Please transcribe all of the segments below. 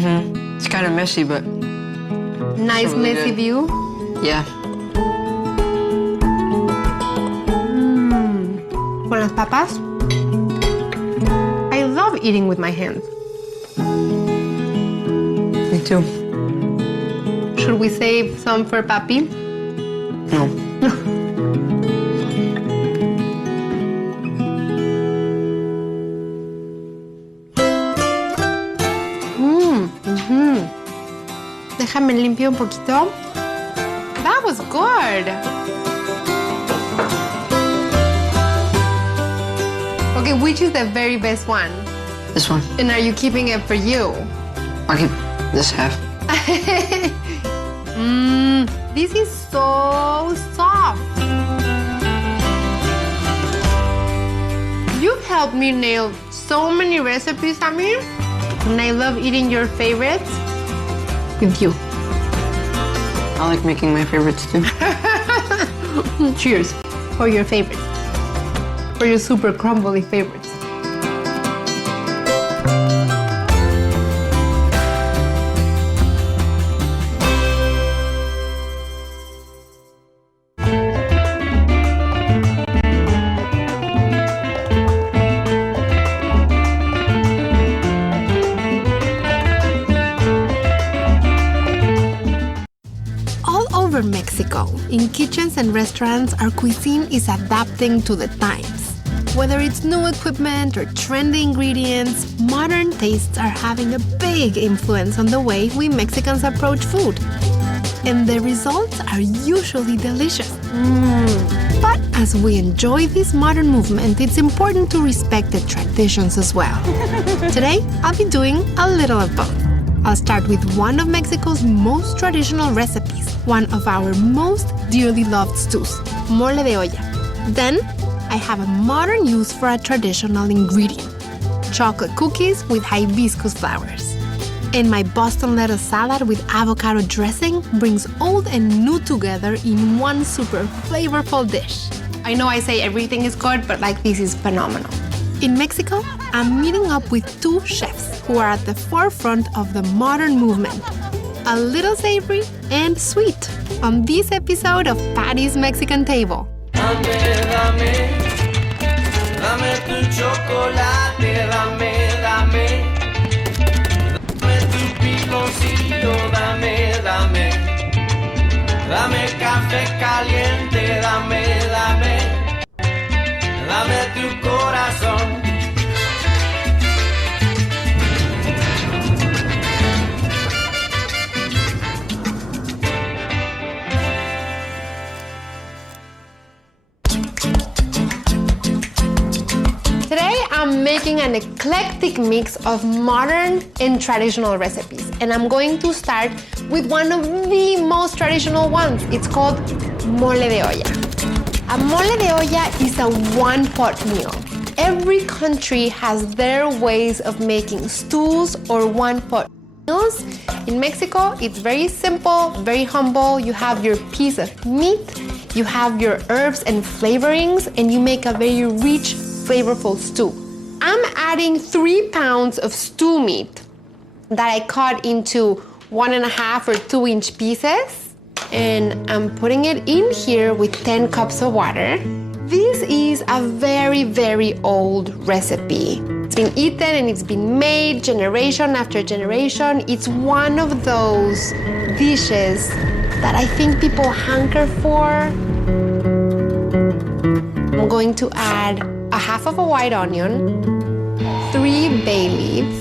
It's kind of messy, but... Nice really messy good. view. Yeah. Con las papas. I love eating with my hands. Me too. Should we save some for Papi? No. Déjame limpio un poquito. That was good. Okay, which is the very best one? This one. And are you keeping it for you? I'll keep this half. This is so soft. You've helped me nail so many recipes, Sammy. And I love eating your favorites with you. I like making my favorites too. Cheers for your favorites. For your super crumbly favorites. Mexico. In kitchens and restaurants, our cuisine is adapting to the times. Whether it's new equipment or trendy ingredients, modern tastes are having a big influence on the way we Mexicans approach food. And the results are usually delicious. But as we enjoy this modern movement, it's important to respect the traditions as well. Today, I'll be doing a little of both. I'll start with one of Mexico's most traditional recipes, one of our most dearly loved stews, mole de olla. Then, I have a modern use for a traditional ingredient, chocolate cookies with hibiscus flowers. And my Boston lettuce salad with avocado dressing brings old and new together in one super flavorful dish. I know I say everything is good, but this is phenomenal. In Mexico, I'm meeting up with two chefs who are at the forefront of the modern movement. A little savory and sweet on this episode of Patty's Mexican Table. Dame tu chocolate, dame tu piloncillo, dame café caliente, dame tu corazón. Today, I'm making an eclectic mix of modern and traditional recipes. And I'm going to start with one of the most traditional ones. It's called mole de olla. A mole de olla is a one-pot meal. Every country has their ways of making stews or one-pot meals. In Mexico, it's very simple, very humble. You have your piece of meat, you have your herbs and flavorings, and you make a very rich, flavorful stew. I'm adding 3 pounds of stew meat that I cut into 1.5 or 2-inch pieces. And I'm putting it in here with 10 cups of water. This is a very, very old recipe. It's been eaten and it's been made generation after generation. It's one of those dishes that I think people hanker for. I'm going to add 1/2 of a white onion, 3 bay leaves,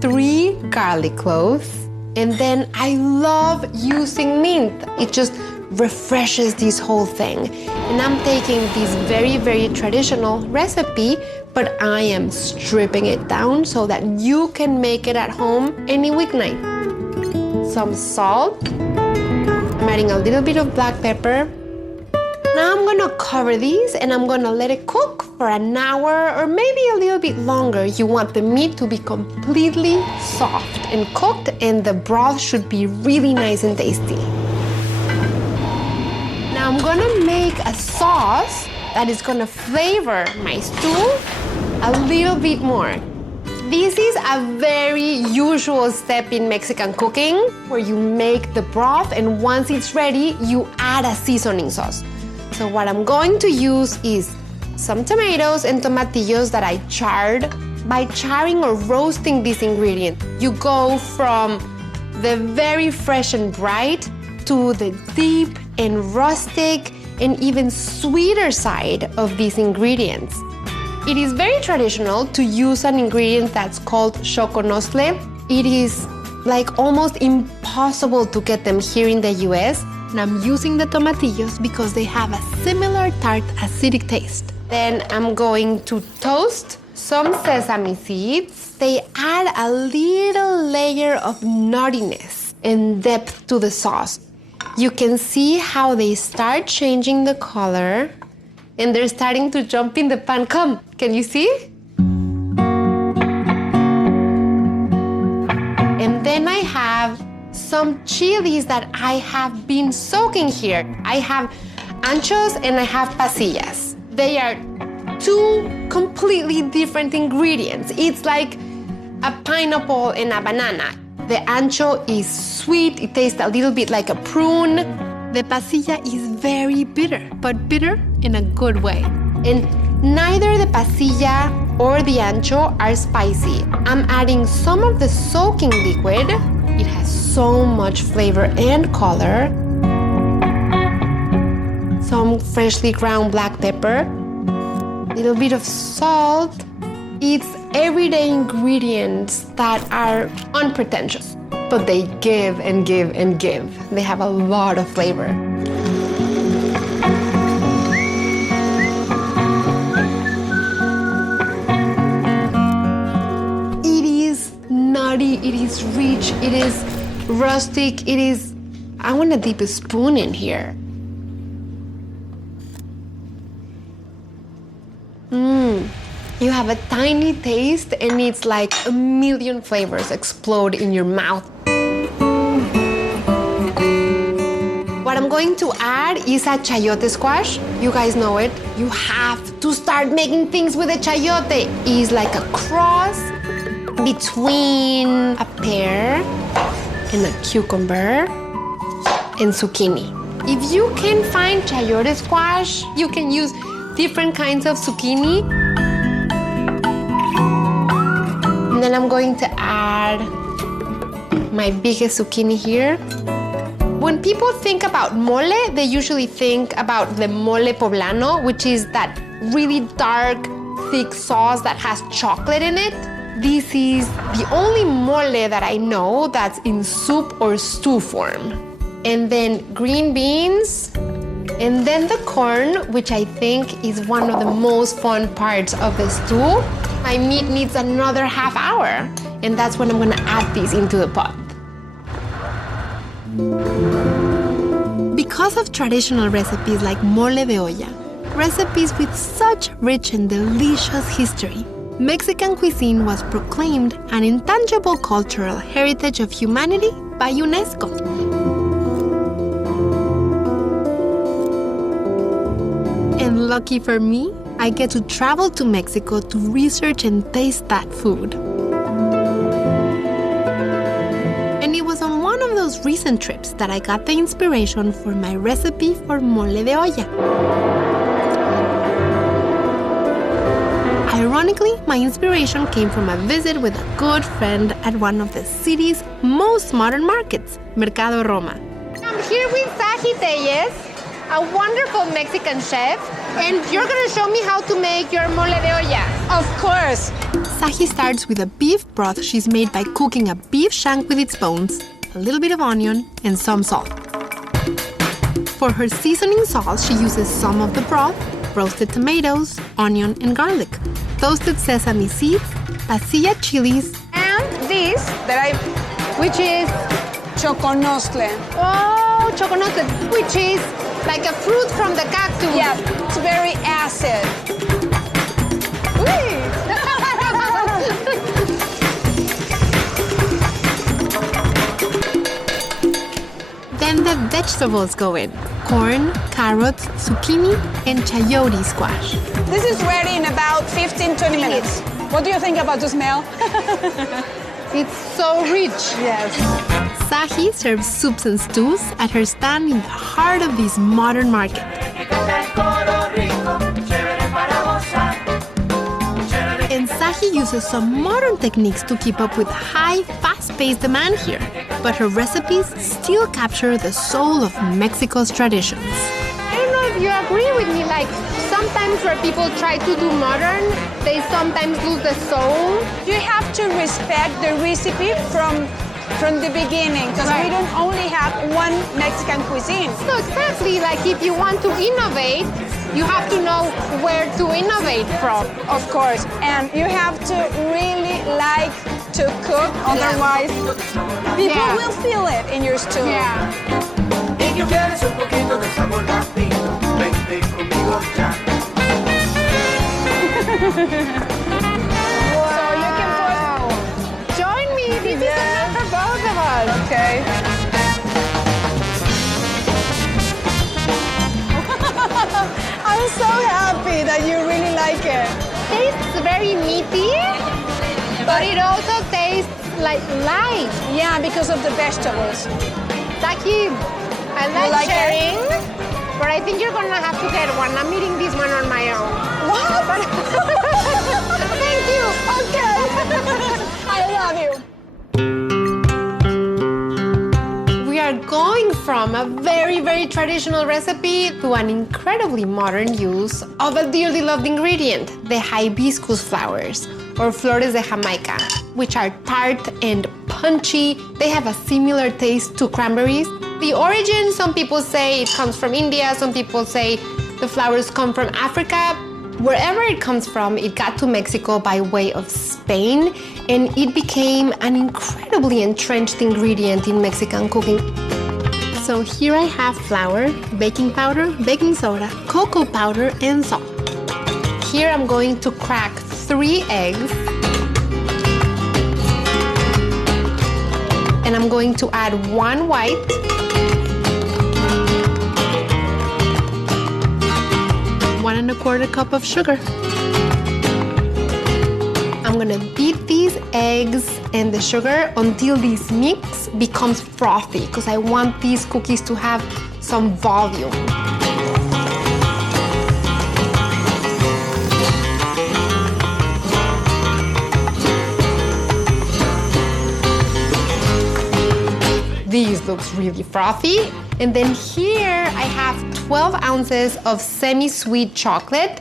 3 garlic cloves, and then I love using mint. It just refreshes this whole thing. And I'm taking this very, very traditional recipe, but I am stripping it down so that you can make it at home any weeknight. Some salt. I'm adding a little bit of black pepper. Now I'm gonna cover these and I'm gonna let it cook for an hour or maybe a little bit longer. You want the meat to be completely soft and cooked, and the broth should be really nice and tasty. Now I'm gonna make a sauce that is gonna flavor my stew a little bit more. This is a very usual step in Mexican cooking where you make the broth and once it's ready, you add a seasoning sauce. So what I'm going to use is some tomatoes and tomatillos that I charred. By charring or roasting this ingredient, you go from the very fresh and bright to the deep and rustic and even sweeter side of these ingredients. It is very traditional to use an ingredient that's called choconostle. It is like almost impossible to get them here in the US. And I'm using the tomatillos because they have a similar tart acidic taste. Then I'm going to toast some sesame seeds. They add a little layer of nuttiness and depth to the sauce. You can see how they start changing the color and they're starting to jump in the pan. Come, can you see? And then I have some chilies that I have been soaking here. I have anchos and I have pasillas. They are two completely different ingredients. It's like a pineapple and a banana. The ancho is sweet, it tastes a little bit like a prune. The pasilla is very bitter, but bitter in a good way. And neither the pasilla or the ancho are spicy. I'm adding some of the soaking liquid. It has so much flavor and color. Some freshly ground black pepper. Little bit of salt. It's everyday ingredients that are unpretentious, but they give and give and give. They have a lot of flavor. It is nutty, it is rich, it is rustic, it is... I want to dip a spoon in here. You have a tiny taste and it's like a million flavors explode in your mouth. What I'm going to add is a chayote squash. You guys know it. You have to start making things with a chayote. It's like a cross between a pear and a cucumber and zucchini. If you can find chayote squash, you can use different kinds of zucchini. And then I'm going to add my biggest zucchini here. When people think about mole, they usually think about the mole poblano, which is that really dark, thick sauce that has chocolate in it. This is the only mole that I know that's in soup or stew form. And then green beans, and then the corn, which I think is one of the most fun parts of the stew. My meat needs another half hour, and that's when I'm gonna add these into the pot. Because of traditional recipes like mole de olla, recipes with such rich and delicious history, Mexican cuisine was proclaimed an intangible cultural heritage of humanity by UNESCO. And lucky for me, I get to travel to Mexico to research and taste that food. And it was on one of those recent trips that I got the inspiration for my recipe for mole de olla. Ironically, my inspiration came from a visit with a good friend at one of the city's most modern markets, Mercado Roma. I'm here with Saji Tellez, a wonderful Mexican chef, and you're gonna show me how to make your mole de olla. Of course. Saji starts with a beef broth she's made by cooking a beef shank with its bones, a little bit of onion, and some salt. For her seasoning sauce, she uses some of the broth, roasted tomatoes, onion, and garlic, toasted sesame seeds, pasilla chilies, And this, which is choconostle. Oh, choconostle, which is like a fruit from the cactus. yeah, it's very acid. Then the vegetables go in. Corn, carrots, zucchini, and chayote squash. This is ready in about 15-20 minutes. What do you think about the smell? It's so rich. Yes. Sahi serves soups and stews at her stand in the heart of this modern market. And Sahi uses some modern techniques to keep up with high, fast-paced demand here. But her recipes still capture the soul of Mexico's traditions. I don't know if you agree with me, like sometimes where people try to do modern, they sometimes lose the soul. You have to respect the recipe from the beginning, because we don't only have one Mexican cuisine. So exactly, like if you want to innovate, you have to know where to innovate from. Of course, and you have to really like to cook, otherwise people will feel it in your stew. Yeah. Y que quieres un poquito de sabor latino, vente conmigo ya. So you can put, join me, this is enough for both of us. Okay. I'm so happy that you really like it. Tastes very meaty, but it also tastes like light. Yeah, because of the vegetables. Taki, I like like it? sharing, but I think you're gonna have to get one. I'm eating this one on my own. What? Thank you. Okay. I love you. We are going from a very, very traditional recipe to an incredibly modern use of a dearly loved ingredient, the hibiscus flowers, or flores de Jamaica, which are tart and punchy. They have a similar taste to cranberries. The origin, some people say it comes from India, some people say the flowers come from Africa. Wherever it comes from, it got to Mexico by way of Spain, and it became an incredibly entrenched ingredient in Mexican cooking. So here I have flour, baking powder, baking soda, cocoa powder, and salt. Here I'm going to crack 3 eggs. And I'm going to add 1 white. One and a quarter cup of sugar. I'm gonna beat these eggs and the sugar until this mix becomes frothy, because I want these cookies to have some volume. These looks really frothy. And then here I have 12 ounces of semi-sweet chocolate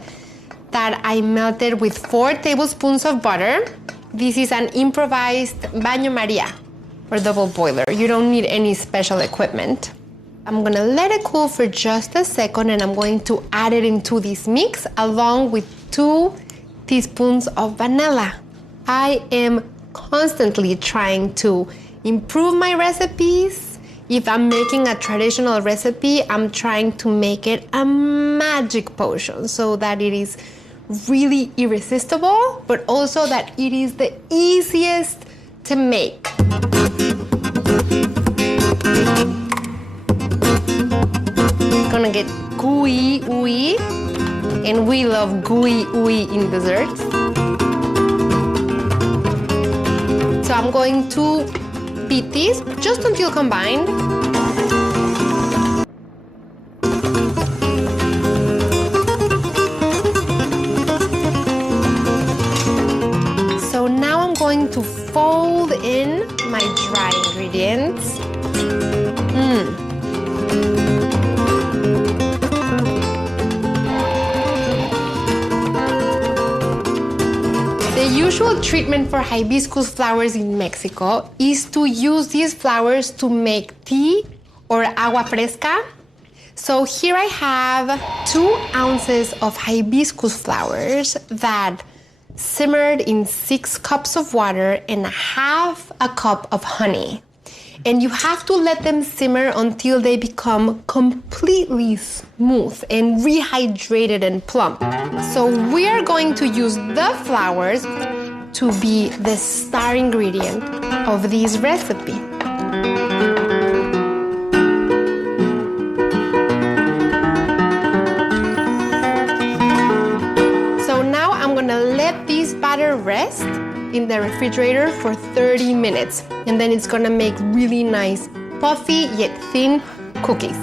that I melted with 4 tablespoons of butter. This is an improvised baño María, or double boiler. You don't need any special equipment. I'm gonna let it cool for just a second, and I'm going to add it into this mix along with 2 teaspoons of vanilla. I am constantly trying to improve my recipes. If I'm making a traditional recipe, I'm trying to make it a magic potion so that it is really irresistible, but also that it is the easiest to make. Gonna get gooey ooey, and we love gooey ooey in desserts. So I'm going to beat these just until combined. So now I'm going to fold in my dry ingredients. The usual treatment for hibiscus flowers in Mexico is to use these flowers to make tea or agua fresca. So here I have 2 ounces of hibiscus flowers that simmered in 6 cups of water and half a cup of honey. And you have to let them simmer until they become completely smooth and rehydrated and plump. So we are going to use the flowers to be the star ingredient of this recipe. So now I'm gonna let this batter rest rest in the refrigerator for 30 minutes. And then it's gonna make really nice, puffy yet thin cookies.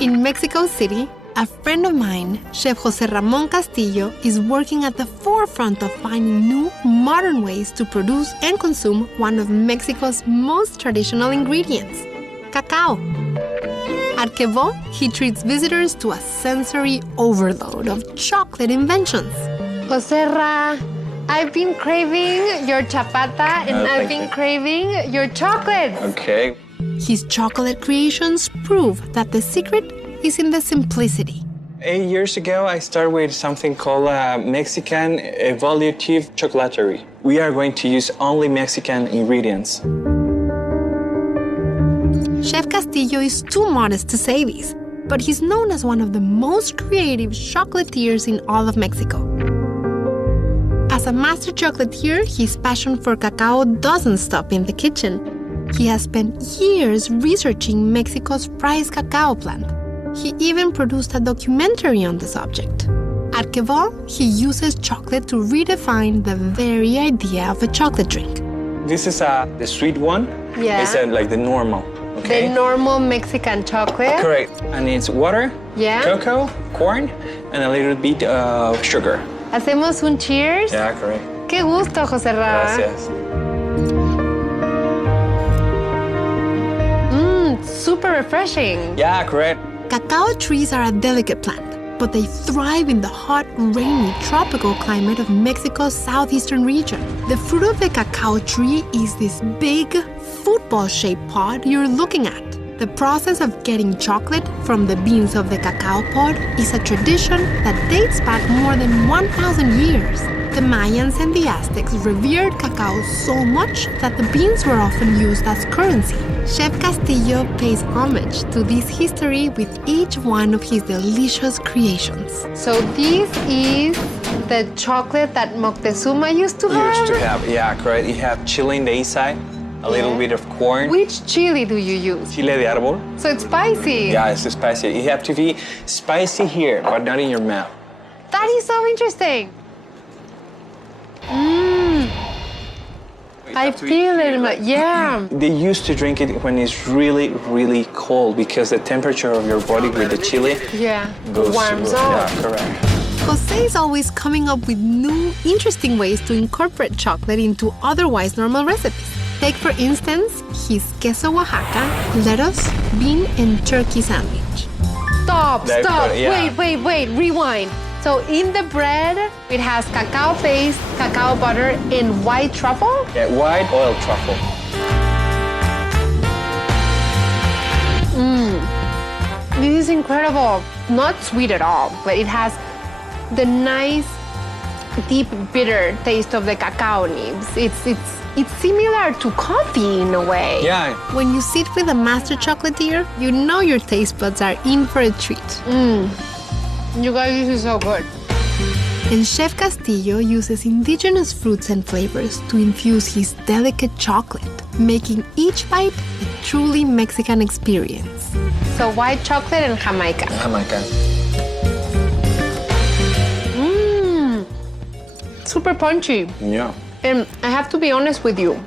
In Mexico City, a friend of mine, Chef Jose Ramon Castillo, is working at the forefront of finding new, modern ways to produce and consume one of Mexico's most traditional ingredients, cacao. At Quevo, he treats visitors to a sensory overload of chocolate inventions. Jose Ra, I've been craving your chapata and I've been craving your chocolate. Okay. His chocolate creations prove that the secret is in the simplicity. 8 years ago, I started with something called Mexican Evolutive Chocolatery. We are going to use only Mexican ingredients. Chef Castillo is too modest to say this, but he's known as one of the most creative chocolatiers in all of Mexico. As a master chocolatier, his passion for cacao doesn't stop in the kitchen. He has spent years researching Mexico's prized cacao plant. He even produced a documentary on the subject. At Quevo, he uses chocolate to redefine the very idea of a chocolate drink. This is the sweet one. Yeah. It's like the normal. Okay. The normal Mexican chocolate. Correct. And it's water, Yeah. cocoa, corn, and a little bit of sugar. Hacemos un cheers. Yeah, correct. Qué gusto, Jose Ra. Gracias. Super refreshing. Yeah, correct. Cacao trees are a delicate plant, but they thrive in the hot, rainy, tropical climate of Mexico's southeastern region. The fruit of the cacao tree is this big, football-shaped pod you're looking at. The process of getting chocolate from the beans of the cacao pod is a tradition that dates back more than 1,000 years. The Mayans and the Aztecs revered cacao so much that the beans were often used as currency. Chef Castillo pays homage to this history with each one of his delicious creations. So this is the chocolate that Moctezuma used to have? Yeah, correct. You have chili in the inside, a little bit of corn. Which chili do you use? Chile de árbol. So it's spicy. Yeah, it's spicy. You have to be spicy here, but not in your mouth. That is so interesting. I feel it. Yeah. They used to drink it when it's really, really cold because the temperature of your body with the chili Warms up. Yeah, correct. Jose is always coming up with new, interesting ways to incorporate chocolate into otherwise normal recipes. Take, for instance, his queso Oaxaca, lettuce, bean, and turkey sandwich. Stop! Yeah. Wait, rewind. So in the bread, it has cacao paste, cacao butter, and white truffle? Yeah, white oil truffle. This is incredible. Not sweet at all, but it has the nice, deep, bitter taste of the cacao nibs. It's similar to coffee in a way. Yeah. When you sit with a master chocolatier, you know your taste buds are in for a treat. You guys, this is so good. And Chef Castillo uses indigenous fruits and flavors to infuse his delicate chocolate, making each bite a truly Mexican experience. So white chocolate and Jamaica. Jamaica. Super punchy. Yeah. And I have to be honest with you,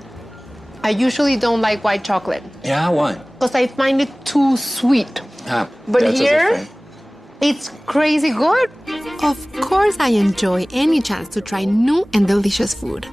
I usually don't like white chocolate Yeah, why? because I find it too sweet. But that's here, also fine. it's crazy good. Of course, I enjoy any chance to try new and delicious food.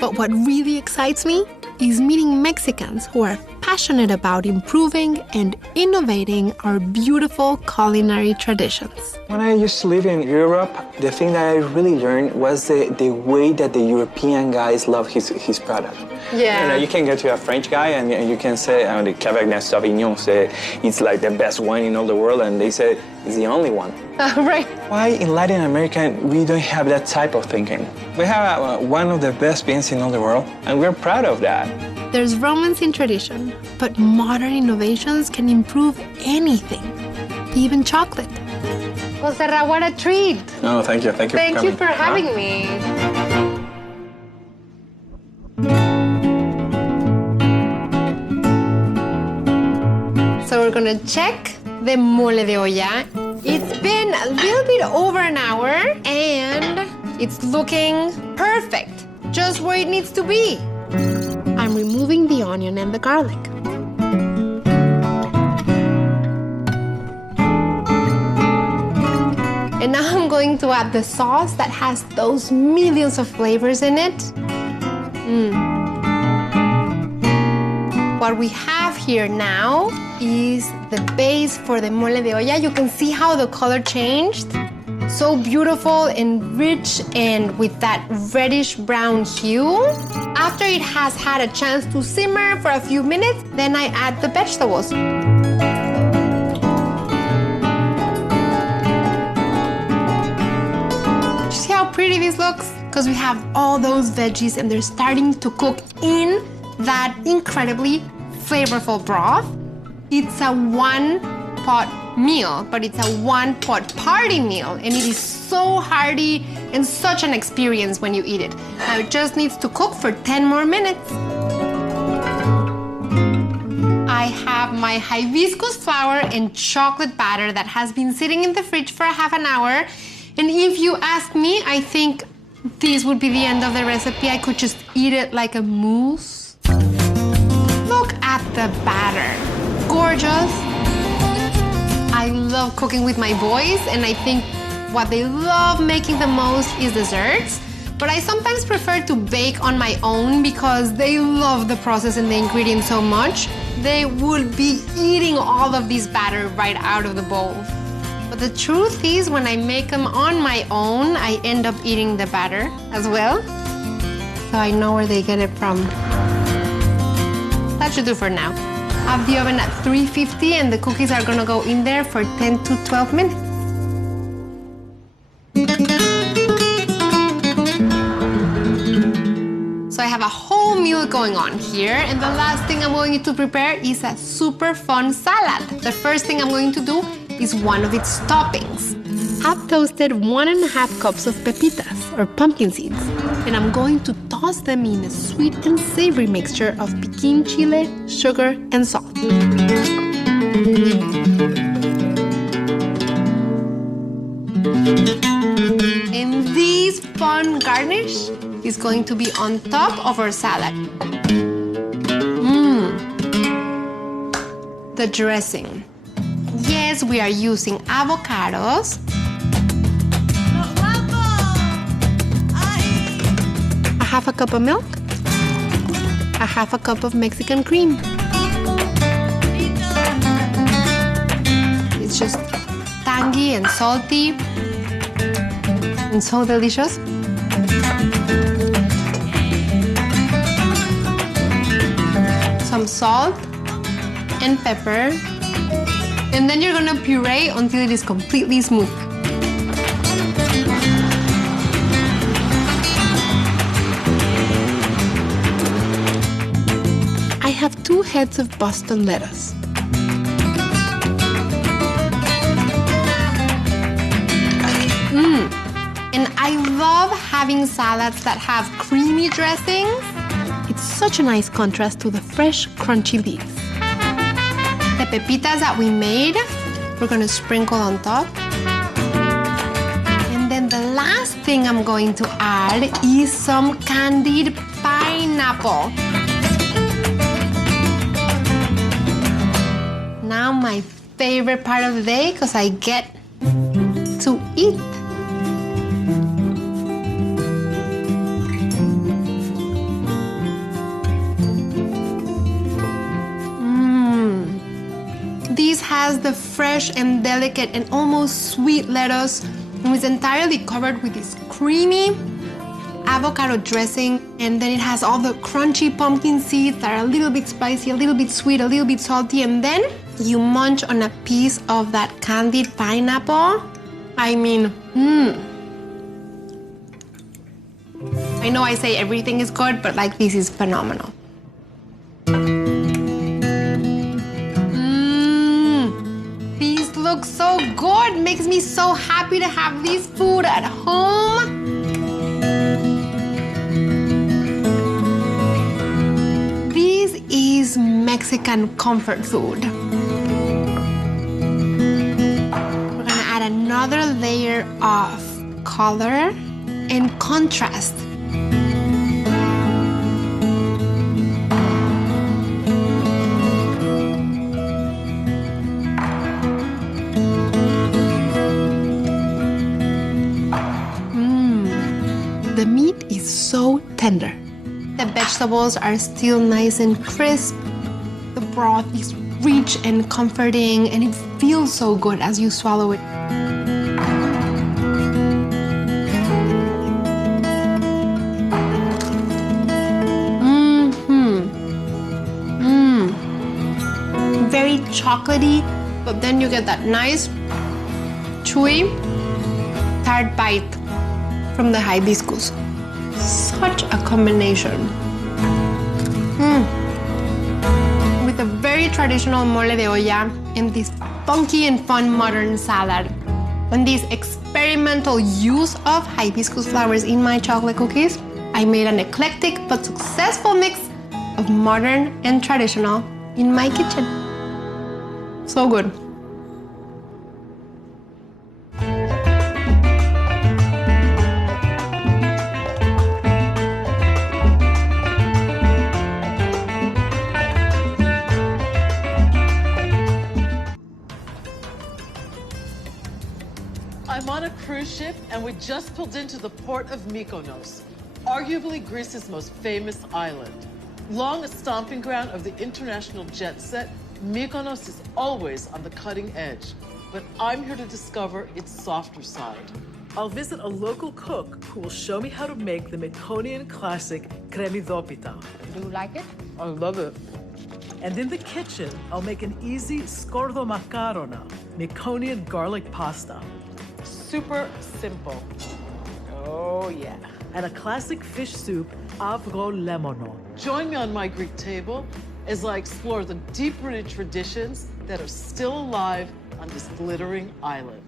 But what really excites me is meeting Mexicans who are passionate about improving and innovating our beautiful culinary traditions. When I used to live in Europe, the thing that I really learned was the way that the European guys love his product. Yeah. You know, you can go to a French guy and you can say, the Cabernet Sauvignon, say it's like the best wine in all the world, and they say it's the only one. Right. Why in Latin America we don't have that type of thinking? We have one of the best beans in all the world, and we're proud of that. There's romance in tradition, but modern innovations can improve anything, even chocolate. Jose Ra, what a treat! No, thank you. Thank you for coming. Thank you for having me. gonna check the mole de olla. It's been a little bit over an hour and it's looking perfect, just where it needs to be. I'm removing the onion and the garlic. And now I'm going to add the sauce that has those millions of flavors in it. What we have here now is the base for the mole de olla. You can see how the color changed. So beautiful and rich and with that reddish brown hue. After it has had a chance to simmer for a few minutes, then I add the vegetables. See how pretty this looks? Because we have all those veggies and they're starting to cook in that incredibly flavorful broth. It's a one-pot meal, but it's a one-pot party meal, and it is so hearty and such an experience when you eat it. Now it just needs to cook for 10 more minutes. I have my hibiscus flour and chocolate batter that has been sitting in the fridge for half an hour. And if you ask me, I think this would be the end of the recipe. I could just eat it like a mousse. Look at the batter. Gorgeous. I love cooking with my boys, and I think what they love making the most is desserts. But I sometimes prefer to bake on my own because they love the process and the ingredients so much. They would be eating all of this batter right out of the bowl. But the truth is, when I make them on my own, I end up eating the batter as well. So I know where they get it from. That should do for now. Have the oven at 350 and the cookies are gonna go in there for 10 to 12 minutes. So I have a whole meal going on here, and the last thing I'm going to prepare is a super fun salad. The first thing I'm going to do is one of its toppings. I've toasted 1.5 cups of pepitas, or pumpkin seeds, and I'm going to toss them in a sweet and savory mixture of piquin chile, sugar, and salt. And this fun garnish is going to be on top of our salad. The dressing. Yes, we are using avocados, a half a cup of milk, a half a cup of Mexican cream. It's just tangy and salty and so delicious. Some salt and pepper. And then you're gonna puree until it is completely smooth. I have 2 heads of Boston lettuce. And I love having salads that have creamy dressings. It's such a nice contrast to the fresh, crunchy leaves. The pepitas that we made, we're gonna sprinkle on top. And then the last thing I'm going to add is some candied pineapple. Now my favorite part of the day, because I get to eat. This has the fresh and delicate and almost sweet lettuce, and it's entirely covered with this creamy avocado dressing, and then it has all the crunchy pumpkin seeds that are a little bit spicy, a little bit sweet, a little bit salty, and then you munch on a piece of that candied pineapple. I mean, I know I say everything is good, but like this is phenomenal. These look so good. Makes me so happy to have this food at home. This is Mexican comfort food. another layer of color and contrast. The meat is so tender. The vegetables are still nice and crisp. The broth is rich and comforting, and it feels so good as you swallow it. Very chocolatey, but then you get that nice, chewy, tart bite from the hibiscus. Such a combination. With a very traditional mole de olla and this funky and fun modern salad. And this experimental use of hibiscus flowers in my chocolate cookies, I made an eclectic but successful mix of modern and traditional in my kitchen. So good. I'm on a cruise ship, and we just pulled into the port of Mykonos, arguably Greece's most famous island. Long a stomping ground of the international jet set, Mykonos is always on the cutting edge. But I'm here to discover its softer side. I'll visit a local cook who will show me how to make the Mykonian classic kremidopita. Do you like it? I love it. And in the kitchen, I'll make an easy scordo macarona, Mykonian garlic pasta. Super simple. Oh, yeah. And a classic fish soup, avro lemono. Join me on my Greek table as I explore the deep-rooted traditions that are still alive on this glittering island.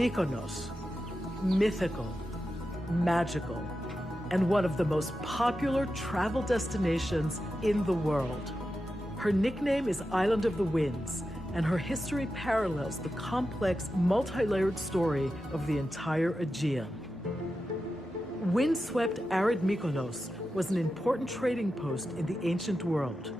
Mykonos, mythical, magical, and one of the most popular travel destinations in the world. Her nickname is Island of the Winds, and her history parallels the complex, multi-layered story of the entire Aegean. Windswept arid Mykonos was an important trading post in the ancient world.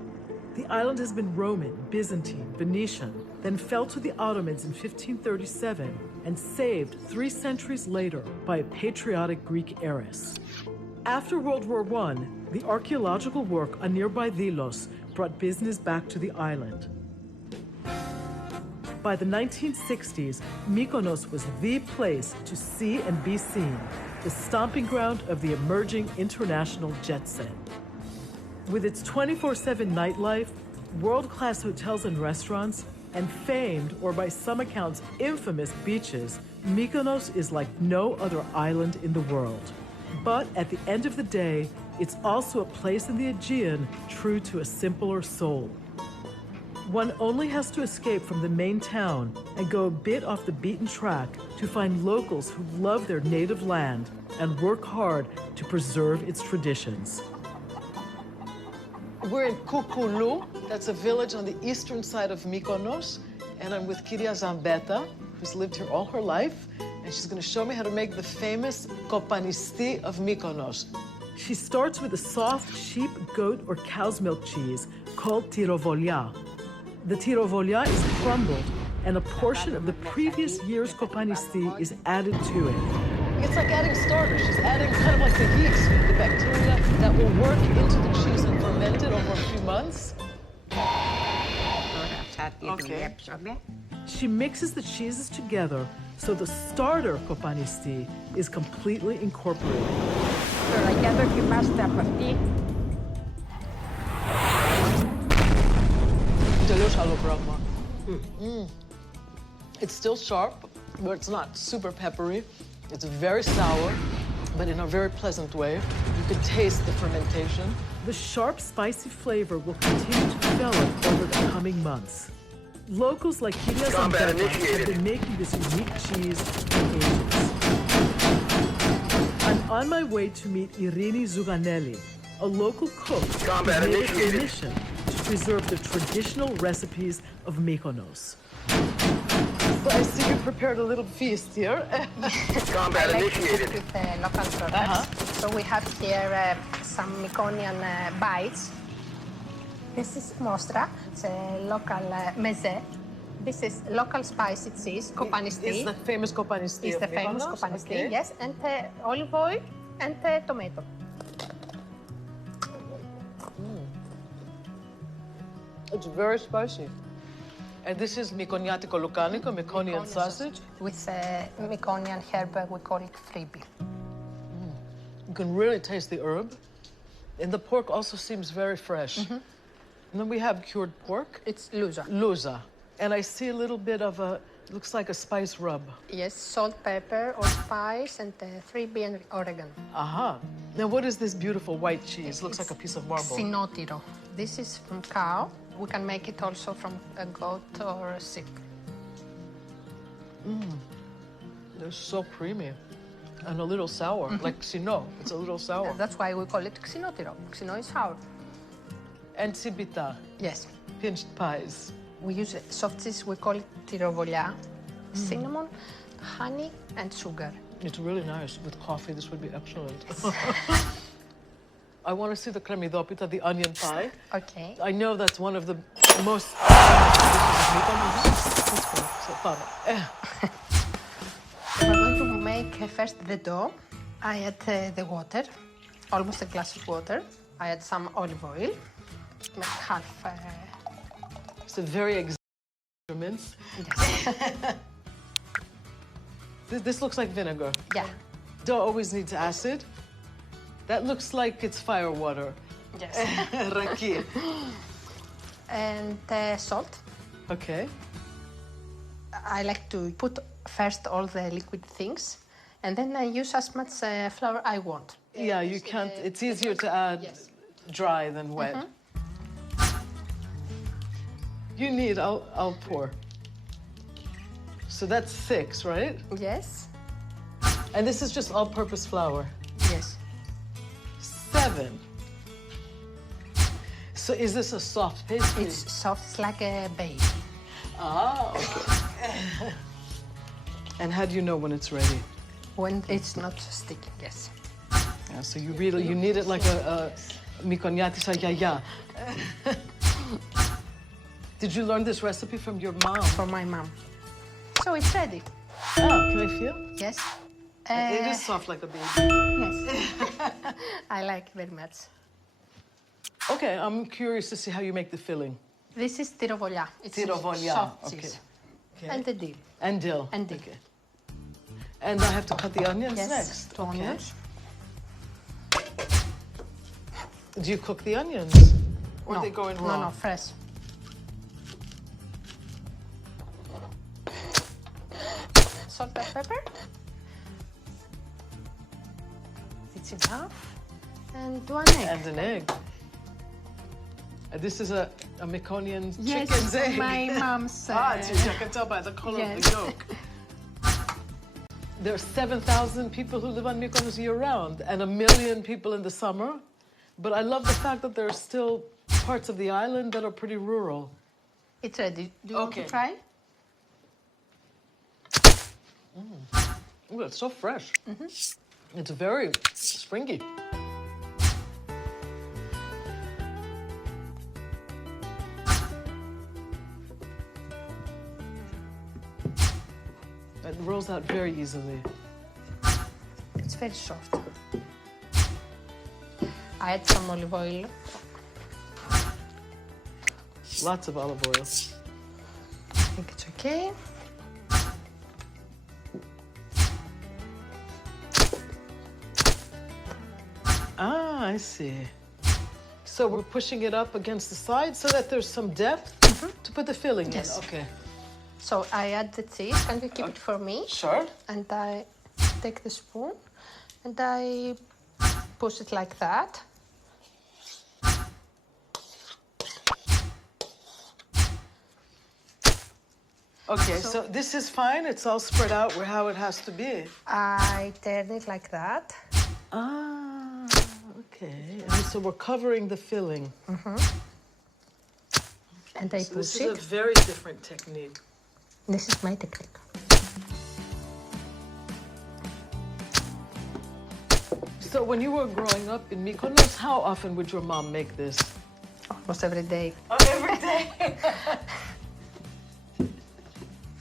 The island has been Roman, Byzantine, Venetian, then fell to the Ottomans in 1537 and saved 3 centuries later by a patriotic Greek heiress. After World War I, the archaeological work on nearby Delos brought business back to the island. By the 1960s, Mykonos was the place to see and be seen, the stomping ground of the emerging international jet set. With its 24/7 nightlife, world-class hotels and restaurants, and famed, or by some accounts infamous, beaches, Mykonos is like no other island in the world. But at the end of the day, it's also a place in the Aegean true to a simpler soul. One only has to escape from the main town and go a bit off the beaten track to find locals who love their native land and work hard to preserve its traditions. We're in Koukoulou. That's a village on the eastern side of Mykonos. And I'm with Kyria Zambeta, who's lived here all her life. And she's going to show me how to make the famous kopanisti of Mykonos. She starts with a soft sheep, goat, or cow's milk cheese called tirovolia. The tirovolia is crumbled, and a portion of the previous year's kopanisti is added to it. It's like adding starters. She's adding kind of like the yeast, the bacteria that will work into the cheese and ferment it over a few months. Okay. She mixes the cheeses together so the starter kopanisti is completely incorporated. It's still sharp, but it's not super peppery. It's very sour, but in a very pleasant way. You could taste the fermentation. The sharp, spicy flavor will continue to develop over the coming months. Locals like Kyrias and Beba have been making this unique cheese for ages. I'm on my way to meet Irini Zuganelli, a local cook who made it her mission to preserve the traditional recipes of Mykonos. So I see you prepared a little feast here. I like to cook with local products. So we have here some Mykonoan bites. This is mostra, it's a local meze. This is local spicy cheese, kopanisti. It's the famous kopanisti. It's the famous kopanisti, okay. yes, and olive oil and tomato. It's very spicy. And this is Mykoniatico Lucanico, Mykonian sausage. With Mykonian herb, we call it fribi. You can really taste the herb. And the pork also seems very fresh. And then we have cured pork. It's luza. Luza. And I see a little bit of a, looks like a spice rub. Yes, salt, pepper, allspice, and fribi and oregano. Aha. Now what is this beautiful white cheese? Looks like a piece of marble. Xinotiro. This is from cow. We can make it also from a goat or a sheep. They're so creamy. And a little sour, like xino. It's a little sour. That's why we call it xinotiro. Xino is sour. And tsibita, Yes. pinched pies. We use soft cheese, we call it tirovolia. Cinnamon, honey, and sugar. It's really nice. With coffee, this would be excellent. I want to see the kremidopita, the onion pie. Okay. I know that's one of the most famous dishes of Mykonos. So, fun. We're going to make first the dough. I add the water, almost a glass of water. I add some olive oil, like half. It's a very exact measurements. Yes. This looks like vinegar. Yeah. Dough always needs acid. That looks like it's fire water. Yes. Raki. And salt. Okay. I like to put first all the liquid things, and then I use as much flour I want. Yeah, you can't. It's easier to add dry than wet. You need. I'll pour. So that's 6, right? Yes. And this is just all-purpose flour. Yes. 7. So is this a soft pastry? It's soft, it's like a baby. Ah, okay. And how do you know when it's ready? When it's not sticky, yes. Yeah, so you need it like a Mykoniatisa yaya. Did you learn this recipe from your mom? For my mom. So it's ready. Oh, can I feel? Yes. It is soft like a baby. Yes. I like it very much. Okay, I'm curious to see how you make the filling. This is tirovolia. It's Tirovolia, soft okay. cheese. Okay. And the dill. And dill. And dill. Okay. And I have to cut the onions Yes, next. 2 onions. Do you cook the onions? Or No, they go in raw? No, fresh. Salt and pepper. It's enough. And 1 egg. And an egg. This is a Mykonian Yes, chicken's egg. my mom's. I can tell by the color of the Yes. yolk. There are 7,000 people who live on Mykonos year-round and 1 million people in the summer. But I love the fact that there are still parts of the island that are pretty rural. It's ready. Do you want Okay. to try? Ooh, it's so fresh. It's very springy. It rolls out very easily. It's very soft. I add some olive oil. Lots of olive oil. I think it's okay. Ah, I see. So we're pushing it up against the side so that there's some depth to put the filling Yes. in. Okay. So I add the cheese. Can you keep it for me? Sure. And I take the spoon and I push it like that. Okay, so this is fine. It's all spread out where how it has to be. I turn it like that. Ah, okay. And so we're covering the filling. And I So this push is a it. very different technique. This is my technique. So when you were growing up in Mykonos, how often would your mom make this? Almost every day. Oh, every day.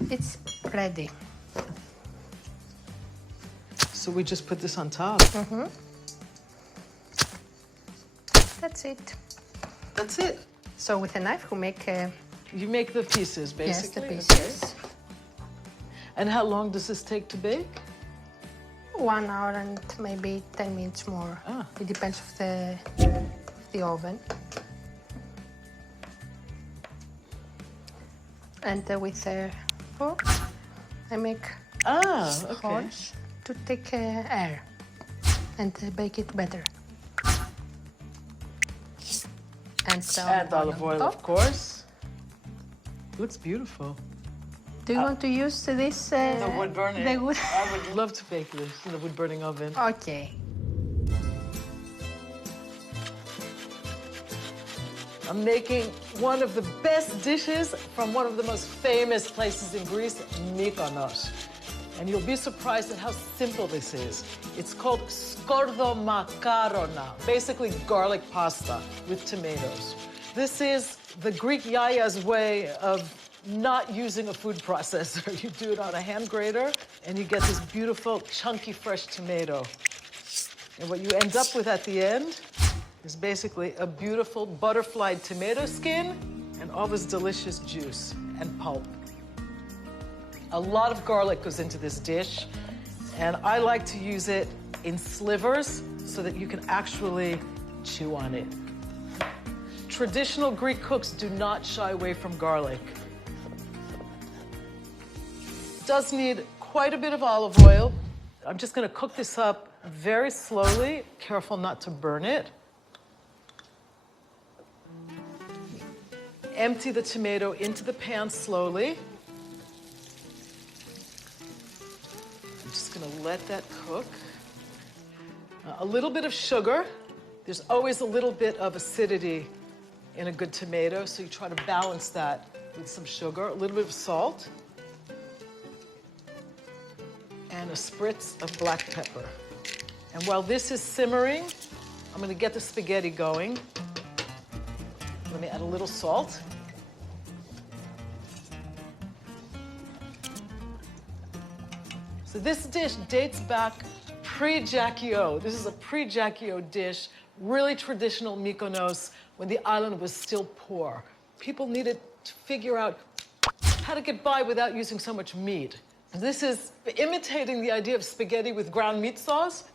It's ready. So we just put this on top. That's it. That's it. So with a knife, we make You make the pieces, yes, the basically. pieces. Okay. And how long does this take to bake? 1 hour and maybe 10 minutes more. Ah. It depends of the oven. And with a fork, I make Ah, okay. holes to take air and bake it better. And some And olive oil, top. of course. It's beautiful. Do you want to use this? The wood burning. The wood. I would love to bake this in the wood burning oven. Okay. I'm making one of the best dishes from one of the most famous places in Greece, Mykonos. And you'll be surprised at how simple this is. It's called skordomakaroنا, basically garlic pasta with tomatoes. This is the Greek yaya's way of not using a food processor. You do it on a hand grater, and you get this beautiful, chunky, fresh tomato. And what you end up with at the end is basically a beautiful butterflied tomato skin and all this delicious juice and pulp. A lot of garlic goes into this dish, and I like to use it in slivers so that you can actually chew on it. Traditional Greek cooks do not shy away from garlic. It does need quite a bit of olive oil. I'm just going to cook this up very slowly, careful not to burn it. Empty the tomato into the pan slowly. I'm just going to let that cook. A little bit of sugar. There's always a little bit of acidity in a good tomato, so you try to balance that with some sugar, a little bit of salt, and a spritz of black pepper. And while this is simmering, I'm going to get the spaghetti going. Let me add a little salt. So this dish dates back pre-Jackie-O. This is a pre-Jackie-O dish, really traditional Mykonos when the island was still poor. People needed to figure out how to get by without using so much meat. This is imitating the idea of spaghetti with ground meat sauce,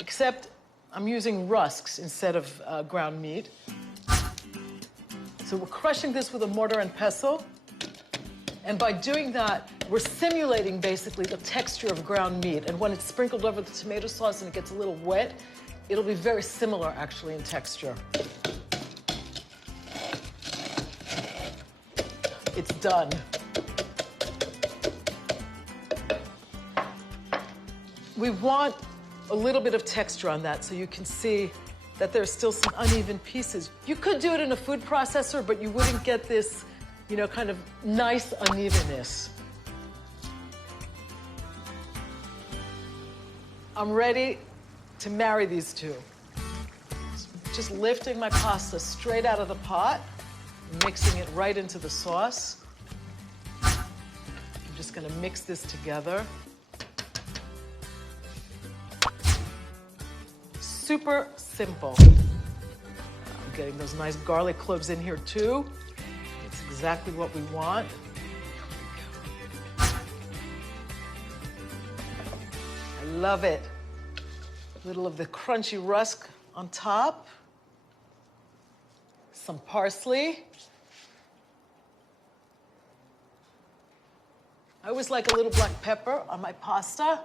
except I'm using rusks instead of ground meat. So we're crushing this with a mortar and pestle. And by doing that, we're simulating basically the texture of ground meat. And when it's sprinkled over the tomato sauce and it gets a little wet, it'll be very similar actually in texture. It's done. We want a little bit of texture on that so you can see that there's still some uneven pieces. You could do it in a food processor, but you wouldn't get this, you know, kind of nice unevenness. I'm ready to marry these two. Just lifting my pasta straight out of the pot, mixing it right into the sauce. I'm just gonna mix this together. Super simple. I'm getting those nice garlic cloves in here too. It's exactly what we want. I love it. A little of the crunchy rusk on top. Some parsley. I always like a little black pepper on my pasta.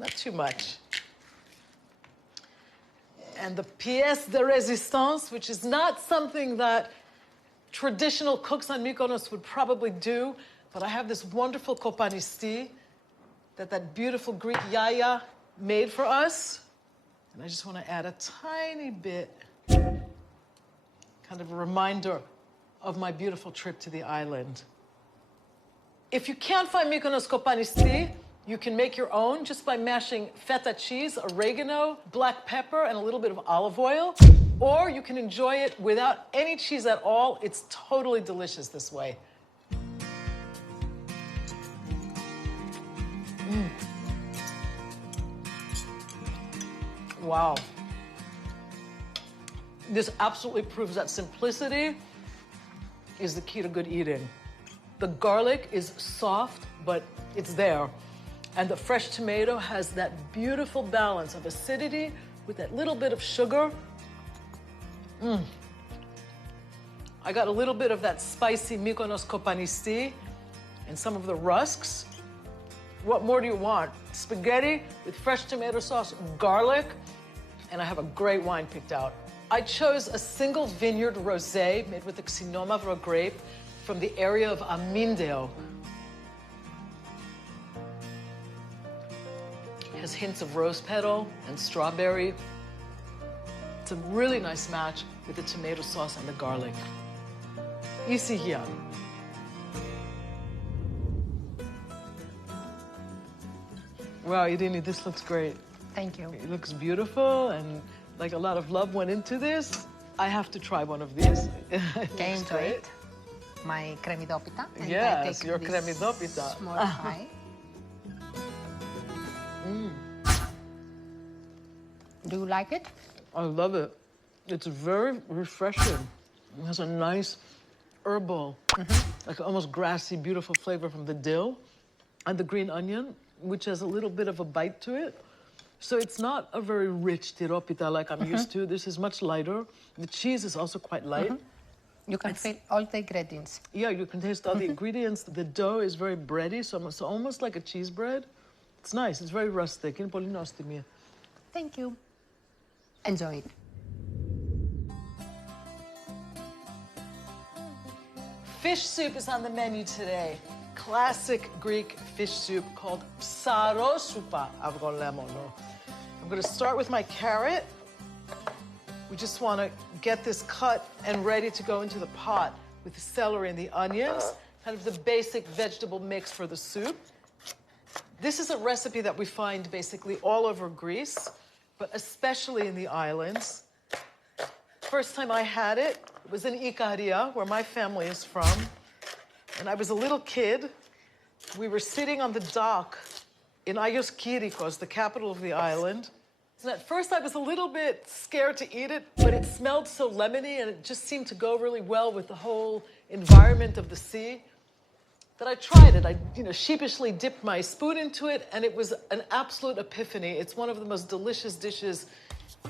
Not too much. and the pièce de résistance, which is not something that traditional cooks on Mykonos would probably do, but I have this wonderful kopanisti that beautiful Greek yaya made for us. And I just want to add a tiny bit, kind of a reminder of my beautiful trip to the island. If you can't find Mykonos kopanisti, you can make your own just by mashing feta cheese, oregano, black pepper, and a little bit of olive oil. Or you can enjoy it without any cheese at all. It's totally delicious this way. Wow. This absolutely proves that simplicity is the key to good eating. The garlic is soft, but it's there. And the fresh tomato has that beautiful balance of acidity with that little bit of sugar. I got a little bit of that spicy Mykonos kopanisti and some of the rusks. What more do you want? Spaghetti with fresh tomato sauce, garlic, and I have a great wine picked out. I chose a single vineyard rosé made with the Xinomavro grape from the area of Amindeo. It has hints of rose petal and strawberry. It's a really nice match with the tomato sauce and the garlic. Isi here. Wow, Irini, this looks great. Thank you. It looks beautiful, and like a lot of love went into this. I have to try one of these. Okay, enjoy it. My cremidopita. And Yes, I take your this cremidopita. Small pie. Do you like it? I love it. It's very refreshing. It has a nice herbal, like almost grassy, beautiful flavor from the dill and the green onion, which has a little bit of a bite to it. So it's not a very rich tiropita like I'm used to. This is much lighter. The cheese is also quite light. You can feel all the ingredients. Yeah, you can taste all the ingredients. The dough is very bready, so it's almost like a cheese bread. It's nice. It's very rustic. Είναι πολύ νόστιμη. Thank you. Enjoy it. Fish soup is on the menu today. Classic Greek fish soup called psarosoupa avrolemono. I'm going to start with my carrot. We just want to get this cut and ready to go into the pot with the celery and the onions, kind of the basic vegetable mix for the soup. This is a recipe that we find basically all over Greece, but especially in the islands. First time I had it was in Ikaria, where my family is from. And I was a little kid. We were sitting on the dock in Agios Kyrikos, the capital of the island. And at first I was a little bit scared to eat it, but it smelled so lemony and it just seemed to go really well with the whole environment of the sea that I tried it. I, sheepishly dipped my spoon into it, and it was an absolute epiphany. It's one of the most delicious dishes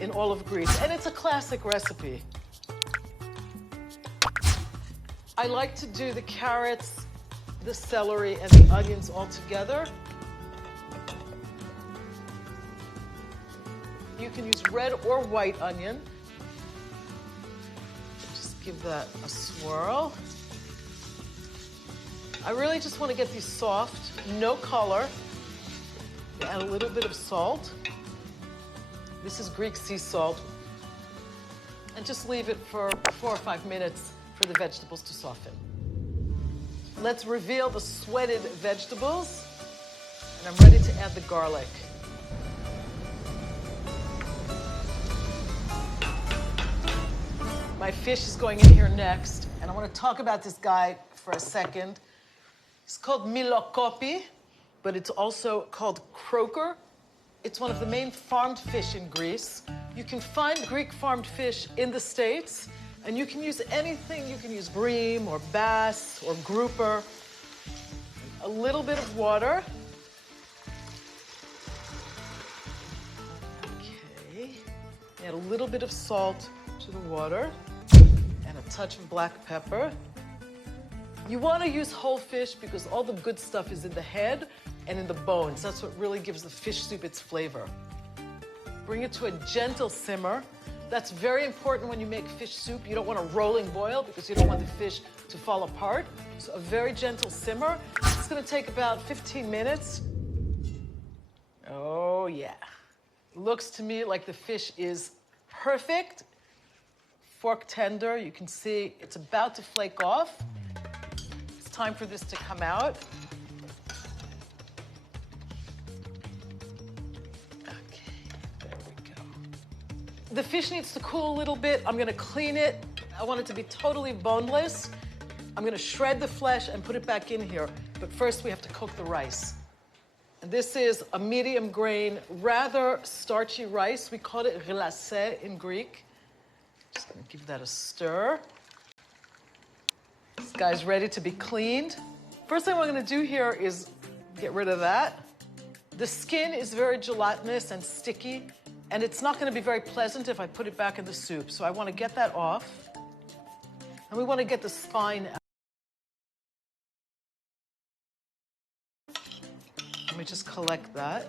in all of Greece, and it's a classic recipe. I like to do the carrots, the celery, and the onions all together. You can use red or white onion. Just give that a swirl. I really just want to get these soft, no color. Add a little bit of salt. This is Greek sea salt. And just leave it for 4 or 5 minutes for the vegetables to soften. Let's reveal the sweated vegetables. And I'm ready to add the garlic. My fish is going in here next, and I want to talk about this guy for a second. It's called milokopi, but it's also called croaker. It's one of the main farmed fish in Greece. You can find Greek farmed fish in the States, and you can use anything. You can use bream or bass or grouper. A little bit of water. Okay. Add a little bit of salt to the water and a touch of black pepper. You want to use whole fish because all the good stuff is in the head and in the bones. That's what really gives the fish soup its flavor. Bring it to a gentle simmer That's very important when you make fish soup. You don't want a rolling boil because you don't want the fish to fall apart. So a very gentle simmer. It's going to take about 15 minutes. Oh, yeah. Looks to me like the fish is perfect. Fork tender. You can see it's about to flake off. It's time for this to come out. The fish needs to cool a little bit. I'm gonna clean it. I want it to be totally boneless. I'm gonna shred the flesh and put it back in here. But first we have to cook the rice. And this is a medium grain, rather starchy rice. We call it glacé in Greek. Just gonna give that a stir. This guy's ready to be cleaned. First thing I'm gonna do here is get rid of that. The skin is very gelatinous and sticky. And it's not going to be very pleasant if I put it back in the soup. So I want to get that off. And we want to get the spine out. Let me just collect that.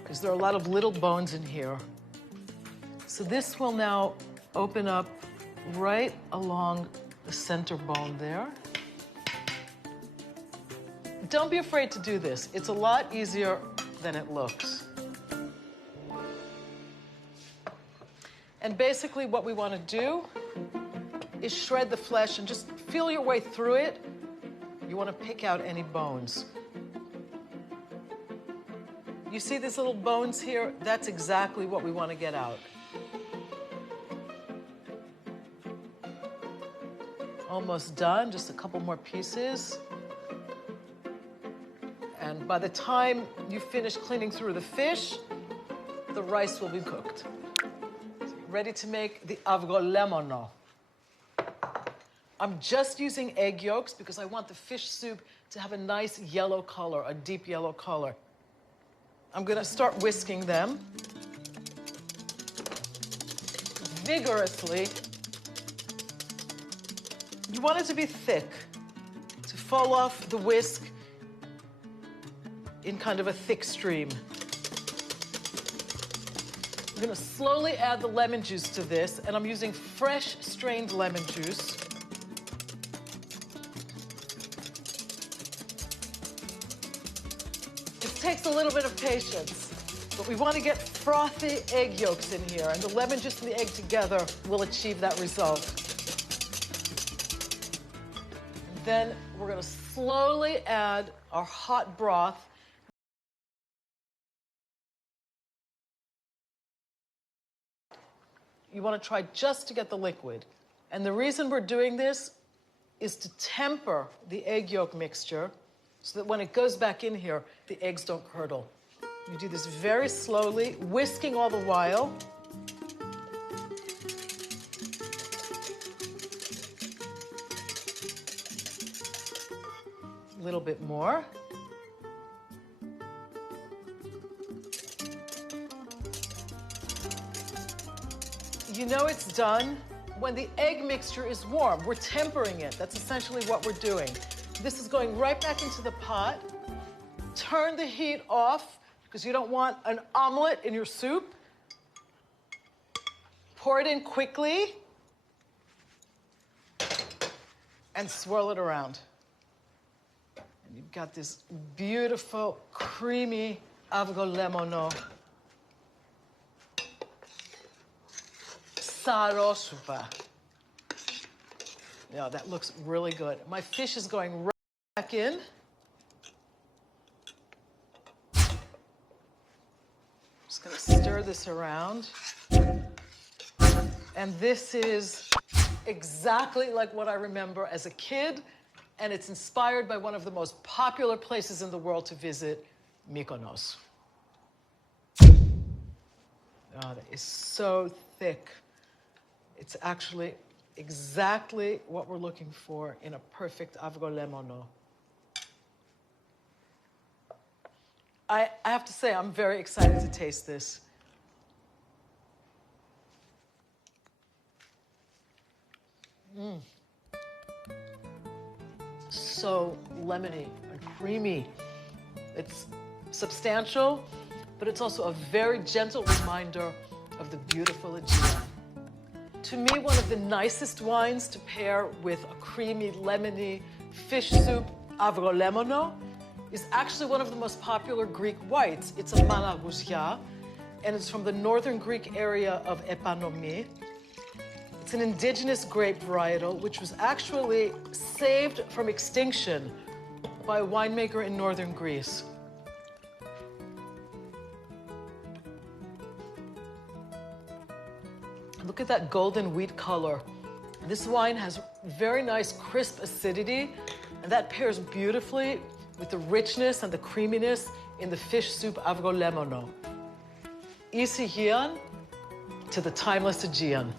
Because there are a lot of little bones in here. So this will now open up right along the center bone there. Don't be afraid to do this. It's a lot easier than it looks. And basically what we want to do is shred the flesh and just feel your way through it. You want to pick out any bones. You see these little bones here? That's exactly what we want to get out. Almost done, just a couple more pieces. And by the time you finish cleaning through the fish, the rice will be cooked. Ready to make the avgolemono. I'm just using egg yolks because I want the fish soup to have a nice yellow color, a deep yellow color. I'm gonna start whisking them vigorously. You want it to be thick, to fall off the whisk in kind of a thick stream. I'm gonna slowly add the lemon juice to this, and I'm using fresh strained lemon juice. It takes a little bit of patience, but we want to get frothy egg yolks in here, and the lemon juice and the egg together will achieve that result. And then we're gonna slowly add our hot broth. You want to try just to get the liquid. And the reason we're doing this is to temper the egg yolk mixture so that when it goes back in here, the eggs don't curdle. You do this very slowly, whisking all the while. A little bit more. You know it's done when the egg mixture is warm. We're tempering it. That's essentially what we're doing. This is going right back into the pot. Turn the heat off because you don't want an omelet in your soup. Pour it in quickly and swirl it around. And you've got this beautiful, creamy avgolemono. Sarosupa. Yeah, that looks really good. My fish is going right back in. Just gonna stir this around. And this is exactly like what I remember as a kid, and it's inspired by one of the most popular places in the world to visit, Mykonos. Oh, that is so thick. It's actually exactly what we're looking for in a perfect avgolemono. I have to say, I'm very excited to taste this. So lemony and creamy. It's substantial, but it's also a very gentle reminder of the beautiful Aegean. To me, one of the nicest wines to pair with a creamy, lemony fish soup, avrolemono, is actually one of the most popular Greek whites. It's a Malagousia, and it's from the northern Greek area of Epanomi. It's an indigenous grape varietal, which was actually saved from extinction by a winemaker in northern Greece. Look at that golden wheat color. This wine has very nice crisp acidity, and that pairs beautifully with the richness and the creaminess in the fish soup avrolemono. Isi Hian to the timeless Aegean.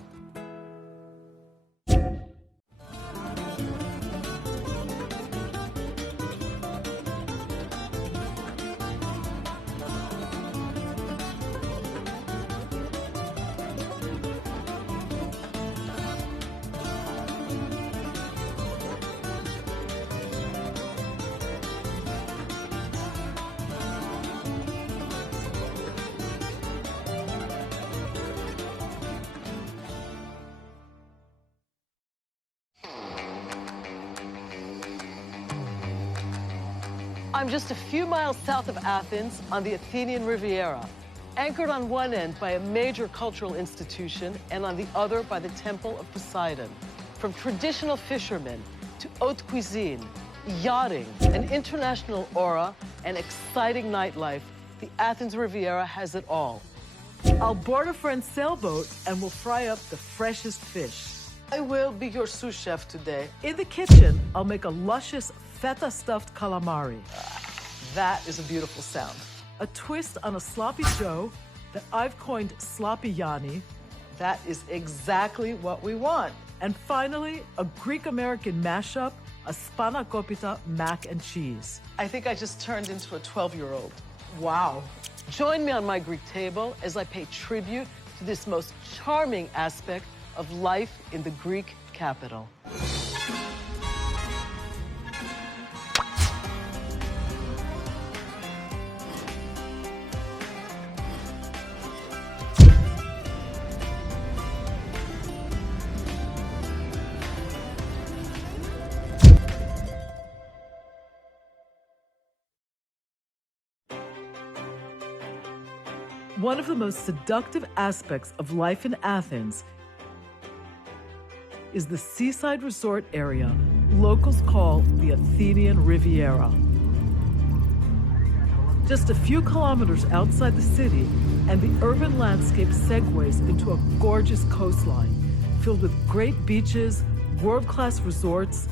I'm just a few miles south of Athens on the Athenian Riviera, anchored on one end by a major cultural institution and on the other by the Temple of Poseidon. From traditional fishermen to haute cuisine, yachting, an international aura, and exciting nightlife, the Athens Riviera has it all. I'll board a friend's sailboat and we'll fry up the freshest fish. I will be your sous chef today. In the kitchen, I'll make a luscious feta-stuffed calamari. That is a beautiful sound. A twist on a sloppy Joe that I've coined Sloppy Yanni. That is exactly what we want. And finally, a Greek-American mashup, a spanakopita mac and cheese. I think I just turned into a 12-year-old. Wow. Join me on my Greek table as I pay tribute to this most charming aspect of life in the Greek capital. One of the most seductive aspects of life in Athens is the seaside resort area locals call the Athenian Riviera. Just a few kilometers outside the city, and the urban landscape segues into a gorgeous coastline filled with great beaches, world-class resorts,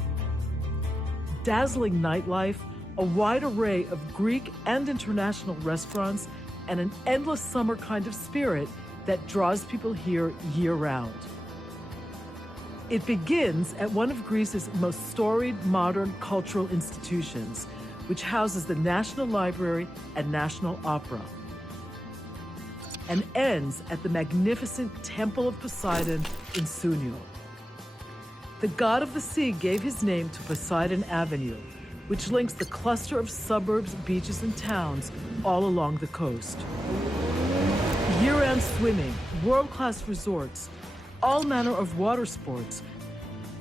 dazzling nightlife, a wide array of Greek and international restaurants, and an endless summer kind of spirit that draws people here year-round. It begins at one of Greece's most storied modern cultural institutions, which houses the National Library and National Opera, and ends at the magnificent Temple of Poseidon in Sunio. The god of the sea gave his name to Poseidon Avenue, which links the cluster of suburbs, beaches, and towns all along the coast. Year-round swimming, world-class resorts, all manner of water sports,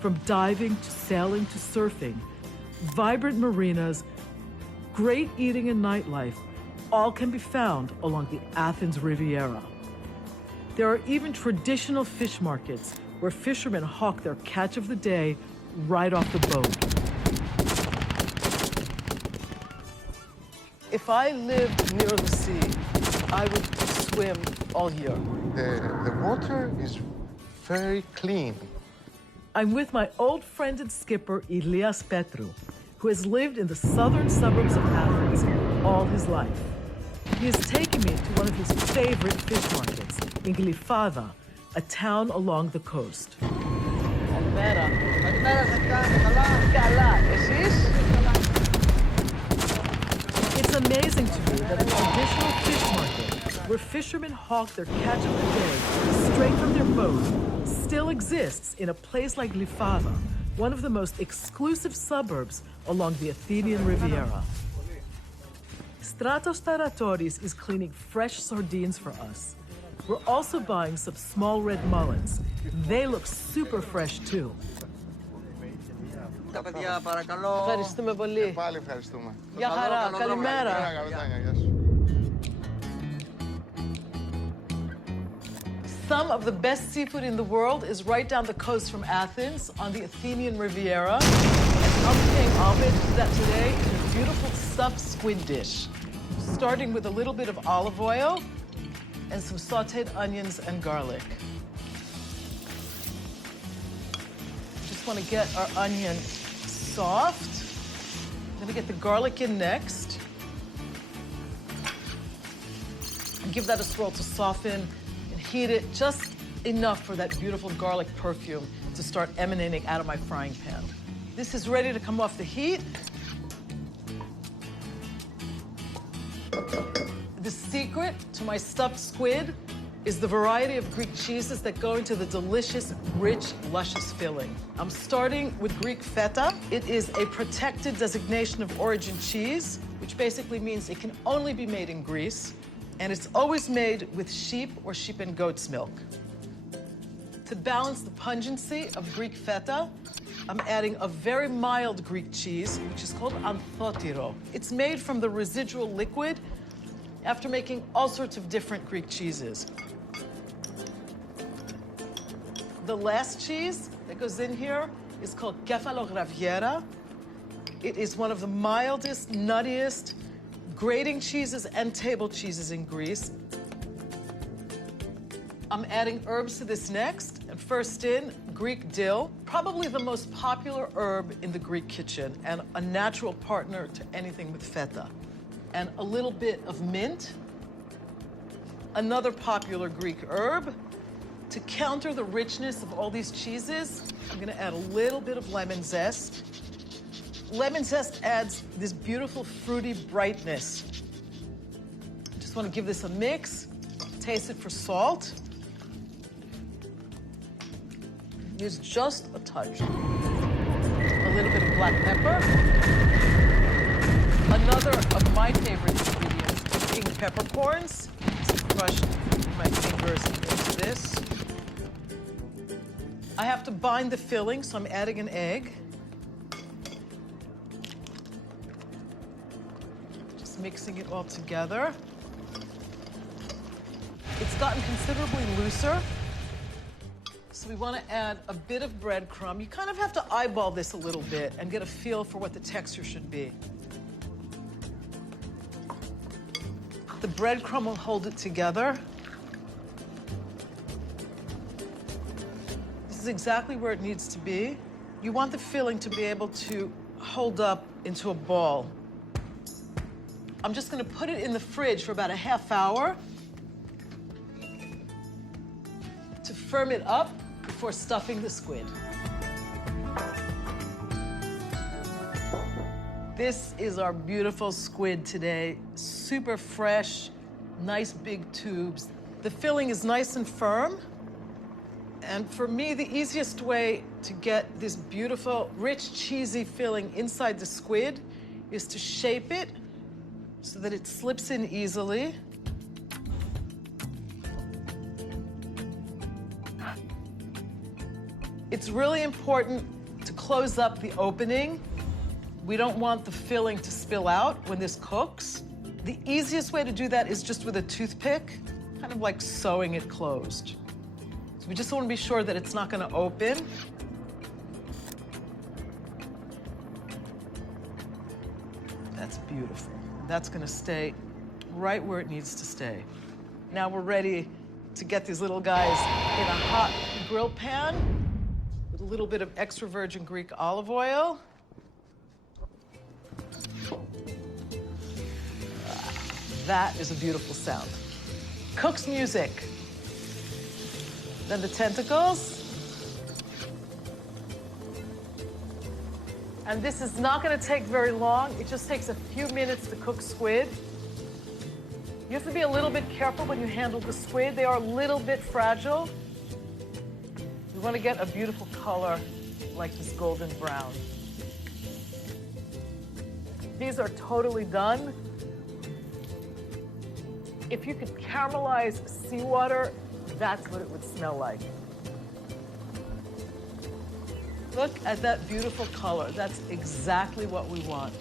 from diving to sailing to surfing, vibrant marinas, great eating and nightlife, all can be found along the Athens Riviera. There are even traditional fish markets where fishermen hawk their catch of the day right off the boat. If I lived near the sea, I would swim all year. The water is very clean. I'm with my old friend and skipper, Ilias Petru, who has lived in the southern suburbs of Athens all his life. He has taken me to one of his favorite fish markets, in Glyfada, a town along the coast. It's amazing to me that a traditional fish market, where fishermen hawk their catch of the day straight from their boat, still exists in a place like Glyfada, one of the most exclusive suburbs along the Athenian Riviera. Stratos Taratoris is cleaning fresh sardines for us. We're also buying some small red mullets. They look super fresh too. Τα παιδιά, παρακαλώ. Ευχαριστούμε πολύ. Πάλι ευχαριστούμε. Γεια χαρά, καλημέρα. Γεια σου. Some of the best seafood in the world is right down the coast from Athens on the Athenian Riviera. And I'm paying homage to that today in a beautiful stuffed squid dish, starting with a little bit of olive oil and some sauteed onions and garlic. Just want to get our onion soft. I'm going to get the garlic in next. And give that a swirl to soften. Heat it just enough for that beautiful garlic perfume to start emanating out of my frying pan. This is ready to come off the heat. The secret to my stuffed squid is the variety of Greek cheeses that go into the delicious, rich, luscious filling. I'm starting with Greek feta. It is a protected designation of origin cheese, which basically means it can only be made in Greece. And it's always made with sheep or sheep and goat's milk. To balance the pungency of Greek feta, I'm adding a very mild Greek cheese, which is called anthotiro. It's made from the residual liquid after making all sorts of different Greek cheeses. The last cheese that goes in here is called kefalograviera. It is one of the mildest, nuttiest, grating cheeses and table cheeses in Greece. I'm adding herbs to this next, and first in, Greek dill, probably the most popular herb in the Greek kitchen and a natural partner to anything with feta. And a little bit of mint, another popular Greek herb. To counter the richness of all these cheeses, I'm gonna add a little bit of lemon zest. Lemon zest adds this beautiful fruity brightness. Just want to give this a mix, taste it for salt. Use just a touch. A little bit of black pepper. Another of my favorite ingredients, pink peppercorns. Just crush my fingers into this. I have to bind the filling, so I'm adding an egg. Mixing it all together. It's gotten considerably looser, so we want to add a bit of breadcrumb. You kind of have to eyeball this a little bit and get a feel for what the texture should be. The breadcrumb will hold it together. This is exactly where it needs to be. You want the filling to be able to hold up into a ball. I'm just going to put it in the fridge for about a half hour to firm it up before stuffing the squid. This is our beautiful squid today. Super fresh, nice big tubes. The filling is nice and firm. And for me, the easiest way to get this beautiful, rich, cheesy filling inside the squid is to shape it so that it slips in easily. It's really important to close up the opening. We don't want the filling to spill out when this cooks. The easiest way to do that is just with a toothpick, kind of like sewing it closed. So we just want to be sure that it's not going to open. That's beautiful. That's going to stay right where it needs to stay. Now we're ready to get these little guys in a hot grill pan with a little bit of extra virgin Greek olive oil. That is a beautiful sound. Cook's music. Then the tentacles. And this is not going to take very long. It just takes a few minutes to cook squid. You have to be a little bit careful when you handle the squid. They are a little bit fragile. We want to get a beautiful color like this golden brown. These are totally done. If you could caramelize seawater, that's what it would smell like. Look at that beautiful color. That's exactly what we want.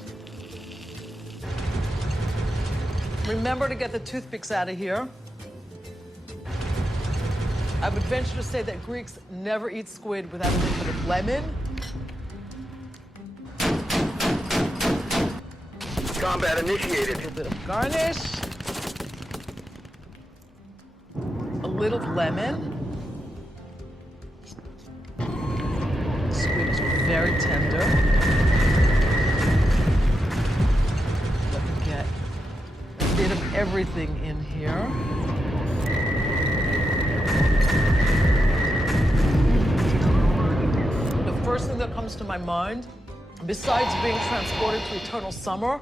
Remember to get the toothpicks out of here. I would venture to say that Greeks never eat squid without a little bit of lemon. Combat initiated. A little bit of garnish. A little lemon. Squid is very tender. Let me get a bit of everything in here. The first thing that comes to my mind, besides being transported to eternal summer,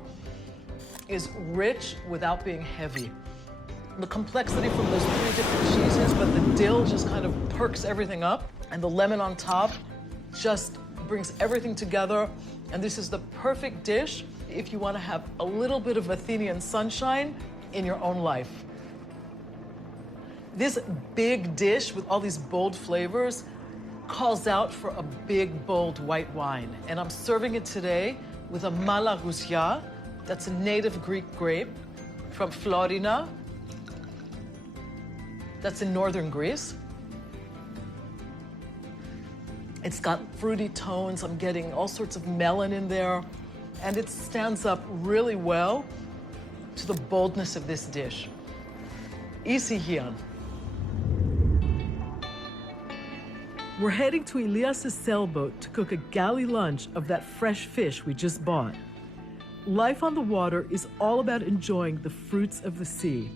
is rich without being heavy. The complexity from those 3 different cheeses, but the dill just kind of perks everything up, and the lemon on top just brings everything together. And this is the perfect dish if you want to have a little bit of Athenian sunshine in your own life. This big dish with all these bold flavors calls out for a big, bold white wine. And I'm serving it today with a malarousia. That's a native Greek grape from Florina. That's in northern Greece. It's got fruity tones. I'm getting all sorts of melon in there. And it stands up really well to the boldness of this dish. Easy here. We're heading to Elias's sailboat to cook a galley lunch of that fresh fish we just bought. Life on the water is all about enjoying the fruits of the sea.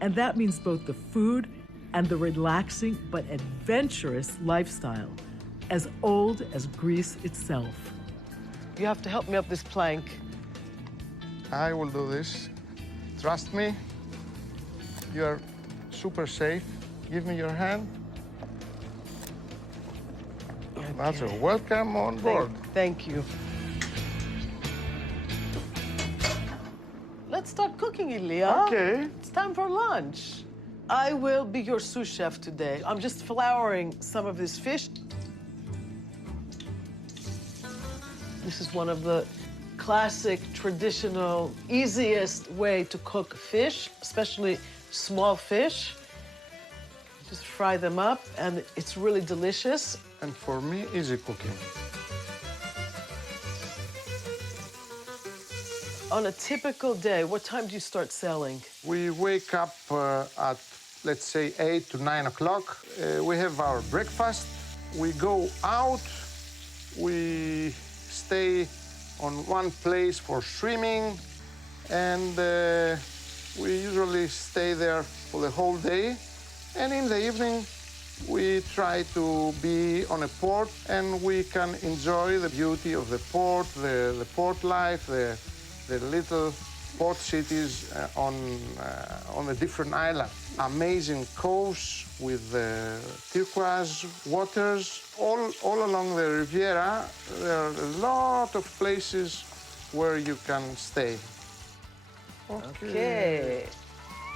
And that means both the food and the relaxing but adventurous lifestyle, as old as Greece itself. You have to help me up this plank. I will do this. Trust me. You are super safe. Give me your hand. That's a welcome on board. Thank you. Let's start cooking, Elia. Okay. It's time for lunch. I will be your sous chef today. I'm just flouring some of this fish. This is one of the classic, traditional, easiest way to cook fish, especially small fish. Just fry them up, and it's really delicious. And for me, easy cooking. On a typical day, what time do you start sailing? We wake up at, let's say, 8 to 9 o'clock. We have our breakfast. We go out. We stay on one place for swimming. And we usually stay there for the whole day. And in the evening, we try to be on a port, and we can enjoy the beauty of the port, the port life, the little port cities on the different islands. Amazing coasts with turquoise waters. All along the Riviera, there are a lot of places where you can stay. Okay.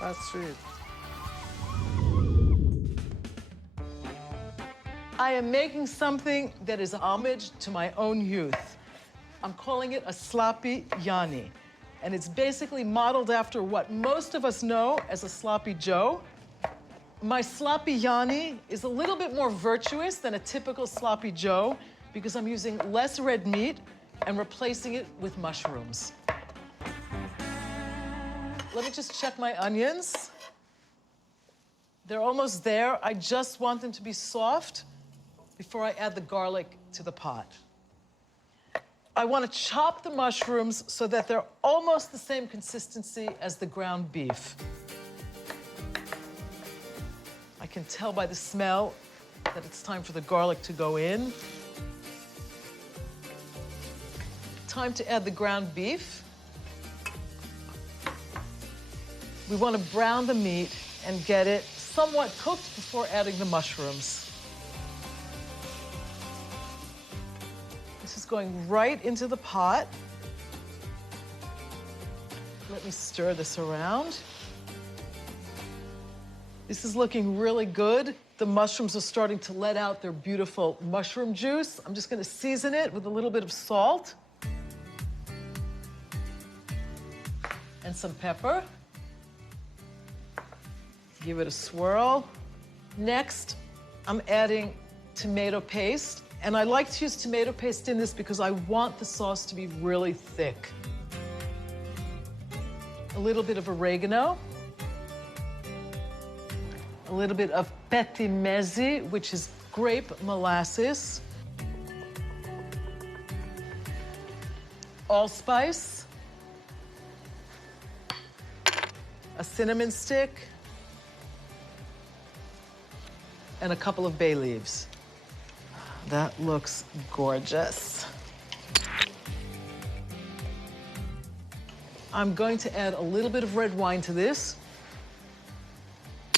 That's it. I am making something that is homage to my own youth. I'm calling it a sloppy Yanni. And it's basically modeled after what most of us know as a sloppy Joe. My sloppy Yanni is a little bit more virtuous than a typical sloppy Joe because I'm using less red meat and replacing it with mushrooms. Let me just check my onions. They're almost there. I just want them to be soft before I add the garlic to the pot. I want to chop the mushrooms so that they're almost the same consistency as the ground beef. I can tell by the smell that it's time for the garlic to go in. Time to add the ground beef. We want to brown the meat and get it somewhat cooked before adding the mushrooms. This is going right into the pot. Let me stir this around. This is looking really good. The mushrooms are starting to let out their beautiful mushroom juice. I'm just gonna season it with a little bit of salt and some pepper. Give it a swirl. Next, I'm adding tomato paste. And I like to use tomato paste in this because I want the sauce to be really thick. A little bit of oregano. A little bit of petimesi, which is grape molasses. Allspice. A cinnamon stick. And a couple of bay leaves. That looks gorgeous. I'm going to add a little bit of red wine to this.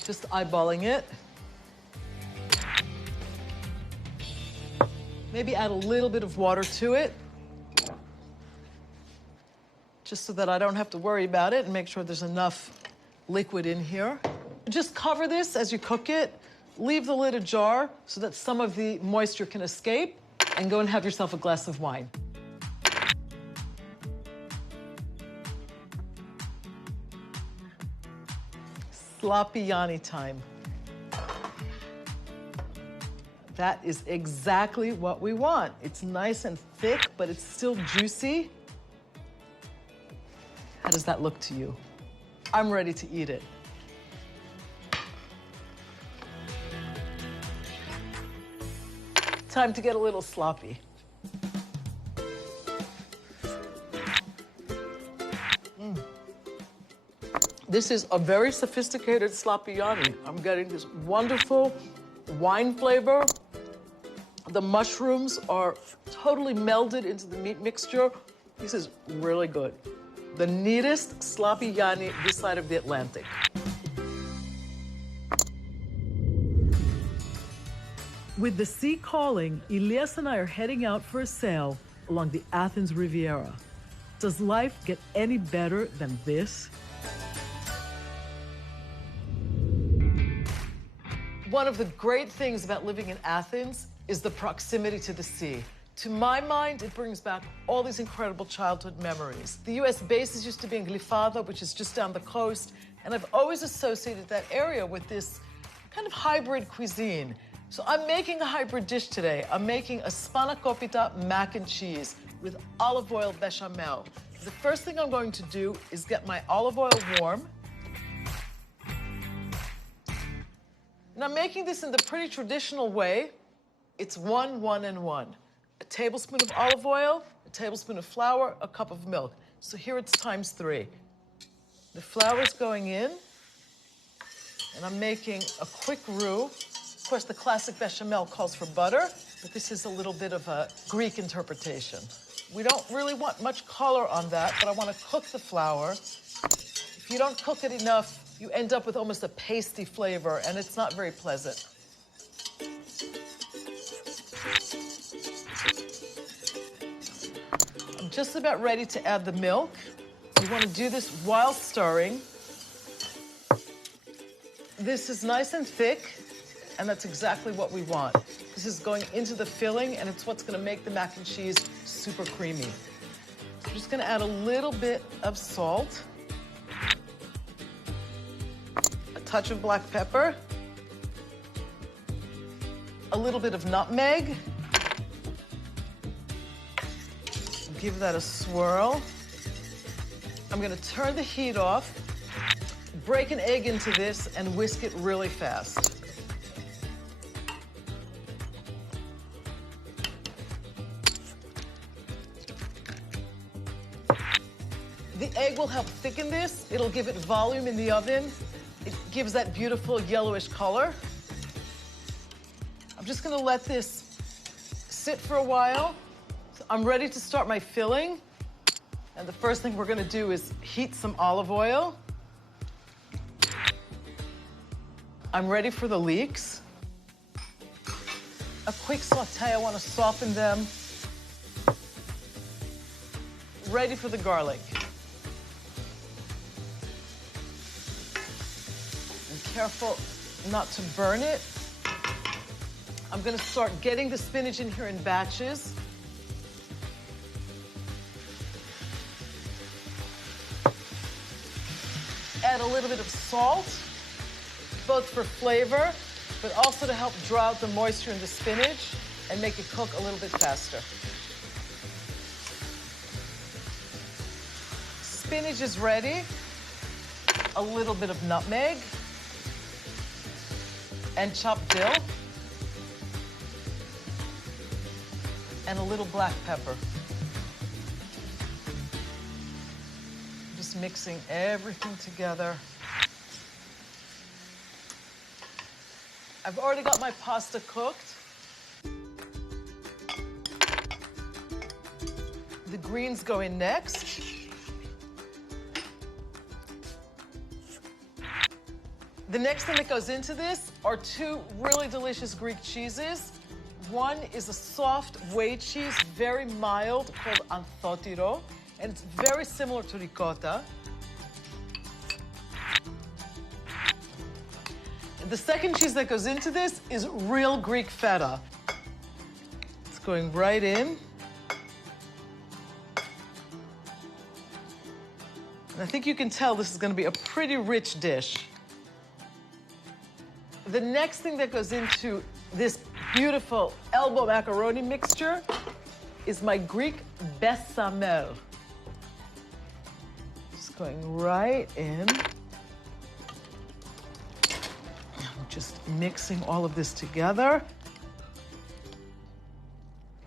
Just eyeballing it. Maybe add a little bit of water to it. Just so that I don't have to worry about it and make sure there's enough liquid in here. Just cover this as you cook it. Leave the lid ajar so that some of the moisture can escape, and go and have yourself a glass of wine. Sloppy Yanni time. That is exactly what we want. It's nice and thick, but it's still juicy. How does that look to you? I'm ready to eat it. Time to get a little sloppy. This is a very sophisticated sloppy Yanni. I'm getting this wonderful wine flavor. The mushrooms are totally melded into the meat mixture. This is really good. The neatest sloppy Yanni this side of the Atlantic. With the sea calling, Elias and I are heading out for a sail along the Athens Riviera. Does life get any better than this? One of the great things about living in Athens is the proximity to the sea. To my mind, it brings back all these incredible childhood memories. The US bases used to be in Glyfada, which is just down the coast, and I've always associated that area with this kind of hybrid cuisine. So I'm making a hybrid dish today. I'm making a spanakopita mac and cheese with olive oil bechamel. The first thing I'm going to do is get my olive oil warm. And I'm making this in the pretty traditional way. It's 1, 1, and 1. A tablespoon of olive oil, a tablespoon of flour, a cup of milk. So here it's times 3. The flour is going in, and I'm making a quick roux. Of course, the classic bechamel calls for butter, but this is a little bit of a Greek interpretation. We don't really want much color on that, but I want to cook the flour. If you don't cook it enough, you end up with almost a pasty flavor, and it's not very pleasant. I'm just about ready to add the milk. You want to do this while stirring. This is nice and thick, and that's exactly what we want. This is going into the filling, and it's what's going to make the mac and cheese super creamy. I'm just going to add a little bit of salt, a touch of black pepper, a little bit of nutmeg. Give that a swirl. I'm going to turn the heat off, break an egg into this, and whisk it really fast. The egg will help thicken this. It'll give it volume in the oven. It gives that beautiful yellowish color. I'm just gonna let this sit for a while. So I'm ready to start my filling. And the first thing we're gonna do is heat some olive oil. I'm ready for the leeks. A quick saute, I wanna soften them. Ready for the garlic. Careful not to burn it, I'm gonna start getting the spinach in here in batches. Add a little bit of salt, both for flavor, but also to help draw out the moisture in the spinach and make it cook a little bit faster. Spinach is ready. A little bit of nutmeg and chopped dill and a little black pepper. Just mixing everything together. I've already got my pasta cooked. The greens go in next. The next thing that goes into this are two really delicious Greek cheeses. One is a soft whey cheese, very mild, called anthotiro, and it's very similar to ricotta. The second cheese that goes into this is real Greek feta. It's going right in. And I think you can tell this is going to be a pretty rich dish. The next thing that goes into this beautiful elbow macaroni mixture is my Greek bechamel. Just going right in. Just mixing all of this together.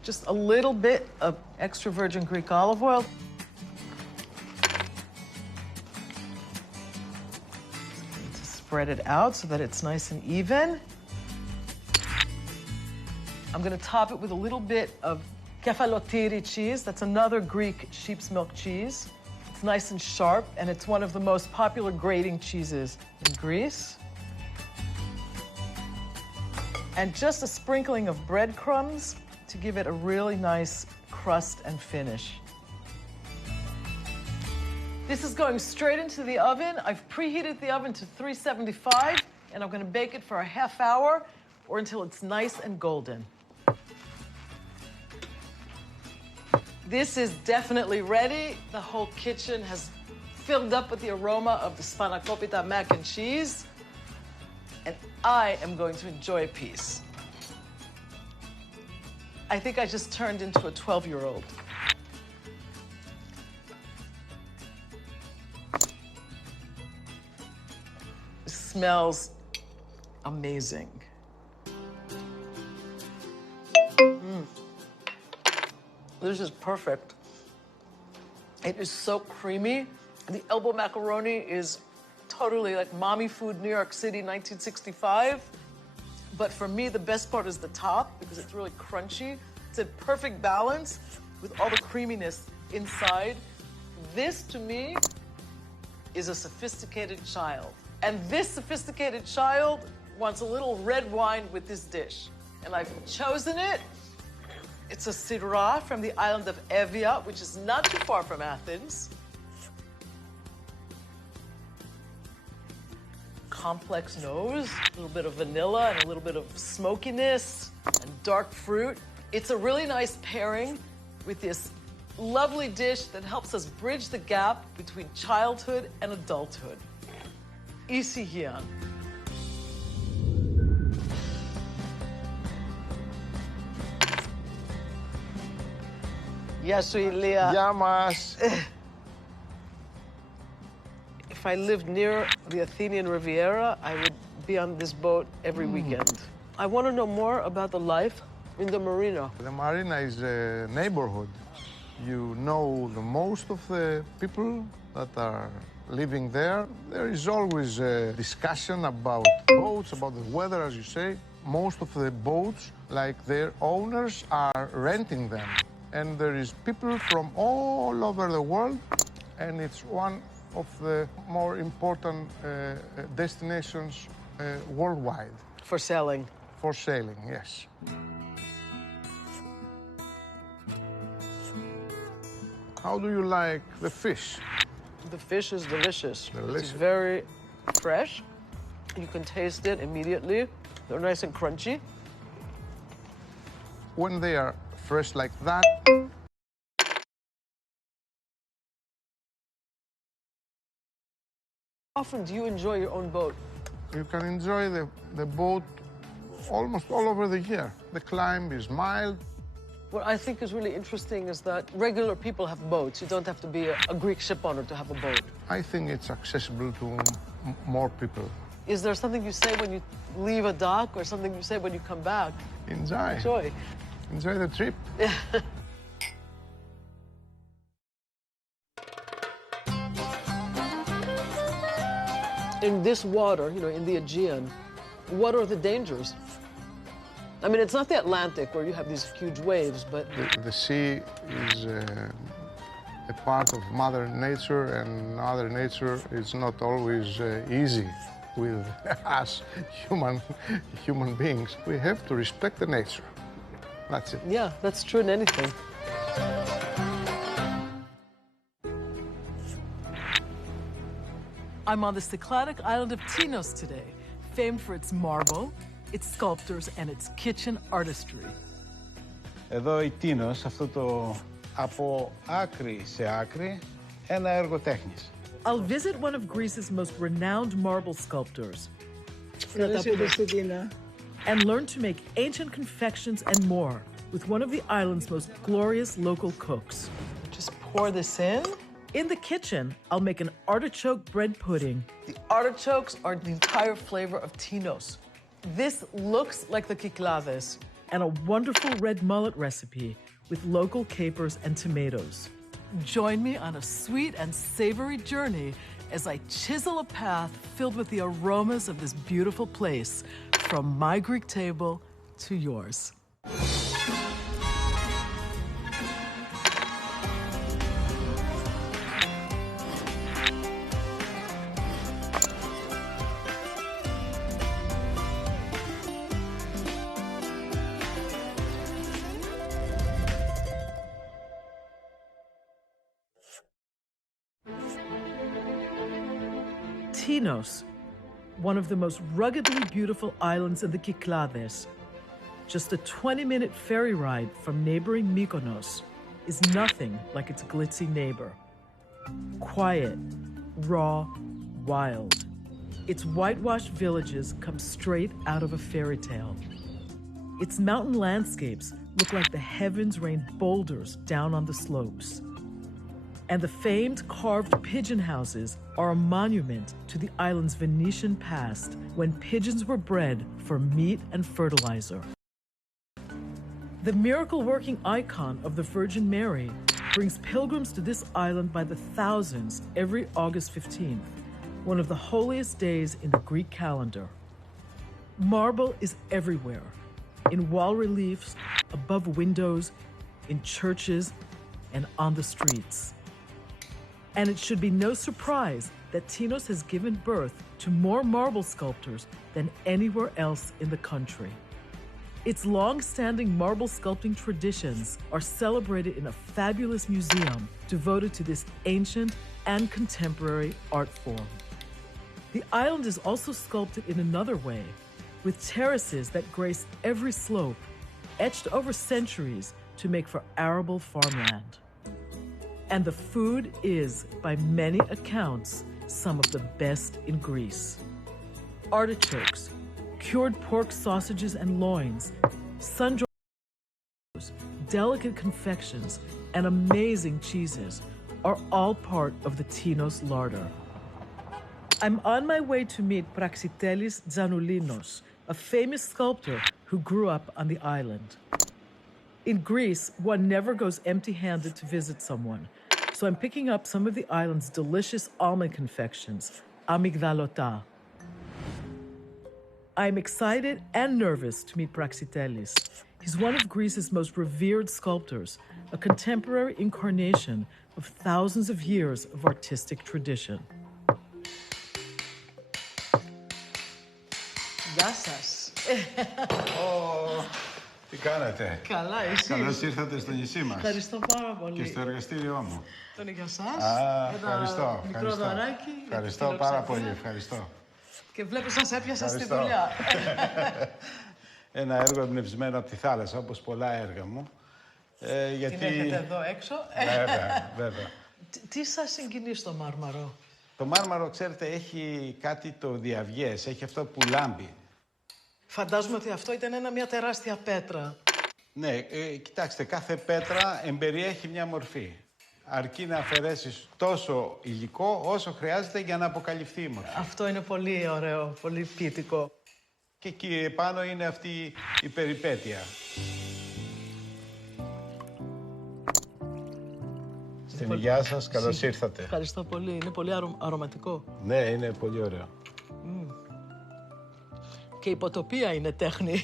Just a little bit of extra virgin Greek olive oil. To spread it out so that it's nice and even. I'm gonna top it with a little bit of kefalotiri cheese. That's another Greek sheep's milk cheese. It's nice and sharp, and it's one of the most popular grating cheeses in Greece. And just a sprinkling of breadcrumbs to give it a really nice crust and finish. This is going straight into the oven. I've preheated the oven to 375, and I'm gonna bake it for a half hour or until it's nice and golden. This is definitely ready. The whole kitchen has filled up with the aroma of the spanakopita mac and cheese. And I am going to enjoy a piece. I think I just turned into a 12-year-old. It smells amazing. This is perfect. It is so creamy. The elbow macaroni is totally like mommy food, New York City, 1965. But for me, the best part is the top because it's really crunchy. It's a perfect balance with all the creaminess inside. This, to me, is a sophisticated child. And this sophisticated child wants a little red wine with this dish. And I've chosen it. It's a Syrah from the island of Evia, which is not too far from Athens. Complex nose, a little bit of vanilla and a little bit of smokiness and dark fruit. It's a really nice pairing with this lovely dish that helps us bridge the gap between childhood and adulthood. Isi-gian. Γεια σου, Ηλία. Γεια μας. If I lived near the Athenian Riviera, I would be on this boat every weekend. I want to know more about the life in the marina. The marina is a neighborhood. You know the most of the people that are living there. There is always a discussion about boats, about the weather, as you say. Most of the boats, like their owners, are renting them. And there is people from all over the world, and it's one of the more important destinations worldwide. For sailing. For sailing, yes. How do you like the fish? The fish is delicious. Delicious. It's very fresh. You can taste it immediately. They're nice and crunchy. When they are fresh like that, How often do you enjoy your own boat? you can enjoy the boat almost all over the year. The climb is mild. What I think is really interesting is that regular people have boats. You don't have to be a Greek shipowner to have a boat. I think it's accessible to more people. Is there something you say when you leave a dock or something you say when you come back? Enjoy. Enjoy. Enjoy the trip. In this water, in the Aegean, what are the dangers? I mean, it's not the Atlantic where you have these huge waves, but... The sea is a part of Mother Nature, and Mother Nature is not always easy with us human beings. We have to respect the nature. That's it. Yeah, that's true in anything. I'm on the Cycladic island of Tinos today, famed for its marble, its sculptors, and its kitchen artistry. Εδώ η Τίνος, αυτό το από άκρη σε άκρη, ένα έργο τέχνης. I'll visit one of Greece's most renowned marble sculptors and learn to make ancient confections and more with one of the island's most glorious local cooks. Just pour this in. In the kitchen, I'll make an artichoke bread pudding. The artichokes are the entire flavor of Tinos. This looks like the Kyklades, and a wonderful red mullet recipe with local capers and tomatoes. Join me on a sweet and savory journey as I chisel a path filled with the aromas of this beautiful place, from my Greek table to yours. Tinos, one of the most ruggedly beautiful islands in the Kyklades, just a 20-minute ferry ride from neighboring Mykonos, is nothing like its glitzy neighbor. Quiet, raw, wild. Its whitewashed villages come straight out of a fairy tale. Its mountain landscapes look like the heavens rained boulders down on the slopes. And the famed carved pigeon houses are a monument to the island's Venetian past, when pigeons were bred for meat and fertilizer. The miracle-working icon of the Virgin Mary brings pilgrims to this island by the thousands every August 15th, one of the holiest days in the Greek calendar. Marble is everywhere, in wall reliefs, above windows, in churches, and on the streets. And it should be no surprise that Tinos has given birth to more marble sculptors than anywhere else in the country. Its long-standing marble sculpting traditions are celebrated in a fabulous museum devoted to this ancient and contemporary art form. The island is also sculpted in another way, with terraces that grace every slope, etched over centuries to make for arable farmland. And the food is, by many accounts, some of the best in Greece. Artichokes, cured pork sausages and loins, sun-dried, delicate confections, and amazing cheeses are all part of the Tinos larder. I'm on my way to meet Praxitelis Zanoulinos, a famous sculptor who grew up on the island. In Greece, one never goes empty-handed to visit someone, so I'm picking up some of the island's delicious almond confections, amygdalota. I'm excited and nervous to meet Praxitelis. He's one of Greece's most revered sculptors, a contemporary incarnation of thousands of years of artistic tradition. Γεια σας. Τι κάνατε? Καλά, εσείς. Καλώς ήρθατε στο νησί μας. Ευχαριστώ πάρα πολύ. Και στο εργαστήριό μου. Τον για σας. Ευχαριστώ. Μικρό δωράκι. Ευχαριστώ πάρα πολύ. Ευχαριστώ. Και βλέπω σας έπιασα στη Ευχαριστώ. δουλειά. Ένα έργο εμπνευσμένο από τη θάλασσα, όπως πολλά έργα μου. Γιατί... Την έχετε εδώ έξω. Βέβαια, βέβαια. Τι σας συγκινεί στο μάρμαρο? Το μάρμαρο, ξέρετε, έχει κάτι το διαυγές, έχει αυτό που λάμπει. Φαντάζομαι ότι αυτό ήταν μια τεράστια πέτρα. Ναι, κοιτάξτε, κάθε πέτρα εμπεριέχει μια μορφή. Αρκεί να αφαιρέσεις τόσο υλικό όσο χρειάζεται για να αποκαλυφθεί η μορφή. Αυτό είναι πολύ ωραίο, πολύ ποιητικό. Και εκεί επάνω είναι αυτή η περιπέτεια. Στην υγειά σας, καλώς ήρθατε. Ευχαριστώ πολύ. Είναι πολύ αρωματικό. Ναι, είναι πολύ ωραίο. Και η υποτοπία είναι τέχνη.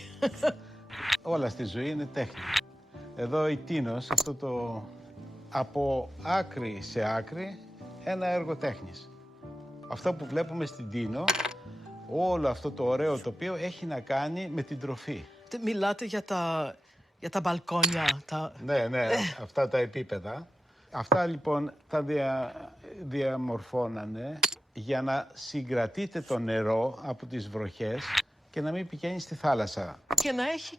Όλα στη ζωή είναι τέχνη. Εδώ η Τίνος, αυτό το από άκρη σε άκρη, ένα έργο τέχνης. Αυτό που βλέπουμε στην Τίνο, όλο αυτό το ωραίο τοπίο έχει να κάνει με την τροφή. Μιλάτε για τα μπαλκόνια. Ναι, ναι, αυτά τα επίπεδα. Αυτά λοιπόν τα διαμορφώνανε για να συγκρατείτε το νερό από τις βροχές και να μην πηγαίνει στη θάλασσα. Και να έχει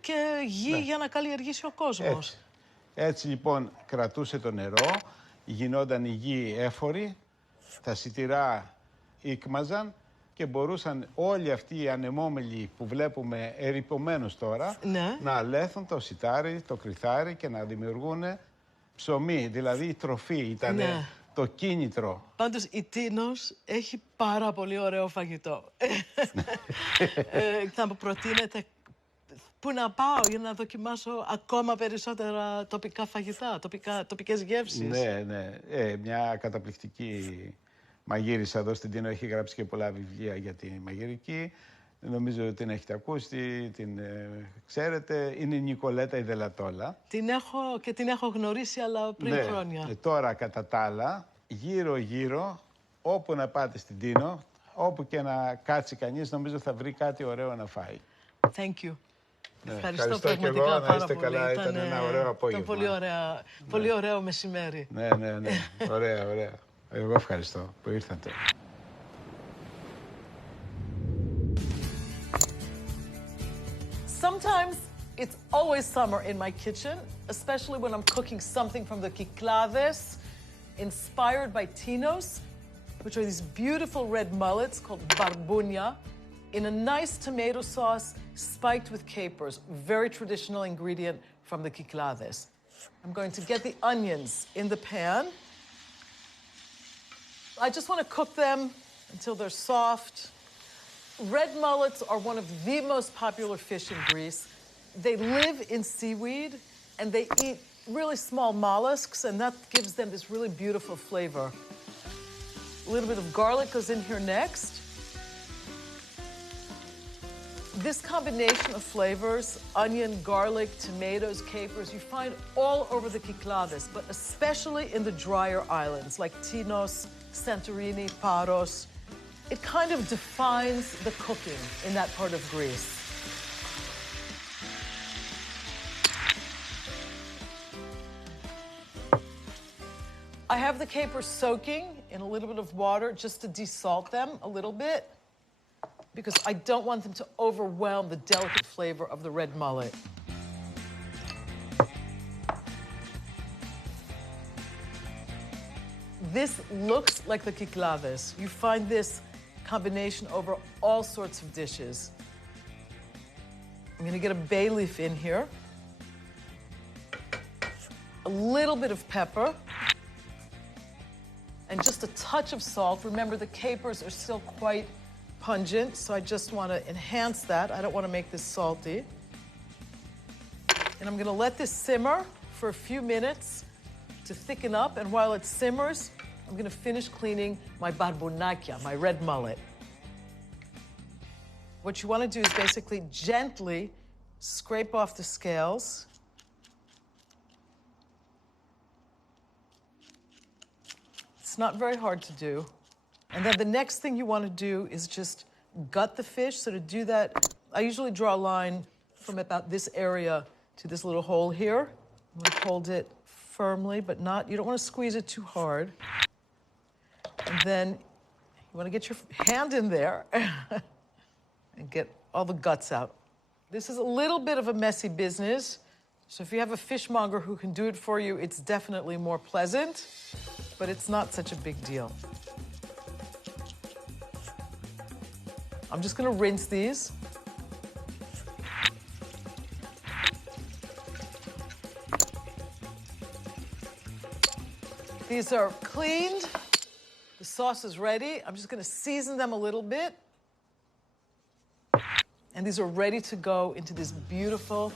και γη για να καλλιεργήσει ο κόσμος. Έτσι λοιπόν κρατούσε το νερό, γινόταν η γη έφορη, τα σιτηρά ήκμαζαν και μπορούσαν όλοι αυτοί οι ανεμόμελοι που βλέπουμε ερειπωμένους τώρα να αλέθουν το σιτάρι, το κρυθάρι και να δημιουργούν ψωμί, δηλαδή η τροφή ήταν το κίνητρο. Πάντως η Τίνος έχει πάρα πολύ ωραίο φαγητό. Θα μου προτείνετε πού να πάω για να δοκιμάσω ακόμα περισσότερα τοπικά φαγητά, τοπικές γεύσεις. Ναι, ναι. Μια καταπληκτική μαγείρισα εδώ στην Τίνο, έχει γράψει και πολλά βιβλία για τη μαγειρική. Νομίζω ότι την έχετε ακούσει, την ξέρετε. Είναι η Νικολέτα η Δελατόλα. Την έχω γνωρίσει, αλλά πριν χρόνια. Τώρα, κατά τα άλλα, γύρω-γύρω, όπου να πάτε στην Τίνο, όπου και να κάτσει κανείς, νομίζω θα βρει κάτι ωραίο να φάει. Thank you. Ναι, ευχαριστώ πραγματικά και εγώ, να είστε καλά, ήταν ένα ωραίο απόγευμα. Ήταν πολύ ωραίο μεσημέρι. Ναι, ναι, ναι. Ωραία, ωραία. Εγώ ευχαριστώ που ήρθατε. Sometimes it's always summer in my kitchen, especially when I'm cooking something from the Kyklades, inspired by Tinos, which are these beautiful red mullets called barbunya, in a nice tomato sauce spiked with capers, very traditional ingredient from the Kyklades. I'm going to get the onions in the pan. I just want to cook them until they're soft. Red mullets are one of the most popular fish in Greece. They live in seaweed and they eat really small mollusks, and that gives them this really beautiful flavor. A little bit of garlic goes in here next. This combination of flavors, onion, garlic, tomatoes, capers, you find all over the Kyklades, but especially in the drier islands like Tinos, Santorini, Paros. It kind of defines the cooking in that part of Greece. I have the capers soaking in a little bit of water just to desalt them a little bit, because I don't want them to overwhelm the delicate flavor of the red mullet. This looks like the Kyklades. You find this combination over all sorts of dishes. I'm gonna get a bay leaf in here, a little bit of pepper, and just a touch of salt. Remember, the capers are still quite pungent, so I just want to enhance that. I don't want to make this salty. And I'm going to let this simmer for a few minutes to thicken up, and while it simmers, I'm going to finish cleaning my barbonakia, my red mullet. What you want to do is basically gently scrape off the scales. It's not very hard to do. And then the next thing you want to do is just gut the fish. So to do that, I usually draw a line from about this area to this little hole here. I'm going to hold it firmly, but not, you don't want to squeeze it too hard. And then you want to get your hand in there and get all the guts out. This is a little bit of a messy business. So if you have a fishmonger who can do it for you, it's definitely more pleasant, but it's not such a big deal. I'm just gonna rinse these. These are cleaned. The sauce is ready. I'm just gonna season them a little bit. And these are ready to go into this beautiful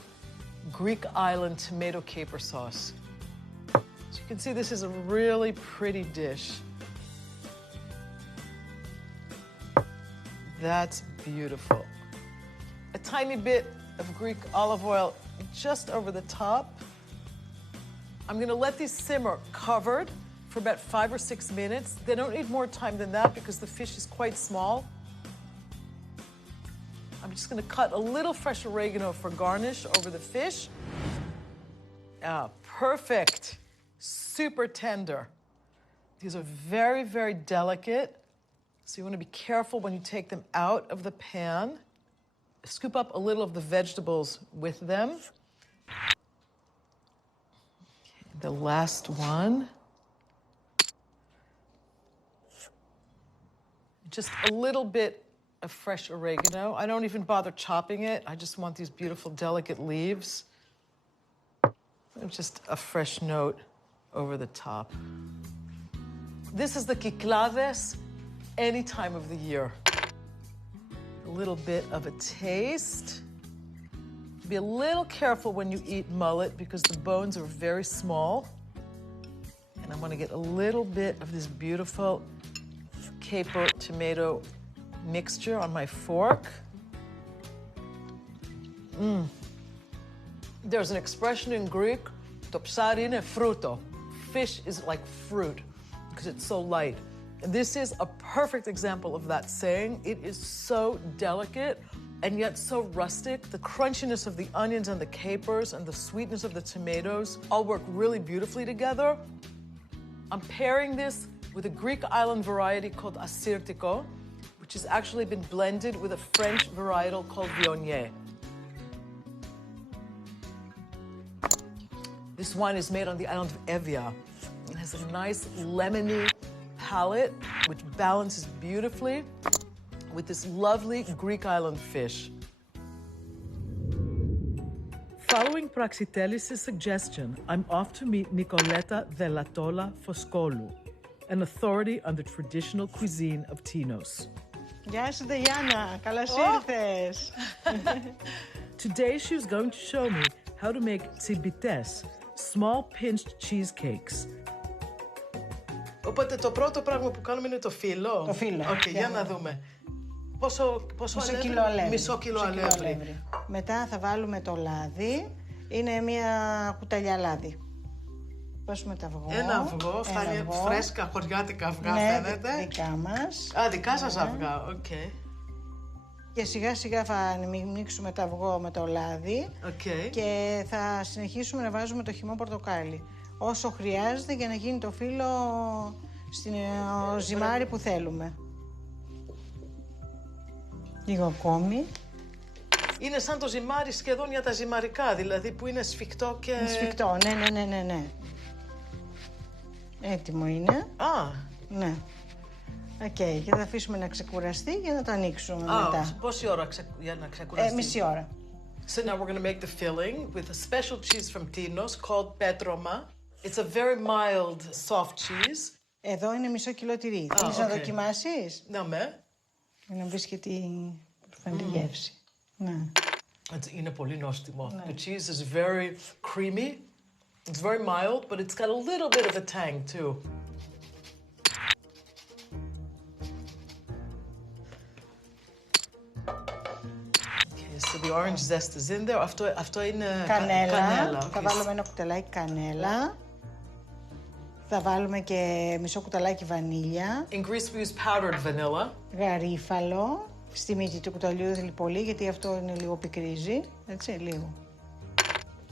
Greek island tomato caper sauce. So you can see this is a really pretty dish. That's beautiful. A tiny bit of Greek olive oil just over the top. I'm gonna let these simmer covered for about 5 or 6 minutes. They don't need more time than that because the fish is quite small. I'm just gonna cut a little fresh oregano for garnish over the fish. Ah, perfect. Super tender. These are very, very delicate. So you wanna be careful when you take them out of the pan. Scoop up a little of the vegetables with them. Okay, the last one. Just a little bit of fresh oregano. I don't even bother chopping it. I just want these beautiful, delicate leaves. And just a fresh note over the top. This is the Kyklades any time of the year. A little bit of a taste. Be a little careful when you eat mullet because the bones are very small. And I want to get a little bit of this beautiful caper tomato mixture on my fork. There's an expression in Greek, to ψάρι είναι φρούτο. Fish is like fruit because it's so light. And this is a perfect example of that saying. It is so delicate and yet so rustic. The crunchiness of the onions and the capers and the sweetness of the tomatoes all work really beautifully together. I'm pairing this with a Greek island variety called assyrtiko, which has actually been blended with a French varietal called Viognier. This wine is made on the island of Evia. It has a nice lemony palate, which balances beautifully with this lovely Greek island fish. Following Praxitelis' suggestion, I'm off to meet Nicoleta Delatola Foscolu, an authority on the traditional cuisine of Tinos. Γεια σου, Διάννα. Καλώς ήρθες. Today, she was going to show me how to make tsibites, small pinched cheesecakes. Οπότε το πρώτο πράγμα που κάνουμε είναι το φύλλο. Το φύλλο. Okay, για να δούμε. Πόσο κιλό αλεύρι. Μισό κιλό αλεύρι. Μετά θα βάλουμε το λάδι. Είναι μια κουταλιά λάδι. Βάζουμε το αυγό. Ένα αυγό, φτάνει φρέσκα χωριάτικα αυγά, φαίνεται. Ναι, δικά μας. Α, δικά σας αυγά, οκ. Και σιγά σιγά θα ανοίξουμε το αυγό με το λάδι. Και θα συνεχίσουμε να βάζουμε το χυμό πορτοκάλι. Όσο χρειάζεται για να γίνει το φύλλο στην ζυμάρι που θέλουμε. Λίγο ακόμη. Είναι σαν το ζυμάρι σχεδόν για τα ζυμαρικά, δηλαδή που είναι σφιχτό και... Σφιχτό, ναι. Έτοιμο είναι. Α. Ναι. Οκ, και θα αφήσουμε να ξεκουραστεί για να το ανοίξουμε μετά. Πόση ώρα για να ξεκουραστεί? Μισή ώρα. So now we're going to make the filling with a special cheese from Tinos called Petroma. It's a very mild, soft cheese. Εδώ είναι μισό κιλό τυρί. Θέλεις να δοκιμάσεις? Ναι. Για να βρεις και τη προφανή γεύση. Ναι. Είναι πολύ νόστιμο. The cheese is very creamy. It's very mild, but it's got a little bit of a tang too. Okay, so the orange zest is in there. Αυτό είναι κανέλα. Θα βάλουμε ένα κουταλάκι κανέλα. Θα βάλουμε και μισό κουταλάκι βανίλια. In Greece we use powdered vanilla. Γαρίφαλο. Στη μύτη του κουταλιού θέλει πολύ, γιατί αυτό είναι λίγο πικρίζει. Έτσι, λίγο.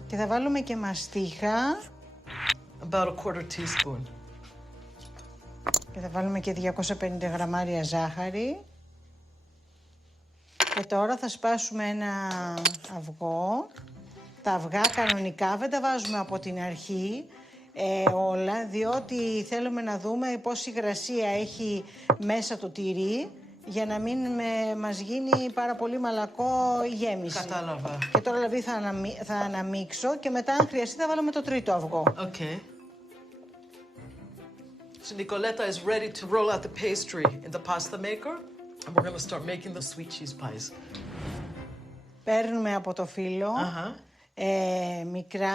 Και θα βάλουμε και μαστίχα. About a quarter teaspoon. Και θα βάλουμε και 250 γραμμάρια ζάχαρη. Και τώρα θα σπάσουμε ένα αυγό. Τα αυγά κανονικά δεν τα βάζουμε από την αρχή όλα, διότι θέλουμε να δούμε πόση υγρασία έχει μέσα το τυρί, για να μην μας γίνει πάρα πολύ μαλακό η γέμιση. Κατάλαβα. Και τώρα δηλαδή θα αναμίξω και μετά αν χρειαστεί θα βάλουμε το τρίτο αυγό. Okay. So Nicoletta is ready to roll out the pastry in the pasta maker, and we're going to start making the sweet cheese pies. Παίρνουμε από το φύλλο μικρά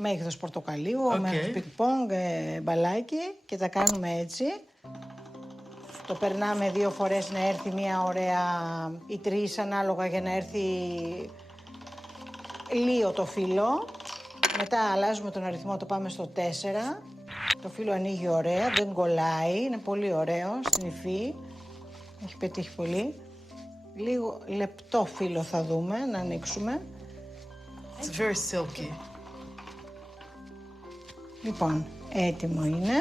μέγεθος πορτοκαλίου, μέγεθος πινκ-πονγκ, μπαλάκι και τα κάνουμε έτσι. Το περνάμε 2 φορές να έρθει μια ωραία ή 3 ανάλογα για να έρθει λίγο το φύλλο. Μετά αλλάζουμε τον αριθμό, το πάμε στο 4. Το φύλλο ανοίγει ωραία, δεν κολλάει, είναι πολύ ωραίο στην υφή. Έχει πετύχει πολύ. Λίγο λεπτό φύλλο θα δούμε, να ανοίξουμε. It's very silky. Λοιπόν, έτοιμο είναι.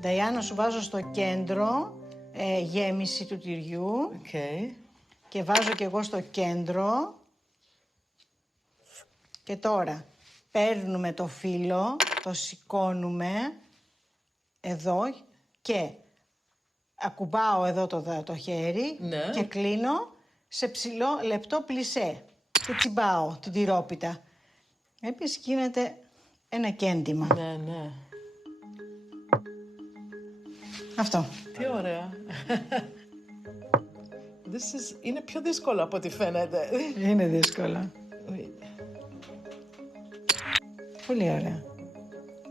Νταϊάννα, σου βάζω στο κέντρο γέμιση του τυριού. Okay. Και βάζω και εγώ στο κέντρο. Και τώρα παίρνουμε το φύλλο, το σηκώνουμε εδώ και ακουμπάω εδώ το χέρι και κλείνω σε ψηλό λεπτό πλισέ και τσιμπάω την τυρόπιτα. Επίσης γίνεται ένα κέντημα. Ναι, ναι. Αυτό. Τι ωραία. Είναι πιο δύσκολο από ό,τι φαίνεται. Είναι δύσκολο. Πολύ ωραία.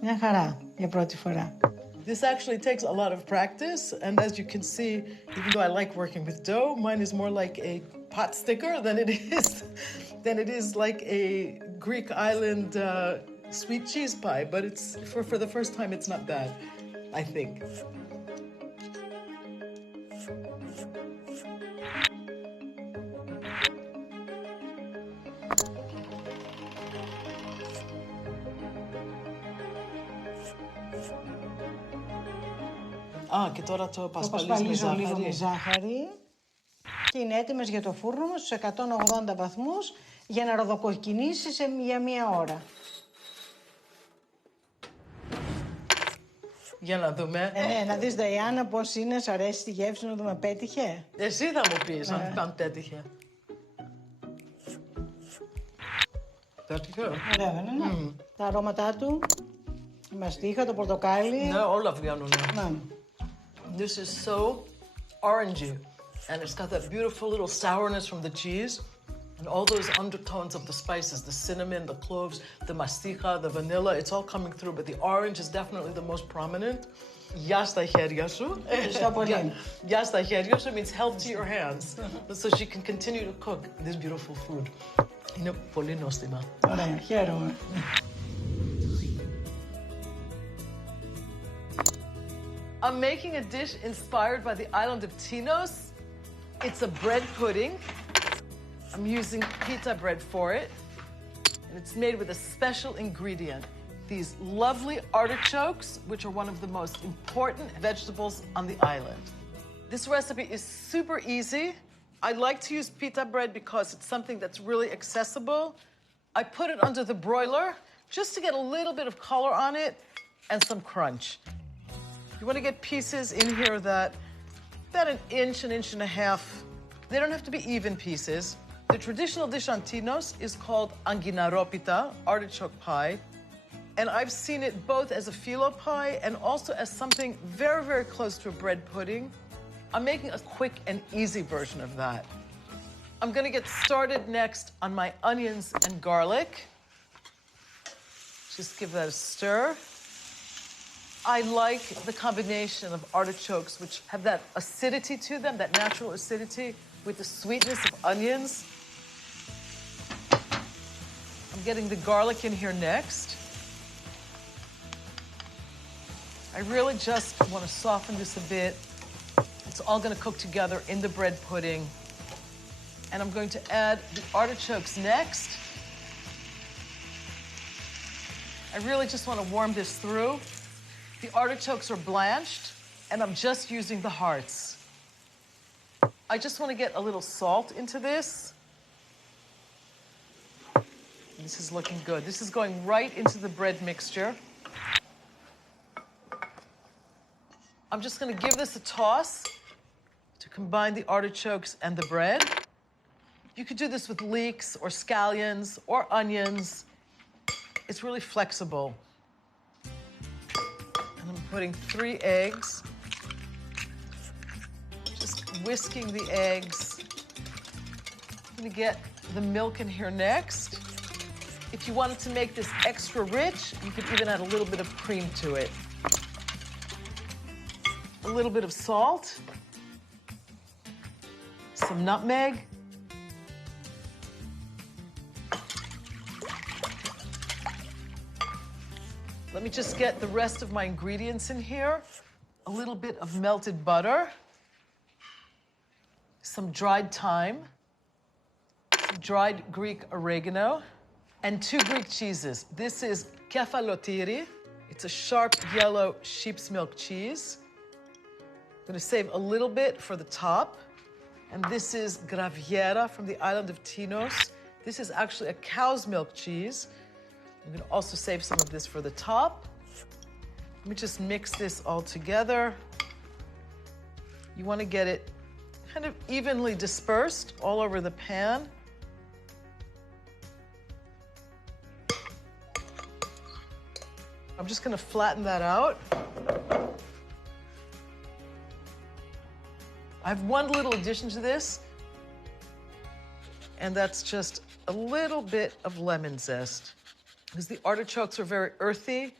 Μια χαρά για πρώτη φορά. This actually takes a lot of practice, and as you can see, even though I like working with dough, mine is more like a pot sticker than it is like a Greek island sweet cheese pie. But it's for the first time, it's not bad, I think. Και τώρα το πασπαλίζω λίγο με ζάχαρη και είναι έτοιμες για το φούρνο μας στους 180 βαθμούς για να ροδοκοκκινήσει για 1 ώρα. Για να δούμε. Να δεις, Νταϊάννα, πώς είναι, σ' αρέσει τη γεύση, να δούμε, πέτυχε. Εσύ θα μου πεις αν πέτυχε. Πέτυχε. Ωραία, δεν είναι. Τα αρώματά του, η μαστίχα, το πορτοκάλι. Ναι, όλα βγαίνουν. This is so orangey, and it's got that beautiful little sourness from the cheese, and all those undertones of the spices, the cinnamon, the cloves, the masticha, the vanilla, it's all coming through, but the orange is definitely the most prominent. Γεια στα χέρια σου. Γεια στα χέρια σου means health to your hands, so she can continue to cook this beautiful food. Είναι πολύ νόστιμα. Ωραία, χαίρομαι. I'm making a dish inspired by the island of Tinos. It's a bread pudding. I'm using pita bread for it. And it's made with a special ingredient. These lovely artichokes, which are one of the most important vegetables on the island. This recipe is super easy. I like to use pita bread because it's something that's really accessible. I put it under the broiler just to get a little bit of color on it and some crunch. You want to get pieces in here that about an inch and a half. They don't have to be even pieces. The traditional dish on Tinos is called anginaropita, artichoke pie. And I've seen it both as a phyllo pie and also as something very, very close to a bread pudding. I'm making a quick and easy version of that. I'm going to get started next on my onions and garlic. Just give that a stir. I like the combination of artichokes, which have that acidity to them, that natural acidity, with the sweetness of onions. I'm getting the garlic in here next. I really just want to soften this a bit It's all gonna cook together in the bread pudding. And I'm going to add the artichokes next. I really just want to warm this through. The artichokes are blanched, and I'm just using the hearts. I just want to get a little salt into this. This is looking good. This is going right into the bread mixture. I'm just going to give this a toss to combine the artichokes and the bread. You could do this with leeks or scallions or onions. It's really flexible. And I'm putting 3 eggs. Just whisking the eggs. I'm gonna get the milk in here next. If you wanted to make this extra rich, you could even add a little bit of cream to it. A little bit of salt. Some nutmeg. Let me just get the rest of my ingredients in here. A little bit of melted butter, some dried thyme, some dried Greek oregano, and 2 Greek cheeses. This is kefalotiri. It's a sharp yellow sheep's milk cheese. I'm gonna save a little bit for the top. And this is graviera from the island of Tinos. This is actually a cow's milk cheese. I'm gonna also save some of this for the top. Let me just mix this all together. You wanna get it kind of evenly dispersed all over the pan. I'm just gonna flatten that out. I have one little addition to this, and that's just a little bit of lemon zest. Because the artichokes are very earthy,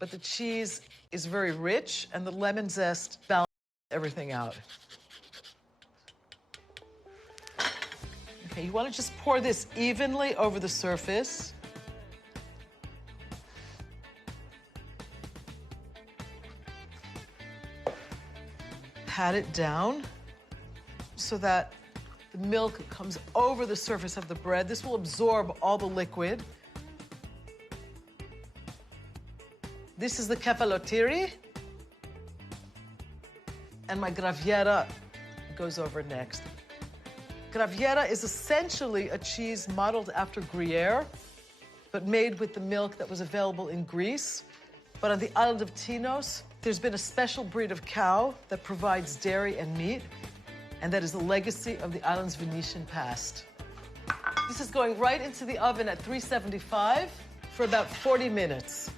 but the cheese is very rich, and the lemon zest balances everything out. Okay, you want to just pour this evenly over the surface. Pat it down so that the milk comes over the surface of the bread. This will absorb all the liquid. This is the kefalotiri, and my graviera goes over next. Graviera is essentially a cheese modeled after Gruyere, but made with the milk that was available in Greece. But on the island of Tinos, there's been a special breed of cow that provides dairy and meat, and that is a legacy of the island's Venetian past. This is going right into the oven at 375 for about 40 minutes.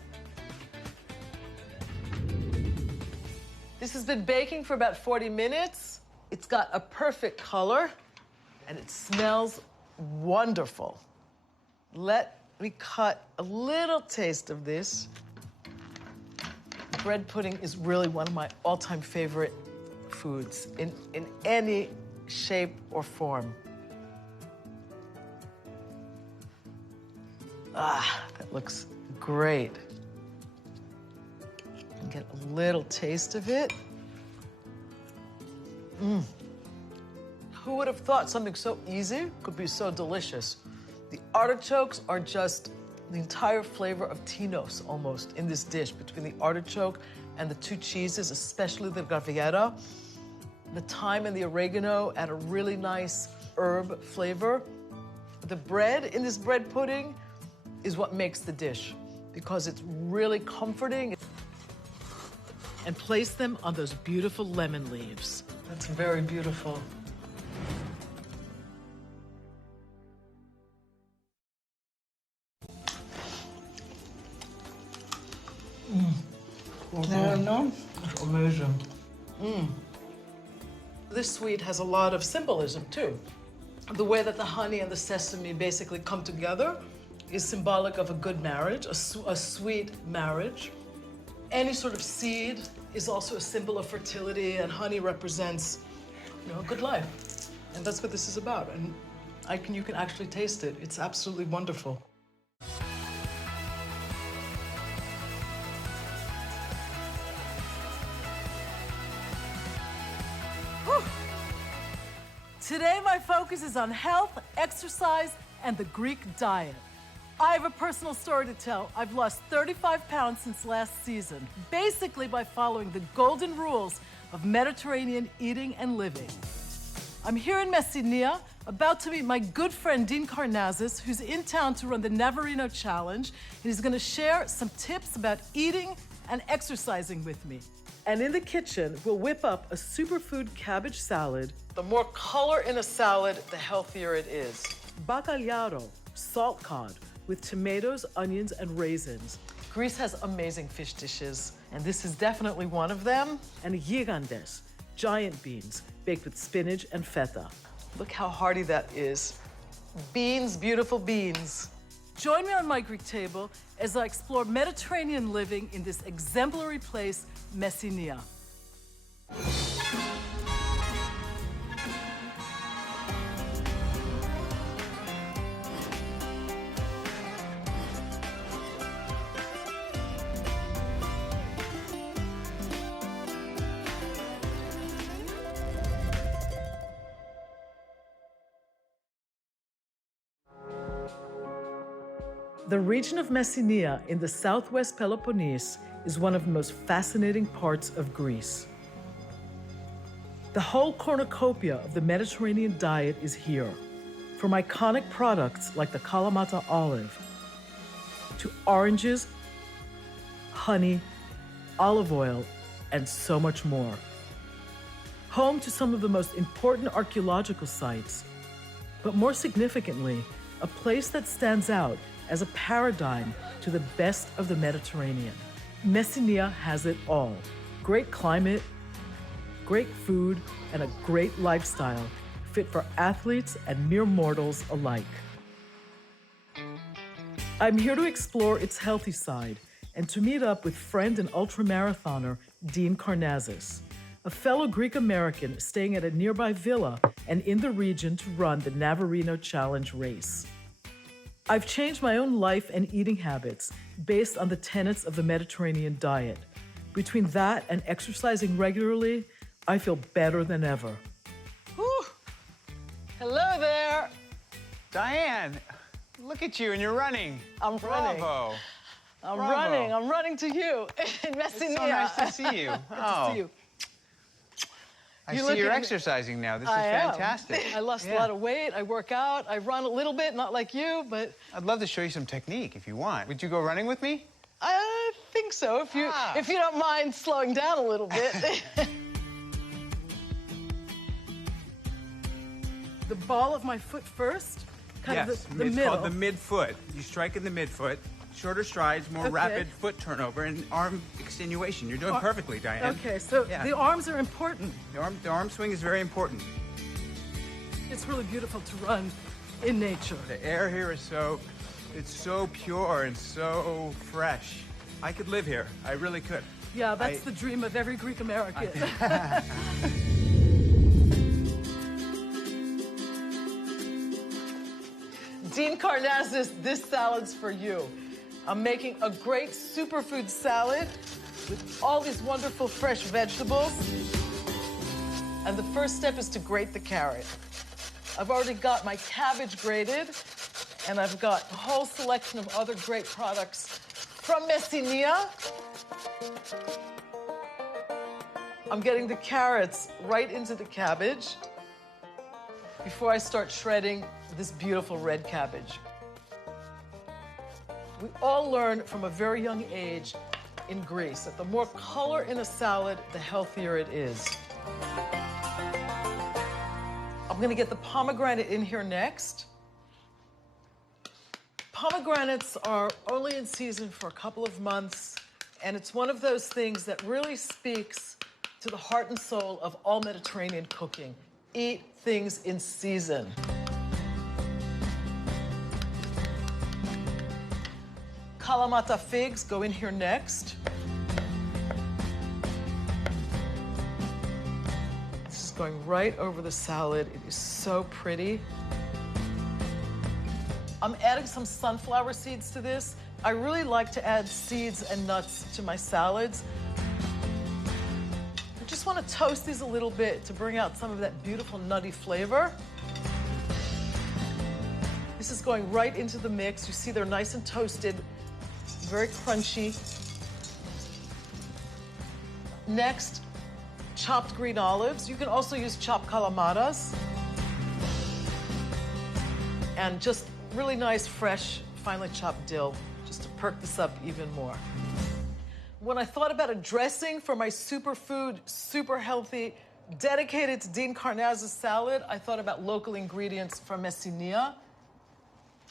This has been baking for about 40 minutes. It's got a perfect color, and it smells wonderful. Let me cut a little taste of this. Bread pudding is really one of my all-time favorite foods in any shape or form. Ah, that looks great. And get a little taste of it. Who would have thought something so easy could be so delicious? The artichokes are just the entire flavor of Tinos almost in this dish, between the artichoke and the 2 cheeses, especially the graviera. The thyme and the oregano add a really nice herb flavor. The bread in this bread pudding is what makes the dish, because it's really comforting. And place them on those beautiful lemon leaves. That's very beautiful. No. That's amazing. This sweet has a lot of symbolism too. The way that the honey and the sesame basically come together is symbolic of a good marriage, a sweet marriage. Any sort of seed is also a symbol of fertility, and honey represents, a good life. And that's what this is about. And you can actually taste it. It's absolutely wonderful. Today, my focus is on health, exercise, and the Greek diet. I have a personal story to tell. I've lost 35 pounds since last season, basically by following the golden rules of Mediterranean eating and living. I'm here in Messina, about to meet my good friend Dean Karnazes, who's in town to run the VaRiuS Challenge, and he's gonna share some tips about eating and exercising with me. And in the kitchen, we'll whip up a superfood cabbage salad. The more color in a salad, the healthier it is. Bacalhau, salt cod, with tomatoes, onions, and raisins. Greece has amazing fish dishes, and this is definitely one of them. And gigantes, giant beans, baked with spinach and feta. Look how hearty that is. Beans, beautiful beans. Join me on my Greek table as I explore Mediterranean living in this exemplary place, Messina. The region of Messina in the southwest Peloponnese is one of the most fascinating parts of Greece. The whole cornucopia of the Mediterranean diet is here, from iconic products like the Kalamata olive, to oranges, honey, olive oil, and so much more. Home to some of the most important archaeological sites, but more significantly, a place that stands out as a paradigm to the best of the Mediterranean. Messina has it all. Great climate, great food, and a great lifestyle fit for athletes and mere mortals alike. I'm here to explore its healthy side and to meet up with friend and ultramarathoner Dean Karnazes, a fellow Greek-American staying at a nearby villa and in the region to run the VaRiuS Challenge race. I've changed my own life and eating habits based on the tenets of the Mediterranean diet. Between that and exercising regularly, I feel better than ever. Whew. Hello there. Diane, look at you and you're running. I'm running. Bravo. I'm Bravo. running. I'm running to you in Messina. It's so nice to see you. Good to see you. I see you're exercising now. This is fantastic. I lost a lot of weight. I work out. I run a little bit, not like you, but... I'd love to show you some technique if you want. Would you go running with me? I think so, if you don't mind slowing down a little bit. The ball of my foot first? Kind of the middle. It's called the mid-foot. You strike in the mid-foot. Shorter strides, more rapid foot turnover, and arm extenuation. You're doing perfectly, Diane. Okay, so the arms are important. The arm swing is very important. It's really beautiful to run in nature. The air here is it's so pure and so fresh. I could live here. I really could. Yeah, that's the dream of every Greek American. Dean Karnazes, this salad's for you. I'm making a great superfood salad with all these wonderful fresh vegetables. And the first step is to grate the carrot. I've already got my cabbage grated, and I've got a whole selection of other great products from Messina. I'm getting the carrots right into the cabbage before I start shredding this beautiful red cabbage. We all learn from a very young age in Greece that the more color in a salad, the healthier it is. I'm gonna get the pomegranate in here next. Pomegranates are only in season for a couple of months, and it's one of those things that really speaks to the heart and soul of all Mediterranean cooking. Eat things in season. Kalamata figs go in here next. This is going right over the salad. It is so pretty. I'm adding some sunflower seeds to this. I really like to add seeds and nuts to my salads. I just just want to toast these a little bit to bring out some of that beautiful nutty flavor. This is going right into the mix. You see they're nice and toasted, very crunchy. Next, chopped green olives. You can also use chopped calamaras. And just really nice, fresh, finely chopped dill, just to perk this up even more. When I thought about a dressing for my superfood, super healthy, dedicated to Dean Karnazes salad, I thought about local ingredients from Messina.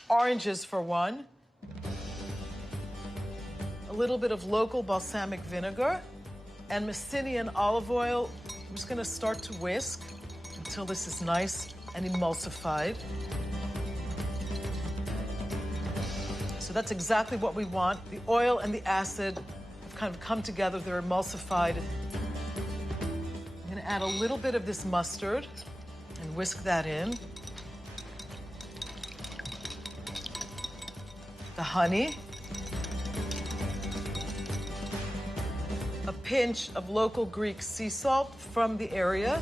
Oranges for one. A little bit of local balsamic vinegar. And Messinian olive oil. I'm just gonna start to whisk until this is nice and emulsified. So that's exactly what we want. The oil and the acid have kind of come together, they're emulsified. I'm gonna add a little bit of this mustard and whisk that in. The honey. A pinch of local Greek sea salt from the area.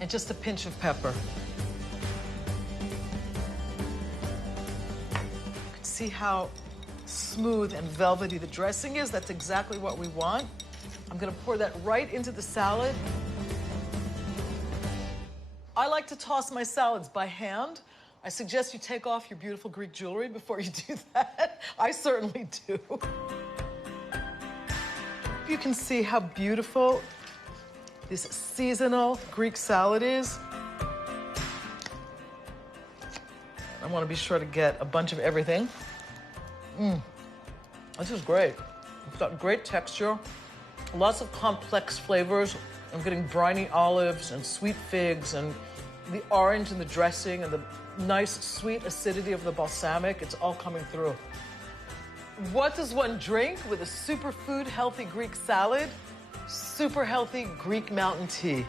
And just a pinch of pepper. You can see how smooth and velvety the dressing is. That's exactly what we want. I'm gonna pour that right into the salad. I like to toss my salads by hand. I suggest you take off your beautiful Greek jewelry before you do that. I certainly do. You can see how beautiful this seasonal Greek salad is. I want to be sure to get a bunch of everything. This is great. It's got great texture, lots of complex flavors. I'm getting briny olives and sweet figs and the orange in the dressing and the nice sweet acidity of the balsamic. It's all coming through. What does one drink with a superfood healthy Greek salad? Super healthy Greek mountain tea.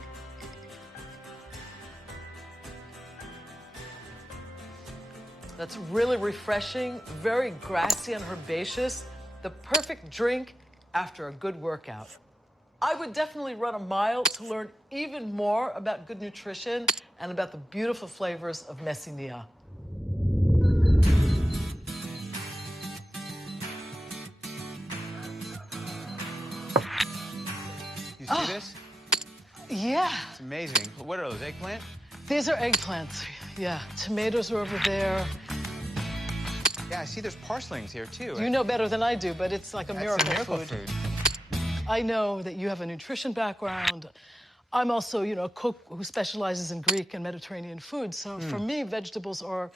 That's really refreshing, very grassy and herbaceous. The perfect drink after a good workout. I would definitely run a mile to learn even more about good nutrition and about the beautiful flavors of Messina. You see this? Yeah. It's amazing. What are those, eggplant? These are eggplants, yeah. Tomatoes are over there. Yeah, I see there's parslings here, too. You know better than I do, but it's like a That's miracle, a miracle food. I know that you have a nutrition background. I'm also, a cook who specializes in Greek and Mediterranean food. So for me, vegetables are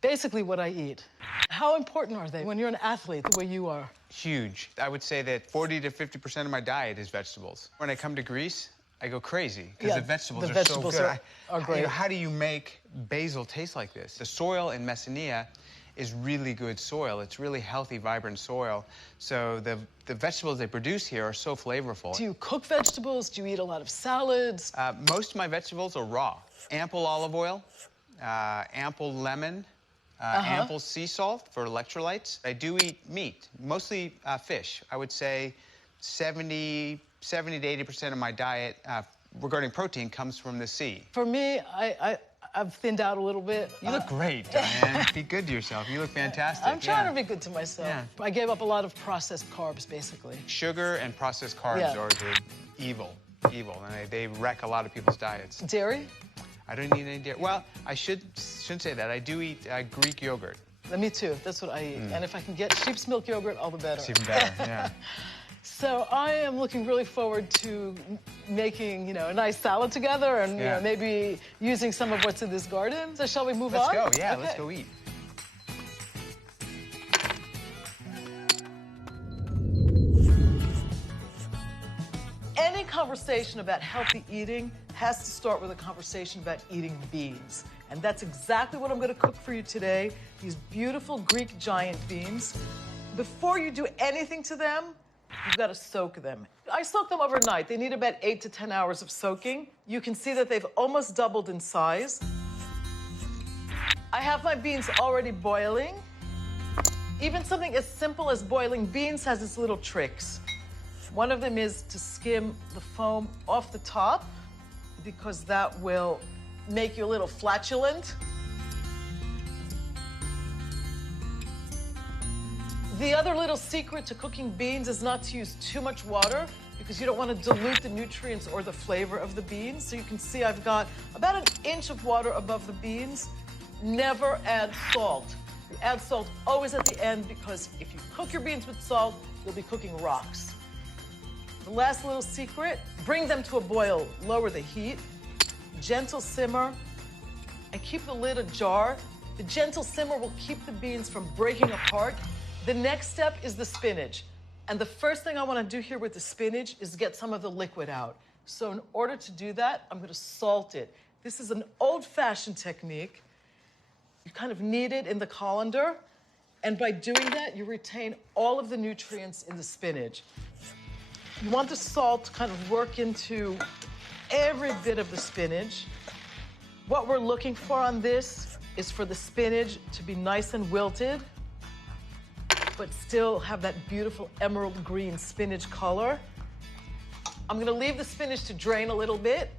basically what I eat. How important are they when you're an athlete the way you are? Huge. I would say that 40 to 50% of my diet is vegetables. When I come to Greece, I go crazy because the vegetables are so good. Are great. How do you make basil taste like this? The soil in Messina is really good soil. It's really healthy, vibrant soil. So the vegetables they produce here are so flavorful. Do you cook vegetables? Do you eat a lot of salads? Most of my vegetables are raw. Ample olive oil, ample lemon, ample sea salt for electrolytes. I do eat meat, mostly fish. I would say 70 to 80% of my diet regarding protein comes from the sea. For me, I've thinned out a little bit. You look great, Diane. Be good to yourself. You look fantastic. I'm trying to be good to myself. Yeah. I gave up a lot of processed carbs, basically. Sugar and processed carbs are the evil, and they wreck a lot of people's diets. Dairy? I don't eat any dairy. Well, I shouldn't say that. I do eat Greek yogurt. Me too. That's what I eat. And if I can get sheep's milk yogurt, all the better. It's even better, yeah. So I am looking really forward to making, a nice salad together and maybe using some of what's in this garden. So shall we move on? Let's go, let's go eat. Any conversation about healthy eating has to start with a conversation about eating beans. And that's exactly what I'm going to cook for you today. These beautiful Greek giant beans. Before you do anything to them, you've got to soak them. I soak them overnight. They need about 8 to 10 hours of soaking. You can see that they've almost doubled in size. I have my beans already boiling. Even something as simple as boiling beans has its little tricks. One of them is to skim the foam off the top, because that will make you a little flatulent. The other little secret to cooking beans is not to use too much water, because you don't want to dilute the nutrients or the flavor of the beans. So you can see I've got about an inch of water above the beans. Never add salt. You add salt always at the end, because if you cook your beans with salt, you'll be cooking rocks. The last little secret, bring them to a boil, lower the heat, gentle simmer, and keep the lid ajar. The gentle simmer will keep the beans from breaking apart. The next step is the spinach. And the first thing I want to do here with the spinach is get some of the liquid out. So in order to do that, I'm going to salt it. This is an old-fashioned technique. You kind of knead it in the colander, and by doing that, you retain all of the nutrients in the spinach. You want the salt to kind of work into every bit of the spinach. What we're looking for on this is for the spinach to be nice and wilted, but still have that beautiful emerald green spinach color. I'm gonna leave the spinach to drain a little bit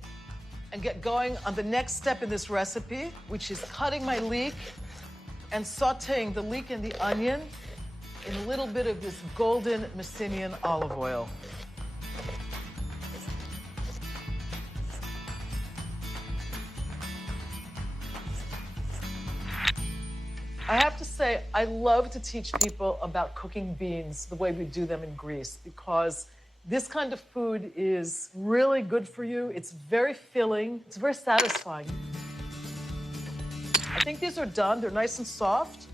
and get going on the next step in this recipe, which is cutting my leek and sauteing the leek and the onion in a little bit of this golden Messinian olive oil. I have to say, I love to teach people about cooking beans the way we do them in Greece, because this kind of food is really good for you. It's very filling. It's very satisfying. I think these are done. They're nice and soft.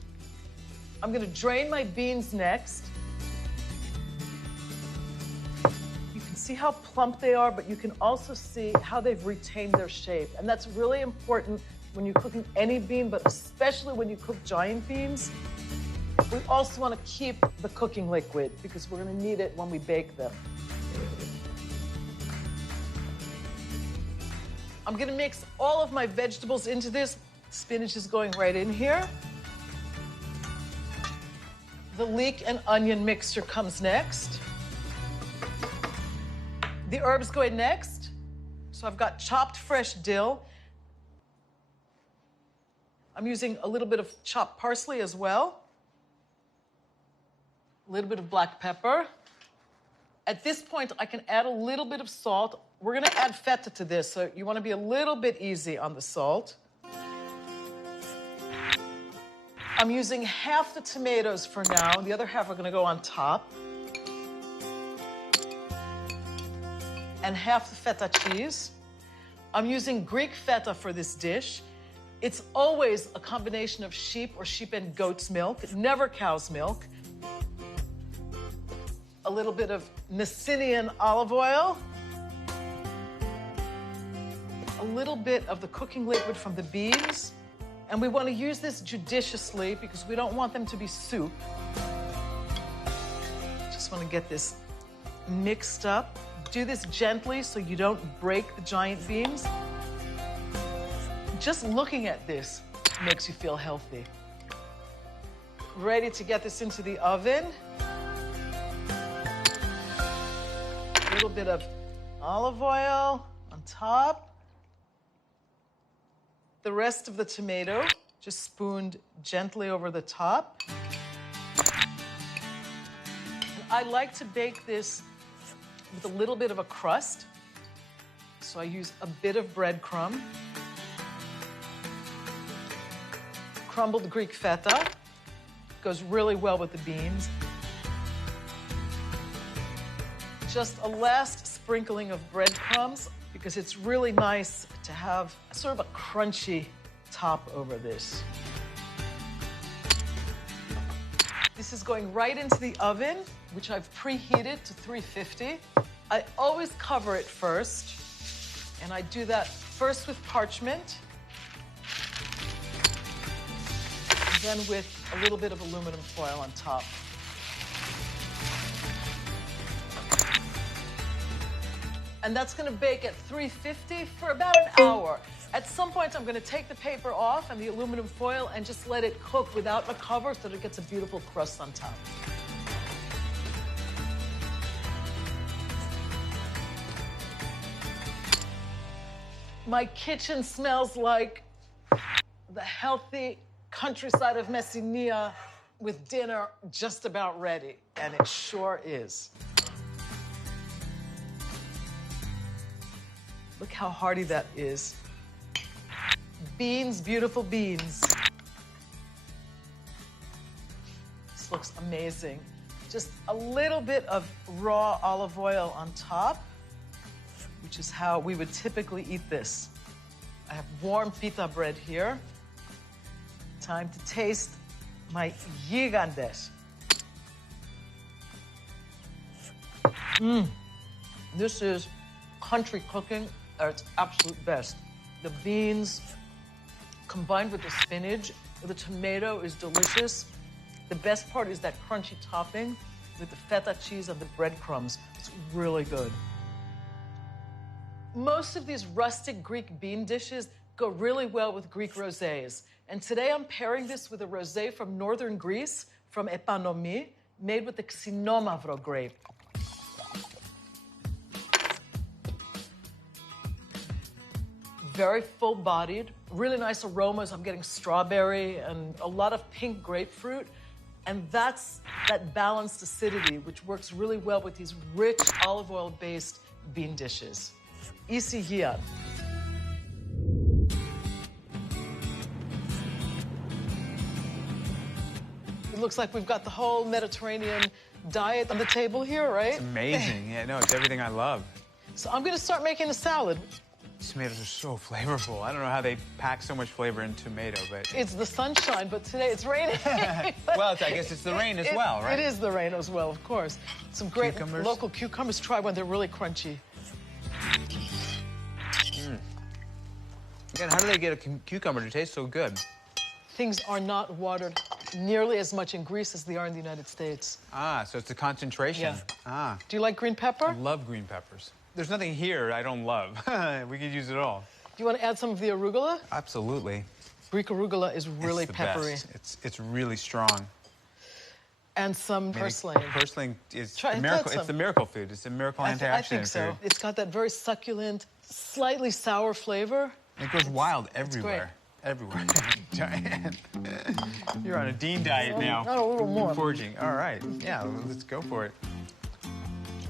I'm going to drain my beans next. You can see how plump they are, but you can also see how they've retained their shape. And that's really important when you're cooking any bean, but especially when you cook giant beans. We also want to keep the cooking liquid, because we're going to need it when we bake them. I'm going to mix all of my vegetables into this. Spinach is going right in here. The leek and onion mixture comes next. The herbs go in next. So I've got chopped fresh dill. I'm using a little bit of chopped parsley as well. A little bit of black pepper. At this point, I can add a little bit of salt. We're gonna add feta to this, so you wanna be a little bit easy on the salt. I'm using half the tomatoes for now. The other half are gonna go on top. And half the feta cheese. I'm using Greek feta for this dish. It's always a combination of sheep or sheep and goat's milk, never cow's milk. A little bit of Messinian olive oil. A little bit of the cooking liquid from the beans. And we want to use this judiciously, because we don't want them to be soup. Just want to get this mixed up. Do this gently so you don't break the giant beans. Just looking at this makes you feel healthy. Ready to get this into the oven. A little bit of olive oil on top. The rest of the tomato just spooned gently over the top. And I like to bake this with a little bit of a crust. So I use a bit of breadcrumb. Crumbled Greek feta. Goes really well with the beans. Just a last sprinkling of breadcrumbs, because it's really nice to have sort of a crunchy top over this. This is going right into the oven, which I've preheated to 350. I always cover it first, and I do that first with parchment, and then with a little bit of aluminum foil on top. And that's gonna bake at 350 for about an hour. At some point, I'm gonna take the paper off and the aluminum foil and just let it cook without a cover so that it gets a beautiful crust on top. My kitchen smells like the healthy countryside of Messina with dinner just about ready, and it sure is. Look how hearty that is. Beans, beautiful beans. This looks amazing. Just a little bit of raw olive oil on top, which is how we would typically eat this. I have warm pita bread here. Time to taste my gigantes. This is country cooking at its absolute best. The beans combined with the spinach, the tomato is delicious. The best part is that crunchy topping with the feta cheese and the breadcrumbs. It's really good. Most of these rustic Greek bean dishes go really well with Greek rosés. And today I'm pairing this with a rosé from northern Greece, from Epanomi, made with the Xinomavro grape. Very full-bodied, really nice aromas. I'm getting strawberry and a lot of pink grapefruit. And that's that balanced acidity, which works really well with these rich olive oil-based bean dishes. Isi here. It looks like we've got the whole Mediterranean diet on the table here, right? It's amazing. Yeah, no, it's everything I love. So I'm gonna start making a salad. These tomatoes are so flavorful. I don't know how they pack so much flavor in tomato, but... It's the sunshine, but today it's raining. Well, I guess it's the rain as well, right? It is the rain as well, of course. Some great cucumbers. Local cucumbers. Try when they're really crunchy. Again, how do they get a cucumber to taste so good? Things are not watered nearly as much in Greece as they are in the United States. Ah, so it's the concentration. Yeah. Ah. Do you like green pepper? I love green peppers. There's nothing here I don't love. We could use it all. Do you want to add some of the arugula? Absolutely. Greek arugula is really It's the peppery. best. It's really strong. And some purslane. Purslane is Try- the miracle. some. It's the miracle food. It's a miracle antioxidant I think so. food. It's got that very succulent, slightly sour flavor. It goes wild everywhere. Everywhere. Diane, you're on a Dean diet now. Not a little more. Foraging. All right. Yeah, let's go for it.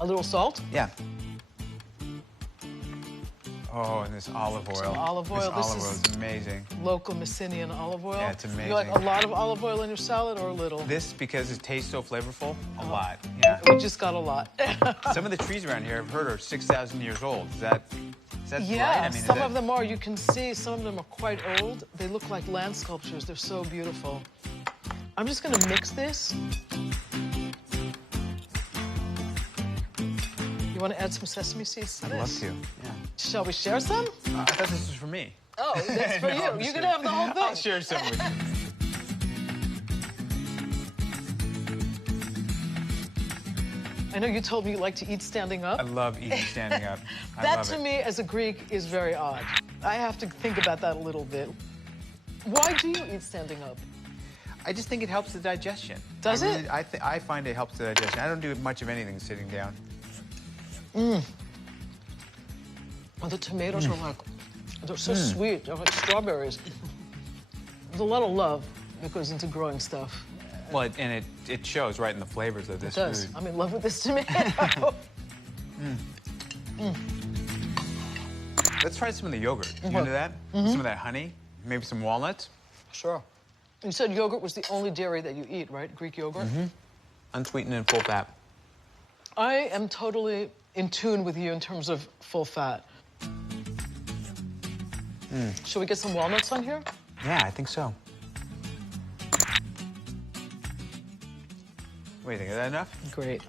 A little salt? Yeah. Oh, and this olive oil. Some olive oil. This olive oil is amazing. Local Messinian olive oil. Yeah, it's amazing. You like a lot of olive oil in your salad or a little? This, because it tastes so flavorful, a lot. Yeah. We just got a lot. Some of the trees around here, I've heard, are 6,000 years old. Is that yeah, right? I mean, some of them are. You can see some of them are quite old. They look like land sculptures. They're so beautiful. I'm just going to mix this. You want to add some sesame seeds to I'd this? love to, yeah. Shall we share some? I thought this was for me. Oh, that's for you. You can have the whole thing. I'll share some with you. I know you told me you like to eat standing up. I love eating standing up. That, to me, as a Greek, is very odd. I have to think about that a little bit. Why do you eat standing up? I just think it helps the digestion. Does it? I find it helps the digestion. I don't do much of anything sitting down. Well, the tomatoes are like, they're so sweet. They're like strawberries. There's a lot of love that goes into growing stuff. Well, and it shows right in the flavors of this It does. food. I'm in love with this tomato. Let's try some of the yogurt. You into that? Some of that honey, maybe some walnuts. Sure. You said yogurt was the only dairy that you eat, right? Greek yogurt? Unsweetened and full fat. I am totally in tune with you in terms of full fat. Should we get some walnuts on here? Yeah, I think so. What do you think? Is that enough? Great.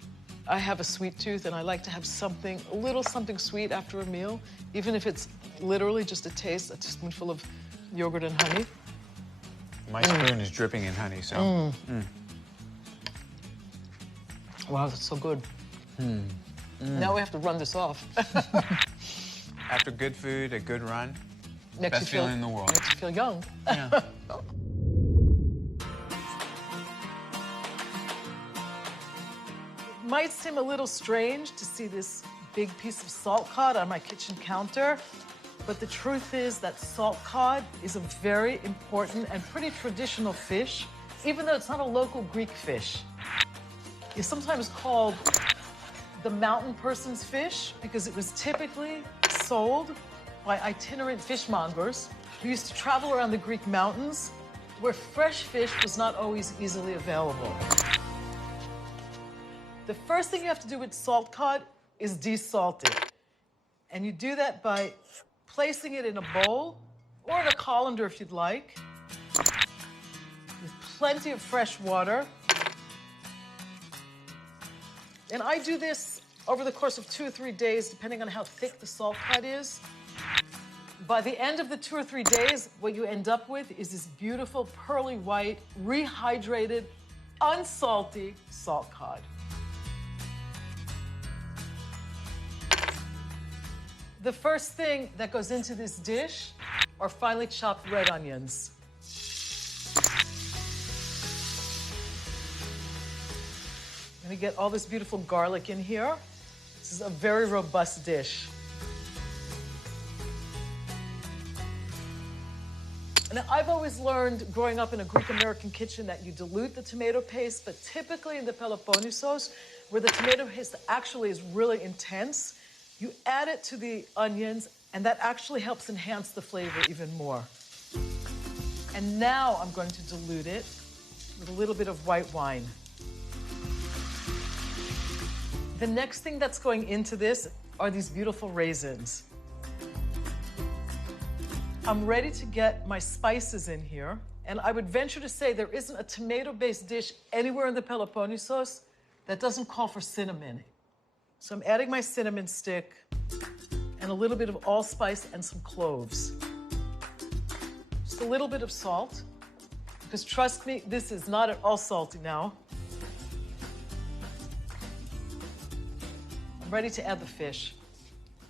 I have a sweet tooth, and I like to have something, a little something sweet after a meal, even if it's literally just a taste, a teaspoonful of yogurt and honey. My spoon is dripping in honey, so. Wow, that's so good. Now we have to run this off. After good food, a good run, Makes best feeling in the world. Makes you feel young. Yeah. Might seem a little strange to see this big piece of salt cod on my kitchen counter, But the truth is that salt cod is a very important and pretty traditional fish, even though it's not a local Greek fish. It's sometimes called the mountain person's fish because it was typically sold by itinerant fishmongers who used to travel around the Greek mountains where fresh fish was not always easily available. The first thing you have to do with salt cod is desalt it. And you do that by placing it in a bowl or in a colander if you'd like, with plenty of fresh water. And I do this over the course of 2 or 3 days, depending on how thick the salt cod is. By the end of the 2 or 3 days, what you end up with is this beautiful, pearly white, rehydrated, unsalty salt cod. The first thing that goes into this dish are finely chopped red onions. I'm gonna get all this beautiful garlic in here. This is a very robust dish. And I've always learned growing up in a Greek-American kitchen that you dilute the tomato paste, but typically in the Peloponnesos, where the tomato paste actually is really intense, you add it to the onions, and that actually helps enhance the flavor even more. And now I'm going to dilute it with a little bit of white wine. The next thing that's going into this are these beautiful raisins. I'm ready to get my spices in here, and I would venture to say there isn't a tomato-based dish anywhere in the Peloponnesos that doesn't call for cinnamon. So I'm adding my cinnamon stick and a little bit of allspice and some cloves. Just a little bit of salt, because trust me, this is not at all salty now. I'm ready to add the fish.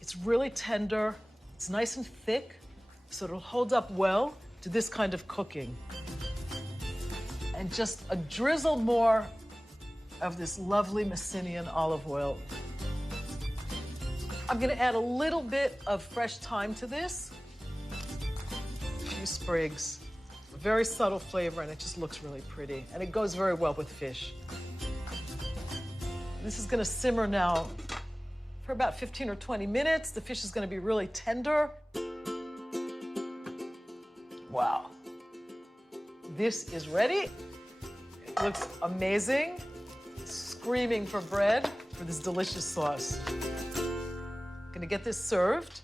It's really tender, it's nice and thick, so it'll hold up well to this kind of cooking. And just a drizzle more of this lovely Messinian olive oil. I'm gonna add a little bit of fresh thyme to this. A few sprigs. A very subtle flavor, and it just looks really pretty. And it goes very well with fish. This is gonna simmer now for about 15 or 20 minutes. The fish is gonna be really tender. Wow. This is ready. It looks amazing. Screaming for bread for this delicious sauce. Gonna get this served.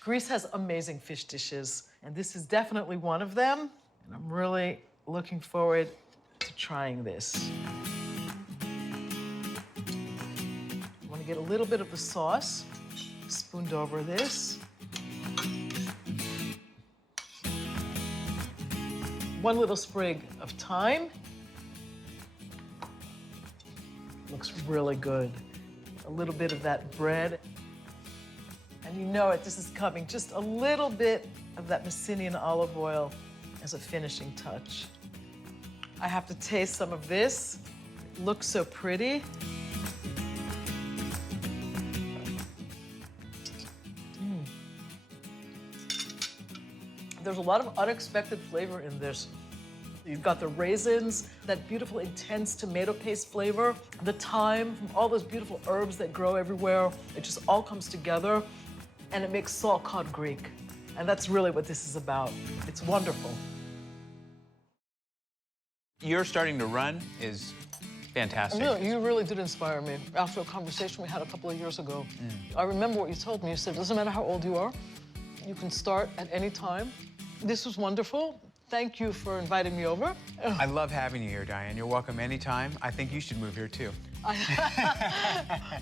Greece has amazing fish dishes, and this is definitely one of them. And I'm really looking forward to trying this. I want to get a little bit of the sauce spooned over this. One little sprig of thyme. Looks really good. A little bit of that bread. And you know it, this is coming. Just a little bit of that Messinian olive oil as a finishing touch. I have to taste some of this. It looks so pretty. There's a lot of unexpected flavor in this. You've got the raisins, that beautiful intense tomato paste flavor, the thyme from all those beautiful herbs that grow everywhere. It just all comes together, and it makes salt cod Greek. And that's really what this is about. It's wonderful. Your starting to run is fantastic. No, you really did inspire me after a conversation we had a couple of years ago. I remember what you told me. You said, it doesn't matter how old you are, you can start at any time. This was wonderful. Thank you for inviting me over. I love having you here, Diane. You're welcome anytime. I think you should move here, too.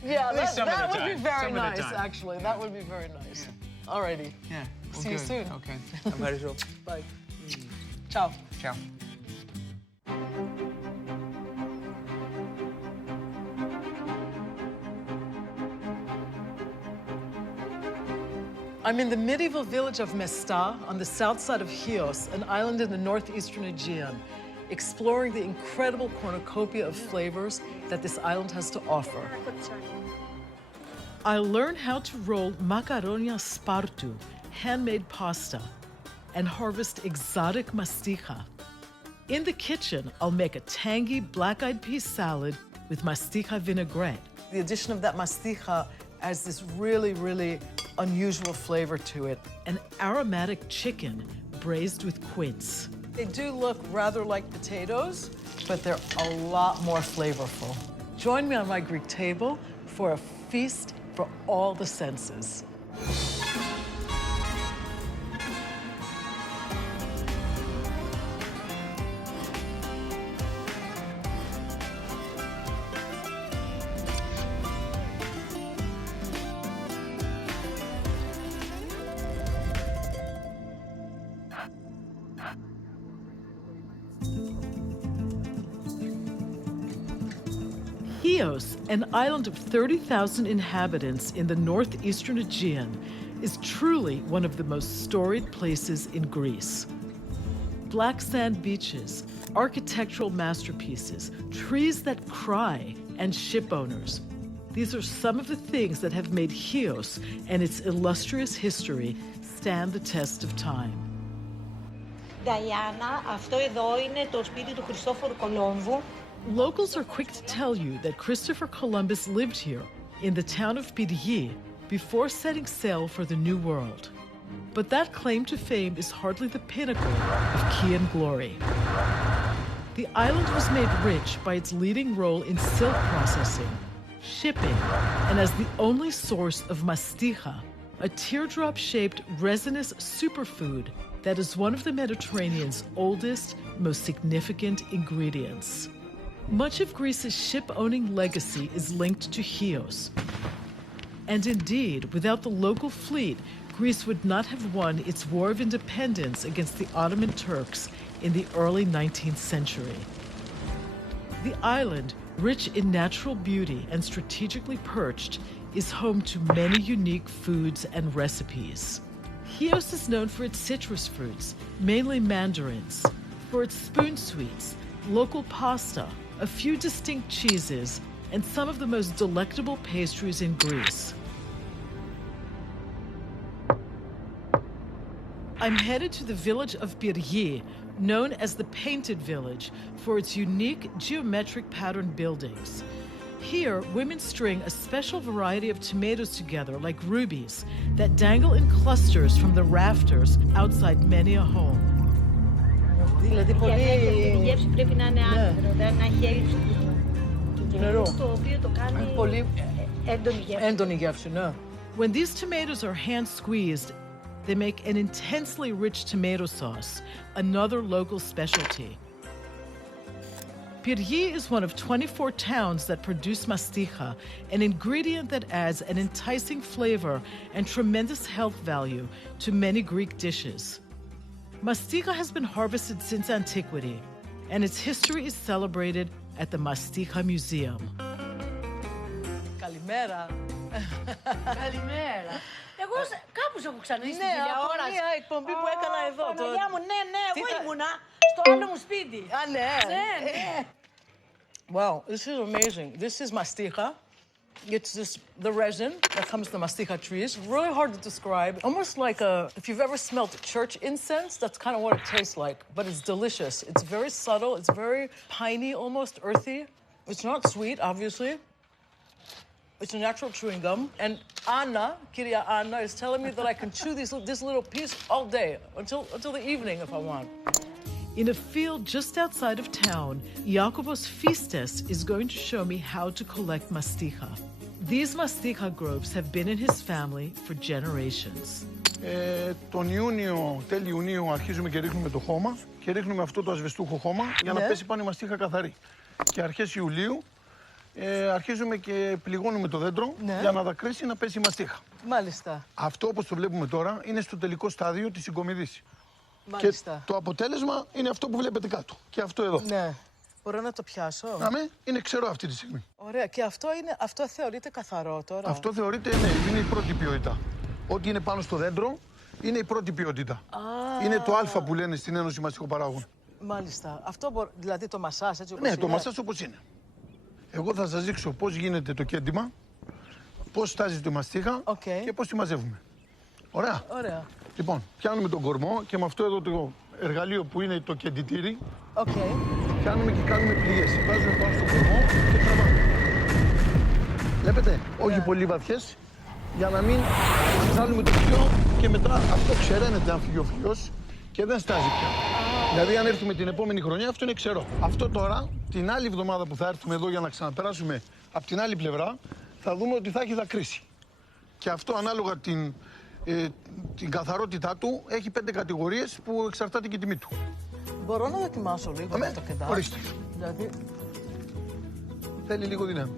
Yeah, that would be very nice, actually. That would be very nice. Yeah. All righty. Yeah. Well, see you soon. Okay. I'm glad you. Bye. Ciao. Ciao. I'm in the medieval village of Mesta on the south side of Chios, an island in the northeastern Aegean, exploring the incredible cornucopia of flavors that this island has to offer. I learned how to roll macaronia spartu, handmade pasta, and harvest exotic masticha. In the kitchen, I'll make a tangy black-eyed pea salad with masticha vinaigrette. The addition of that masticha adds this really, really unusual flavor to it. An aromatic chicken braised with quince. They do look rather like potatoes, but they're a lot more flavorful. Join me on my Greek table for a feast for all the senses. Chios, an island of 30,000 inhabitants in the northeastern Aegean, is truly one of the most storied places in Greece. Black sand beaches, architectural masterpieces, trees that cry, and ship owners. These are some of the things that have made Chios and its illustrious history stand the test of time. Diana, αυτό εδώ είναι το σπίτι του Χριστόφορου Κολόμβου. Locals are quick to tell you that Christopher Columbus lived here in the town of Pyrgi before setting sail for the New World. But that claim to fame is hardly the pinnacle of Chian glory. The island was made rich by its leading role in silk processing, shipping, and as the only source of masticha, a teardrop-shaped resinous superfood that is one of the Mediterranean's oldest, most significant ingredients. Much of Greece's ship-owning legacy is linked to Chios. And indeed, without the local fleet, Greece would not have won its war of independence against the Ottoman Turks in the early 19th century. The island, rich in natural beauty and strategically perched, is home to many unique foods and recipes. Chios is known for its citrus fruits, mainly mandarins, for its spoon sweets, local pasta, a few distinct cheeses, and some of the most delectable pastries in Greece. I'm headed to the village of Pyrgi, known as the Painted Village, for its unique geometric pattern buildings. Here, women string a special variety of tomatoes together like rubies that dangle in clusters from the rafters outside many a home. Δηλαδή πολύ... Η γεύση πρέπει να είναι άντρο, να έχει έλλειψη του νερού, το οποίο το κάνει πολύ έντονη γεύση. Έντονη γεύση, ναι. When these tomatoes are hand squeezed, they make an intensely rich tomato sauce, another local specialty. Pyrgi is one of 24 towns that produce masticha, an ingredient that adds an enticing flavor and tremendous health value to many Greek dishes. Masticha has been harvested since antiquity, and its history is celebrated at the Masticha Museum. Καλημέρα. Καλημέρα. Εγώ κάπου σε έχω ξαναδεί στην Ναι, τηλεόραση. από μια εκπομπή που έκανα εδώ. Παναγιά μου, ναι, εγώ ήμουνα στο άλλο μου σπίτι. Α, ναι. Ναι. Wow, this is amazing. This is masticha. It's the resin that comes from the masticha trees. Really hard to describe. Almost like if you've ever smelled church incense, that's kind of what it tastes like. But it's delicious. It's very subtle. It's very piney, almost earthy. It's not sweet, obviously. It's a natural chewing gum. And Anna, Kyria Anna, is telling me that I can chew this little piece all day, until the evening if I want. In a field just outside of town, Iakobos Fistes is going to show me how to collect masticha. These masticha groves have been in his family for generations. Τον Ιούνιο, τέλη Ιουνίου, αρχίζουμε και ρίχνουμε το χώμα και ρίχνουμε αυτό το ασβεστούχο χώμα για να πέσει πάνω η μαστίχα καθαρή. Και αρχές Ιουλίου αρχίζουμε και πληγώνουμε το δέντρο για να δακρύσει να πέσει η μαστίχα. Μάλιστα. Αυτό, όπως το βλέπουμε τώρα, είναι στο τελικό στάδιο της συγκομιδής. Μάλιστα. Και το αποτέλεσμα είναι αυτό που βλέπετε κάτω. Και αυτό εδώ. Ναι. Μπορώ να το πιάσω. Αμέ, είναι ξερό αυτή τη στιγμή. Ωραία. Και αυτό θεωρείται καθαρό τώρα. Αυτό θεωρείται, ναι, είναι η πρώτη ποιότητα. Ό,τι είναι πάνω στο δέντρο είναι η πρώτη ποιότητα. Είναι το α που λένε στην Ένωση Μαστιχοπαράγων. Μάλιστα. Αυτό δηλαδή το μασάζ έτσι όπως είναι. Ναι, το μασάζ όπως είναι. Εγώ θα σας δείξω πώς γίνεται το κέντημα. πώς στάζει τη μαστίχα και πώς τη μαζεύουμε. Ωραία. Ωραία. Λοιπόν, πιάνουμε τον κορμό και με αυτό εδώ το εργαλείο που είναι το κεντητήρι, πιάνουμε και κάνουμε πληγές. Βάζουμε πάνω στον κορμό και τραβάμε. Βλέπετε, όχι πολύ βαθιές, για να μην βγάλουμε το φλοιό και μετά αυτό ξεραίνεται αν φύγει ο φλοιός και δεν στάζει πια. Δηλαδή, αν έρθουμε την επόμενη χρονιά, αυτό είναι ξερό. Αυτό τώρα, την άλλη εβδομάδα που θα έρθουμε εδώ για να ξαναπεράσουμε από την άλλη πλευρά, θα δούμε ότι θα έχει δακρύσει. Και αυτό ανάλογα την καθαρότητά του έχει 5 κατηγορίες που εξαρτάται και η τιμή του. Μπορώ να δοκιμάσω λίγο με το κεντάρι. Ορίστε. Δηλαδή... Θέλει λίγο δύναμη.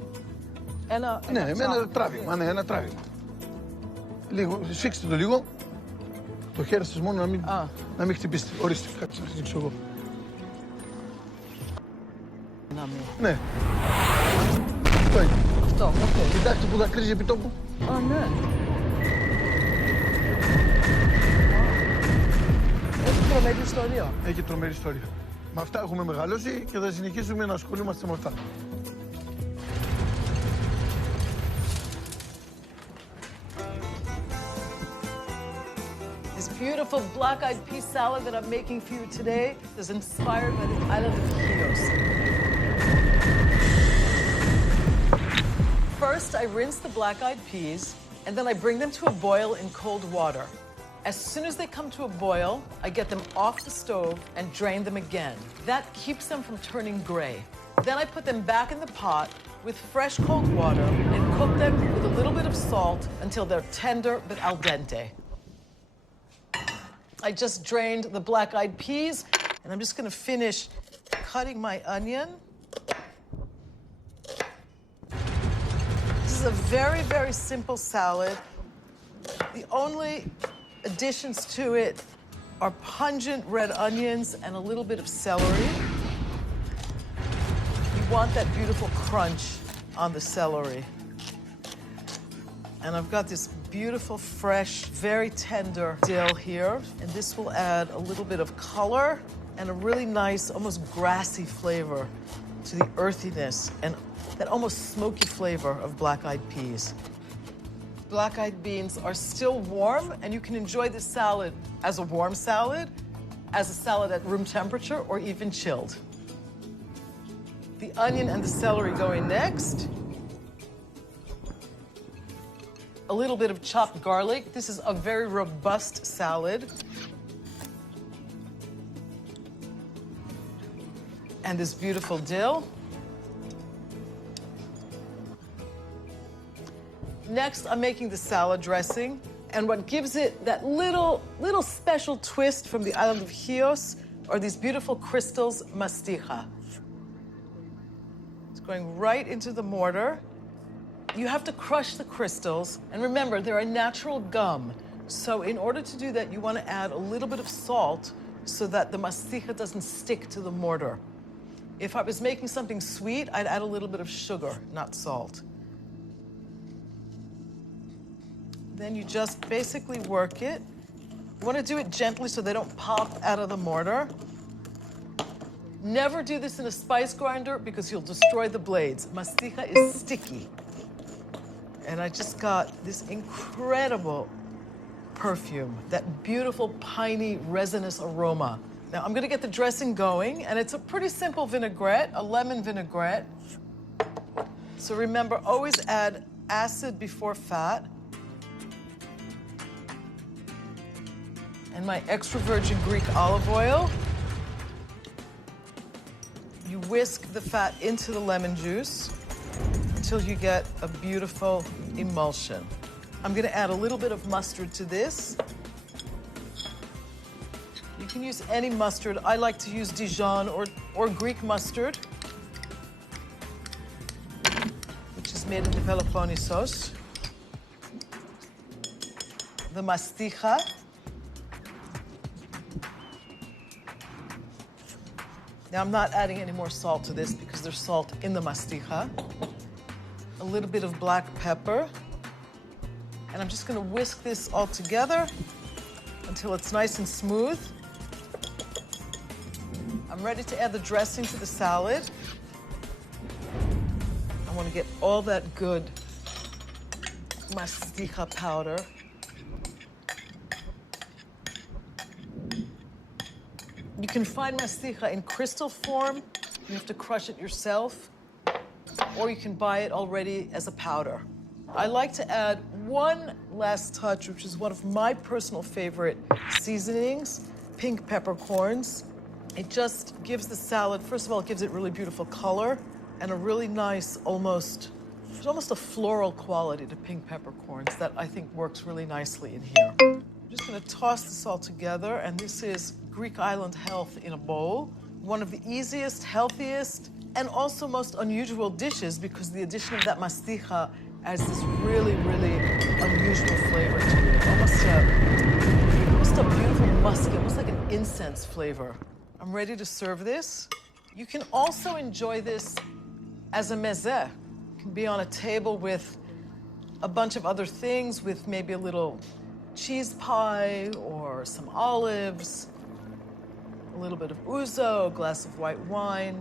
Ναι, ένα τράβημα. Ναι, ένα τράβημα. Λίγο, σφίξτε το λίγο. Το χέρι σας μόνο να μην χτυπήσετε. Ορίστε, κάτσε να σας δείξω εγώ. Ναι. Αυτό είναι. Αυτό, Κοιτάξτε που δακρύζει επί τόπου. Ναι. Έχει τρομερή ιστορία. Έχει τρομερή ιστορία. Με αυτά έχουμε μεγαλώσει και θα συνεχίσουμε να ασχολούμαστε με αυτά. This beautiful black-eyed pea salad that I'm making for you today is inspired by the island of VaRiuS. First, I rinse the black-eyed peas, and then I bring them to a boil in cold water. As soon as they come to a boil, I get them off the stove and drain them again. That keeps them from turning gray. Then I put them back in the pot with fresh cold water and cook them with a little bit of salt until they're tender but al dente. I just drained the black-eyed peas, and I'm just gonna finish cutting my onion. This is a very, very simple salad. The only additions to it are pungent red onions and a little bit of celery. You want that beautiful crunch on the celery. And I've got this beautiful, fresh, very tender dill here. And this will add a little bit of color and a really nice, almost grassy flavor to the earthiness and that almost smoky flavor of black-eyed peas. Black-eyed beans are still warm, and you can enjoy this salad as a warm salad, as a salad at room temperature, or even chilled. The onion and the celery going next. A little bit of chopped garlic. This is a very robust salad. And this beautiful dill. Next, I'm making the salad dressing. And what gives it that little special twist from the island of VaRiuS are these beautiful crystals masticha. It's going right into the mortar. You have to crush the crystals. And remember, they're a natural gum. So in order to do that, you want to add a little bit of salt so that the masticha doesn't stick to the mortar. If I was making something sweet, I'd add a little bit of sugar, not salt. Then you just basically work it. You want to do it gently so they don't pop out of the mortar. Never do this in a spice grinder because you'll destroy the blades. Masticha is sticky. And I just got this incredible perfume, that beautiful piney resinous aroma. Now I'm gonna get the dressing going, and it's a pretty simple vinaigrette, a lemon vinaigrette. So remember, always add acid before fat. And my extra virgin Greek olive oil. You whisk the fat into the lemon juice until you get a beautiful emulsion. I'm gonna add a little bit of mustard to this. You can use any mustard. I like to use Dijon or Greek mustard, which is made in the Peloponnesos. The masticha. Now, I'm not adding any more salt to this because there's salt in the masticha. A little bit of black pepper. And I'm just gonna whisk this all together until it's nice and smooth. I'm ready to add the dressing to the salad. I wanna get all that good masticha powder. You can find masticha in crystal form. You have to crush it yourself, or you can buy it already as a powder. I like to add one last touch, which is one of my personal favorite seasonings, pink peppercorns. It just gives the salad, first of all, it gives it really beautiful color and a really nice, there's almost a floral quality to pink peppercorns that I think works really nicely in here. I'm just gonna toss this all together, and this is Greek island health in a bowl. One of the easiest, healthiest, and also most unusual dishes because the addition of that masticha adds this really, really unusual flavor to it. Almost a beautiful musky, almost like an incense flavor. I'm ready to serve this. You can also enjoy this as a mezze. It can be on a table with a bunch of other things, with maybe a little cheese pie or some olives, a little bit of ouzo, a glass of white wine.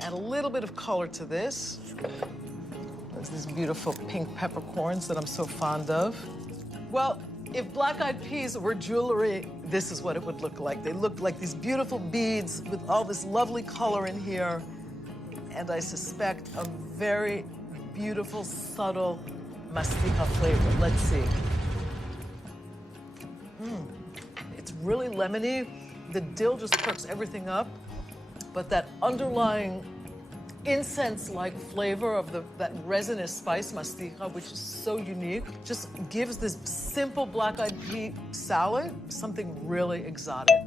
Add a little bit of color to this. There's these beautiful pink peppercorns that I'm so fond of. Well, if black-eyed peas were jewelry, this is what it would look like. They look like these beautiful beads with all this lovely color in here. And I suspect a very beautiful, subtle masticha flavor. Let's see. It's really lemony. The dill just perks everything up. But that underlying incense-like flavor of that resinous spice masticha, which is so unique, just gives this simple black-eyed pea salad something really exotic.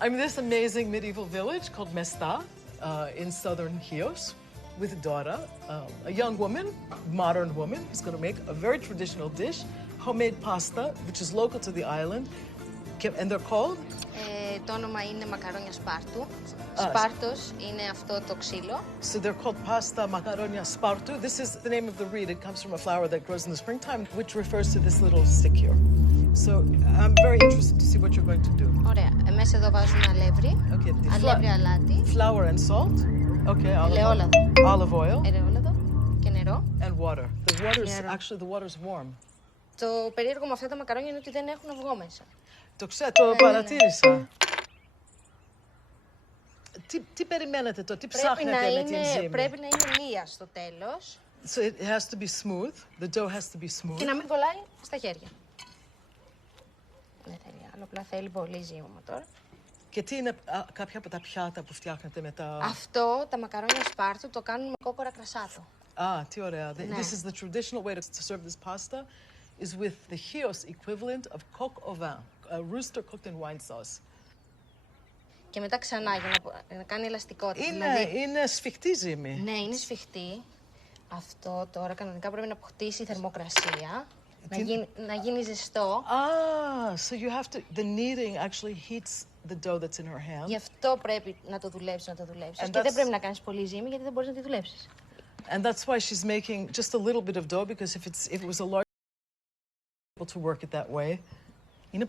I'm in this amazing medieval village called Mesta in southern Chios with Dora, a young woman, modern woman, who's going to make a very traditional dish, homemade pasta, which is local to the island. And they're called? Το όνομα είναι μακαρόνια σπάρτου. Σπάρτος είναι αυτό το ξύλο. So they're called pasta macaronia spartu. This is the name of the reed. It comes from a flower that grows in the springtime, which refers to this little stick here. So I'm very interested to see what you're going to do. Ωραία. Μέσα εδώ βάζουμε αλεύρι. Okay. Αλεύρι αλάτι. Flour and salt. Okay. Ελαιόλαδο. Olive oil. Ελαιόλαδο. Και νερό. And water. The water is actually the water is warm. Το περίεργο με αυτά τα μακαρόνια είναι ότι δεν έχουν αυγό μέσα. Το ξέρω, το παρατήρησα. Τι περιμένετε τώρα, τι ψάχνετε με την ζύμη? Πρέπει να είναι λία στο τέλος. So it has to be smooth. The dough has to be smooth. Και να μην κολλάει στα χέρια. Δεν θέλει άλλο, απλά θέλει πολύ ζύμωμα τώρα. Και τι είναι κάποια από τα πιάτα που φτιάχνετε με τα... Αυτό, τα μακαρόνια σπάρτου, το κάνουν με κόκορα κρασάτο. Τι ωραία. This is the traditional way to serve this pasta. Is with the Chios equivalent of coq au vin, a rooster cooked in wine sauce. Και μετά ξανά για να κάνει ελαστικότητα. Είναι σφιχτή ζύμη. Ναι, είναι σφιχτή. Αυτό τώρα κανονικά πρέπει να αποκτήσει θερμοκρασία, να γίνει ζεστό. So you have to, the kneading actually heats the dough that's in her hand. Γι' αυτό πρέπει να το δουλέψεις, Και δεν πρέπει να κάνεις πολύ ζύμη, γιατί δεν μπορείς να τη δουλέψεις. And that's why she's making just a little bit of dough, because if it was a large to work it that way. Είναι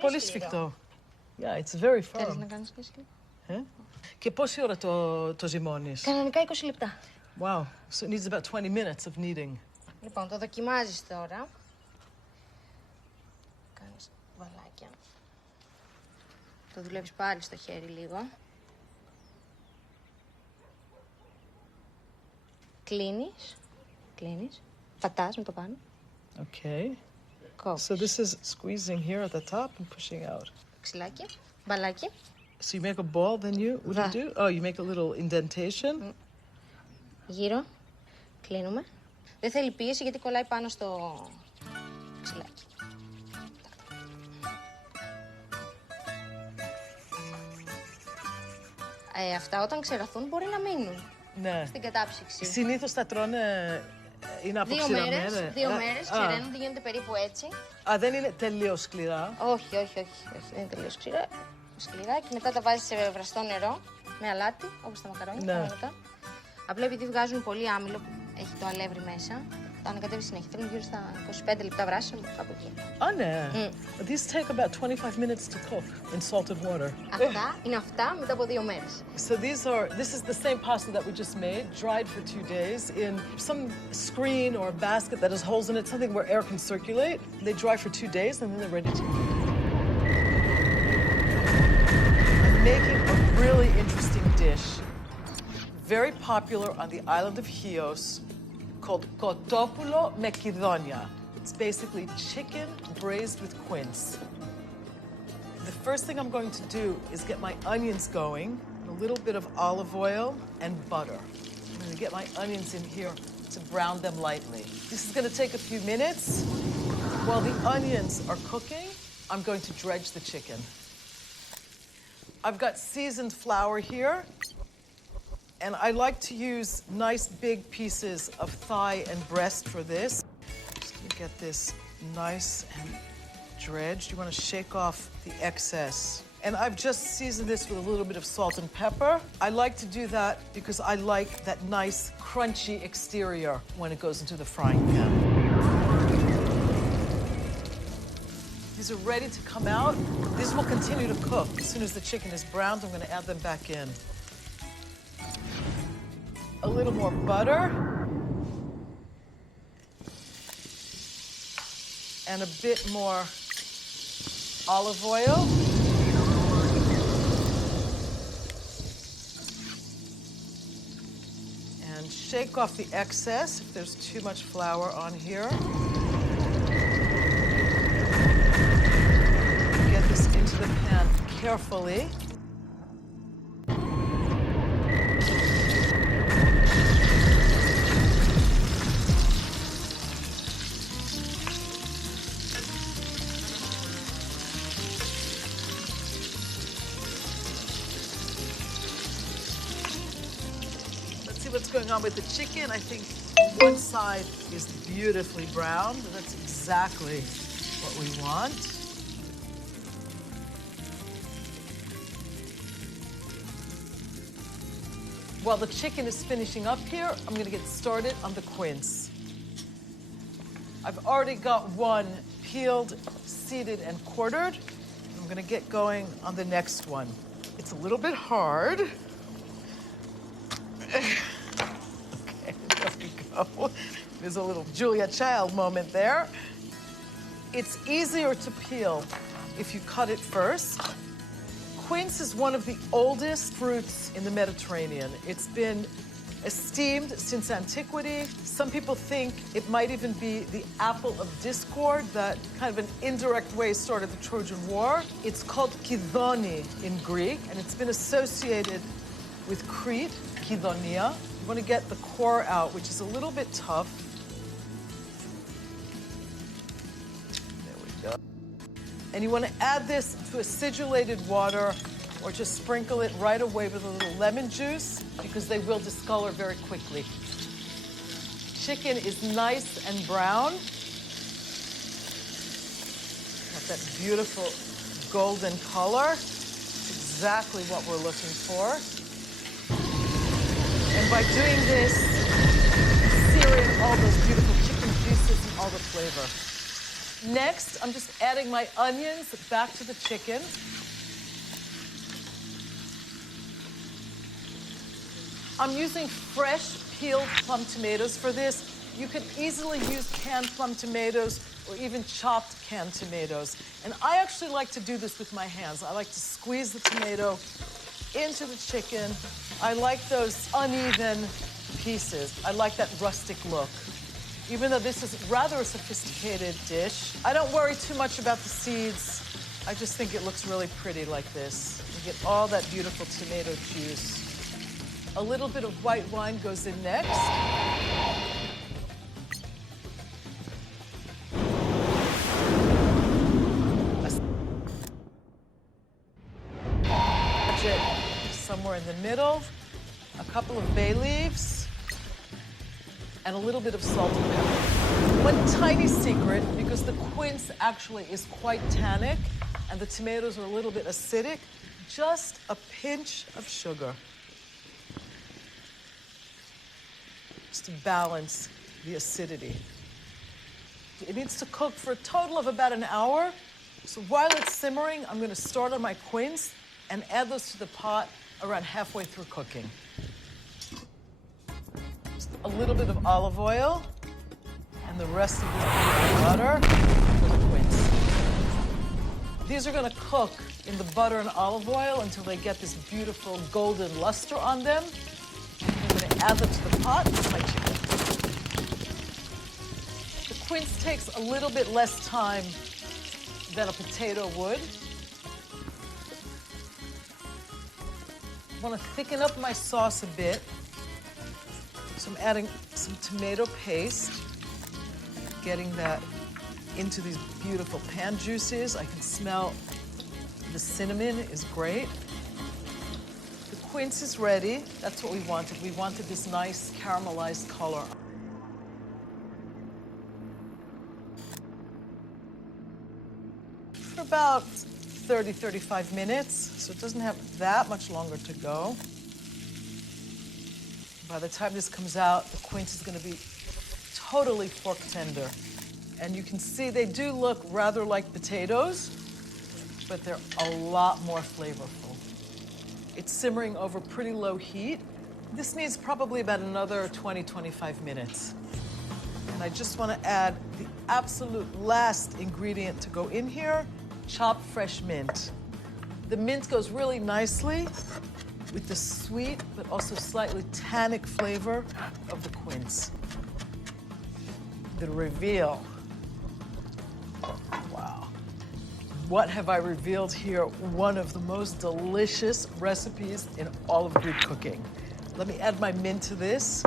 πολύ σφιχτό. Yeah, it's very firm. Θέλεις να κάνεις και εσύ? Και πόση ώρα το ζυμώνεις? Κανονικά 20 λεπτά. Wow, so it needs about 20 minutes of kneading. Λοιπόν, το δοκιμάζεις τώρα. Κάνεις βαλάκια. Το δουλεύεις πάλι στο χέρι λίγο. Κλείνεις. Πατάς με το πάνω. Okay. So this is squeezing here at the top and pushing out. Ξυλάκι, μπαλάκι. So you make a ball, then what do you do? Oh, you make a little indentation. Γύρω, κλείνουμε. Δεν θέλει πίεση γιατί κολλάει πάνω στο ξυλάκι. Αυτά όταν ξεραθούν μπορεί να μείνουν στην κατάψυξη. Συνήθως τα τρώνε... Είναι αποξηραμένα. 2 μέρες ξεραίνονται, γίνονται περίπου έτσι. Δεν είναι τελείως σκληρά. Όχι, δεν είναι τελείως σκληρά. Και μετά τα βάζεις σε βραστό νερό, με αλάτι, όπως τα μακαρόνια. Απλά επειδή βγάζουν πολύ άμυλο που έχει το αλεύρι μέσα, Θα ανακατεύει συνέχεια. Θέλουν γύρω στα 25 λεπτά βράσιμο, κάπου εκεί. Ναι. These take about 25 minutes to cook in salted water. Αυτά είναι αυτά μετά από 2 μέρες. So this is the same pasta that we just made, dried for 2 days in some screen or a basket that has holes in it, something where air can circulate. They dry for 2 days and then they're ready to eat. I'm making a really interesting dish, very popular on the island of Chios, called kotopoulo me kidonia. It's basically chicken braised with quince. The first thing I'm going to do is get my onions going, a little bit of olive oil and butter. I'm going to get my onions in here to brown them lightly. This is going to take a few minutes. While the onions are cooking, I'm going to dredge the chicken. I've got seasoned flour here, and I like to use nice big pieces of thigh and breast for this. Just to get this nice and dredged. You want to shake off the excess. And I've just seasoned this with a little bit of salt and pepper. I like to do that because I like that nice crunchy exterior when it goes into the frying pan. These are ready to come out. These will continue to cook. As soon as the chicken is browned, I'm going to add them back in. A little more butter. And a bit more olive oil. And shake off the excess if there's too much flour on here. Get this into the pan carefully. What's going on with the chicken? I think one side is beautifully browned. That's exactly what we want. While the chicken is finishing up here, I'm going to get started on the quince. I've already got one peeled, seeded, and quartered. I'm going to get going on the next one. It's a little bit hard. Oh, there's a little Julia Child moment there. It's easier to peel if you cut it first. Quince is one of the oldest fruits in the Mediterranean. It's been esteemed since antiquity. Some people think it might even be the apple of discord that kind of an indirect way started the Trojan War. It's called kidoni in Greek, and it's been associated with Crete, kidonia. You want to get the core out, which is a little bit tough. There we go. And you want to add this to acidulated water or just sprinkle it right away with a little lemon juice because they will discolor very quickly. Chicken is nice and brown. Got that beautiful golden color. It's exactly what we're looking for. And by doing this, searing all those beautiful chicken juices and all the flavor. Next, I'm just adding my onions back to the chicken. I'm using fresh peeled plum tomatoes for this. You can easily use canned plum tomatoes or even chopped canned tomatoes. And I actually like to do this with my hands. I like to squeeze the tomato into the chicken. I like those uneven pieces. I like that rustic look. Even though this is rather a sophisticated dish, I don't worry too much about the seeds. I just think it looks really pretty like this. You get all that beautiful tomato juice. A little bit of white wine goes in next. Somewhere in the middle, a couple of bay leaves, and a little bit of salt and pepper. One tiny secret, because the quince actually is quite tannic and the tomatoes are a little bit acidic, just a pinch of sugar. Just to balance the acidity. It needs to cook for a total of about an hour. So while it's simmering, I'm gonna start on my quince and add those to the pot around halfway through cooking. Just a little bit of olive oil and the rest of the butter for the quince. These are gonna cook in the butter and olive oil until they get this beautiful golden luster on them. I'm gonna add them to the pot with my chicken. The quince takes a little bit less time than a potato would. I want to thicken up my sauce a bit. So I'm adding some tomato paste, getting that into these beautiful pan juices. I can smell the cinnamon is great. The quince is ready. That's what we wanted. We wanted this nice caramelized color. For about 30, 35 minutes, so it doesn't have that much longer to go. By the time this comes out, the quince is going to be totally fork tender. And you can see they do look rather like potatoes, but they're a lot more flavorful. It's simmering over pretty low heat. This needs probably about another 20, 25 minutes. And I just want to add the absolute last ingredient to go in here, chopped fresh mint. The mint goes really nicely with the sweet but also slightly tannic flavor of the quince. The reveal. Wow. What have I revealed here? One of the most delicious recipes in all of Greek cooking. Let me add my mint to this.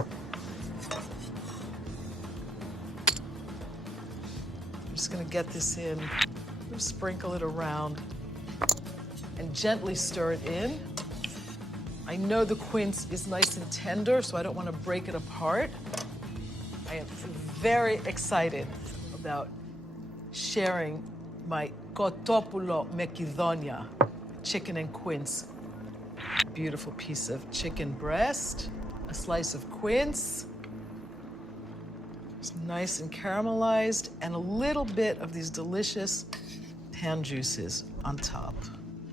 I'm just gonna get this in, sprinkle it around, and gently stir it in. I know the quince is nice and tender, so I don't want to break it apart. I am very excited about sharing my kotopoulo me kidonia, chicken and quince. Beautiful piece of chicken breast, a slice of quince. It's nice and caramelized, and a little bit of these delicious pan juices on top.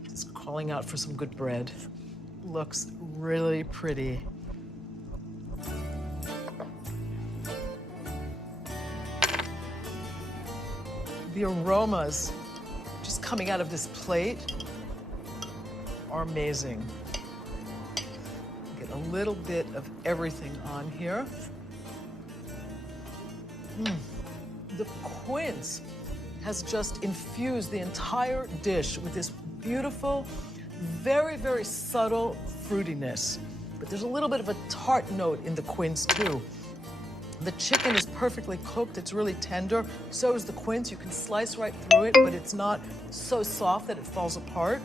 Just calling out for some good bread. Looks really pretty. The aromas just coming out of this plate are amazing. Get a little bit of everything on here. The quince has just infused the entire dish with this beautiful, very, very subtle fruitiness. But there's a little bit of a tart note in the quince, too. The chicken is perfectly cooked. It's really tender. So is the quince. You can slice right through it, but it's not so soft that it falls apart.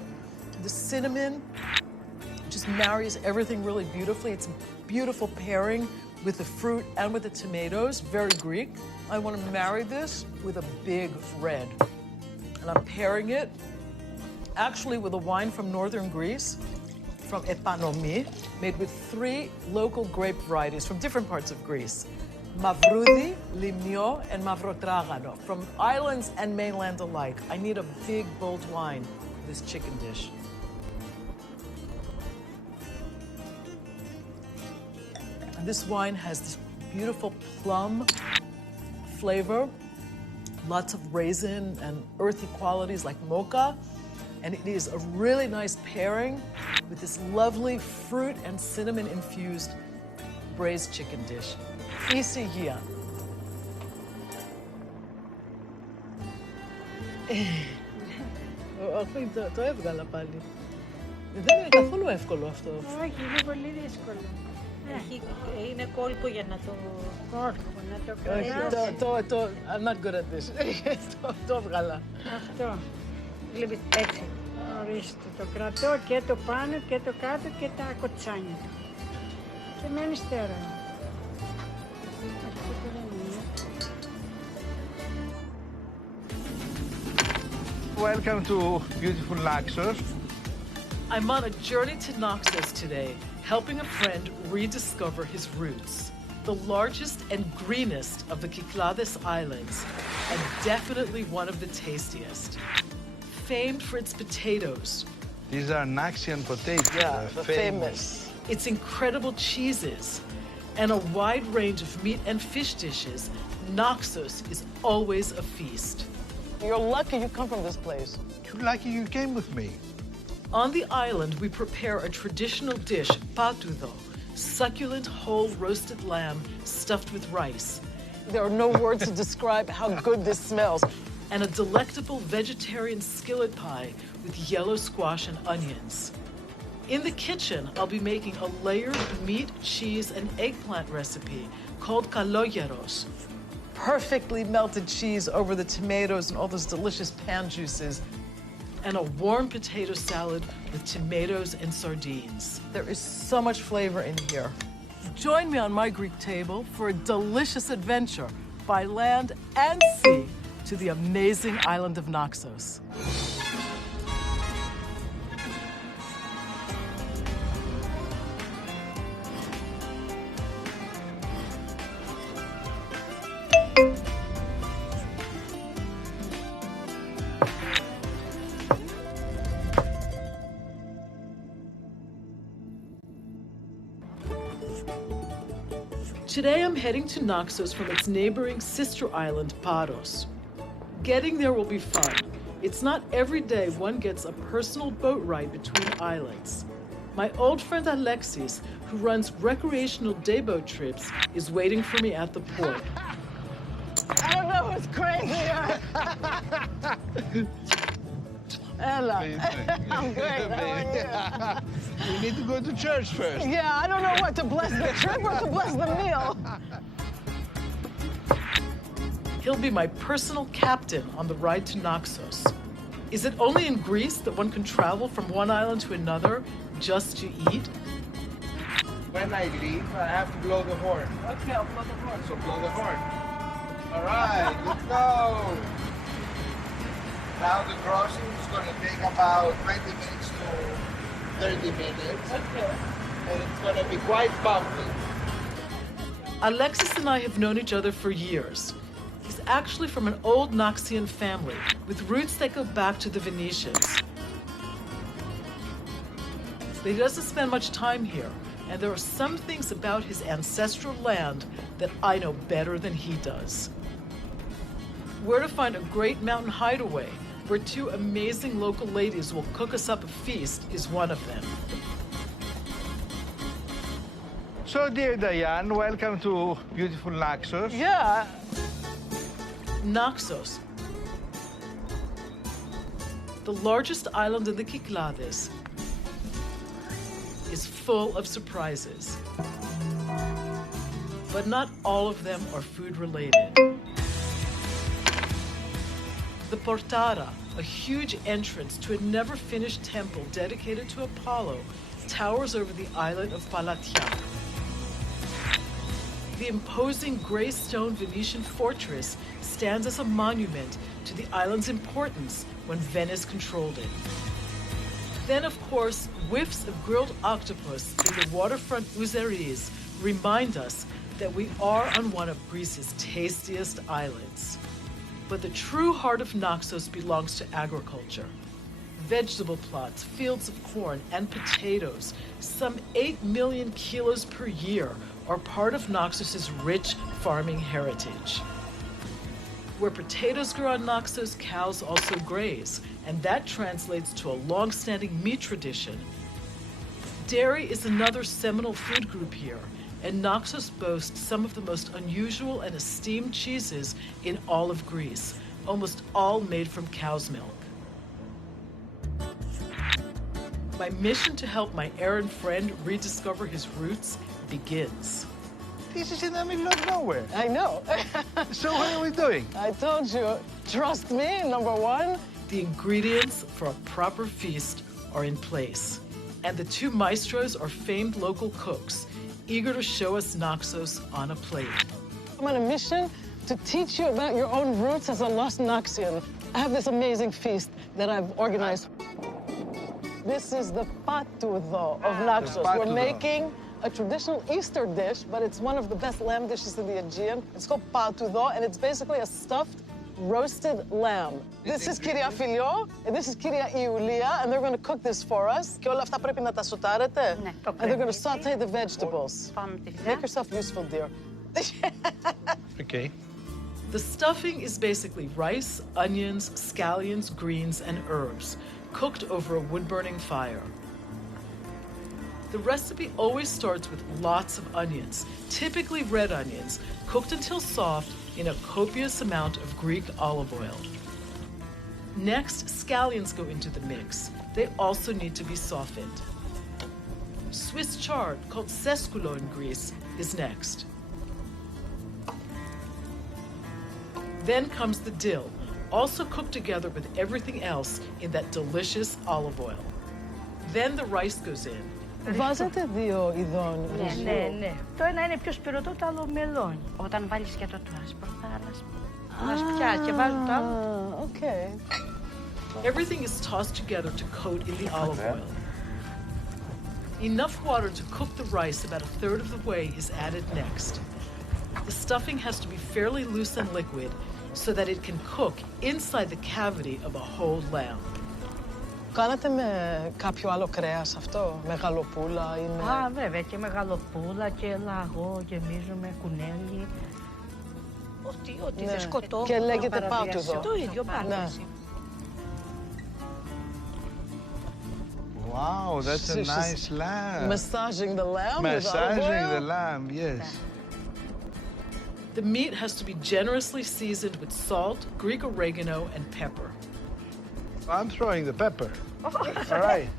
The cinnamon just marries everything really beautifully. It's a beautiful pairing with the fruit and with the tomatoes, very Greek. I want to marry this with a big red. And I'm pairing it actually with a wine from northern Greece, from Epanomi, made with 3 local grape varieties from different parts of Greece. Mavroudi, Limnio, and Mavrotragano, from islands and mainland alike. I need a big, bold wine for this chicken dish. And this wine has this beautiful plum flavor, lots of raisin and earthy qualities like mocha. And it is a really nice pairing with this lovely fruit and cinnamon infused braised chicken dish. Isi here. Όχι, το έβγαλα πάλι. Δεν είναι καθόλου εύκολο αυτό. Όχι, είναι πολύ δύσκολο. Είναι κόλπο για να το... Κόλπο, να το κρατήσεις. I'm not good at this. Το έβγαλα. Αυτό. Βλέπεις έτσι. Ορίστε, το κρατώ και το πάνω και το κάτω και τα κοτσάνια του. Και μένει στέρεο. Welcome to beautiful Naxos. I'm on a journey to Naxos today, helping a friend rediscover his roots. the largest and greenest of the Cyclades Islands, and definitely one of the tastiest. Famed for its potatoes. These are Naxian potatoes. Yeah, the famous. Its incredible cheeses, and a wide range of meat and fish dishes, Naxos is always a feast. You're lucky you come from this place. You're lucky you came with me. On the island, we prepare a traditional dish, patudo, succulent whole roasted lamb stuffed with rice. There are no words to describe how good this smells. And a delectable vegetarian skillet pie with yellow squash and onions. In the kitchen, I'll be making a layered meat, cheese, and eggplant recipe called kalogyeros. Perfectly melted cheese over the tomatoes and all those delicious pan juices. And a warm potato salad with tomatoes and sardines. There is so much flavor in here. Join me on my Greek table for a delicious adventure by land and sea to the amazing island of Naxos. Today I'm heading to Naxos from its neighboring sister island, Paros. Getting there will be fun. It's not every day one gets a personal boat ride between islands. My old friend Alexis, who runs recreational dayboat trips, is waiting for me at the port. I don't know who's crazier. Ella. I'm great. How are you? You need to go to church first. Yeah, I don't know what, to bless the trip or to bless the meal. He'll be my personal captain on the ride to Naxos. Is it only in Greece that one can travel from one island to another just to eat? When I leave, I have to blow the horn. Okay, I'll blow the horn. So blow the horn. All right, let's go. Now the crossing is going to take about 20 minutes to 30 minutes. Okay. And it's going to be quite bumpy. Alexis and I have known each other for years. He's actually from an old Naxian family with roots that go back to the Venetians. But he doesn't spend much time here, and there are some things about his ancestral land that I know better than he does. Where to find a great mountain hideaway where two amazing local ladies will cook us up a feast is one of them. So, dear Diane, welcome to beautiful Naxos. Yeah. Naxos, the largest island in the Cyclades, is full of surprises. But not all of them are food-related. The Portara, a huge entrance to a never-finished temple dedicated to Apollo, towers over the islet of Palatia. The imposing gray stone Venetian fortress stands as a monument to the island's importance when Venice controlled it. Then, of course, whiffs of grilled octopus in the waterfront ouzouris remind us that we are on one of Greece's tastiest islands. But the true heart of Naxos belongs to agriculture. Vegetable plots, fields of corn, and potatoes, some 8 million kilos per year, are part of Naxos's rich farming heritage. Where potatoes grow on Naxos, cows also graze, and that translates to a long-standing meat tradition. Dairy is another seminal food group here, and Naxos boasts some of the most unusual and esteemed cheeses in all of Greece, almost all made from cow's milk. My mission to help my errand friend rediscover his roots begins. This is in the middle of nowhere. I know. So what are we doing? I told you, trust me, number one. The ingredients for a proper feast are in place. And the two maestros are famed local cooks, eager to show us Naxos on a plate. I'm on a mission to teach you about your own roots as a lost Naxian. I have this amazing feast that I've organized. This is the patudo of Naxos. We're making a traditional Easter dish, but it's one of the best lamb dishes in the Aegean. It's called patoudo, and it's basically a stuffed roasted lamb. This is Kyria Filio, and this is Kyria Iulia, and they're going to cook this for us. Και όλα αυτά πρέπει να τα σοτάρετε. And they're going to saute the vegetables. Make yourself useful, dear. Okay. The stuffing is basically rice, onions, scallions, greens, and herbs, cooked over a wood-burning fire. The recipe always starts with lots of onions, typically red onions, cooked until soft in a copious amount of Greek olive oil. Next, scallions go into the mix. They also need to be softened. Swiss chard, called sesculo in Greece, is next. Then comes the dill, also cooked together with everything else in that delicious olive oil. Then the rice goes in. Βάζετε δύο ειδών ρυζιού. Ναι. Το ένα είναι πιο σπυρωτό, το άλλο μελόνι. Όταν βάλεις και το άσπρο, θα μας πιάσει και βάζουν το άλλο. Okay. Everything is tossed together to coat in the olive oil. Enough water to cook the rice about a third of the way is added next. The stuffing has to be fairly loose and liquid so that it can cook inside the cavity of a whole lamb. Κάνατε με κάποιο άλλο κρέας αυτό, με γαλοπούλα ή με... Α, βέβαια, και με γαλοπούλα και λαγό, γεμίζουμε κουνέλι. Ό,τι δεν σκοτώ. Και λέγεται πάτουδο. Το ίδιο πάντα. Wow, that's a nice lamb. Massaging the lamb with olive Massaging oil? the lamb, yes. The meat has to be generously seasoned with salt, Greek oregano, and pepper. I'm throwing the pepper. All right.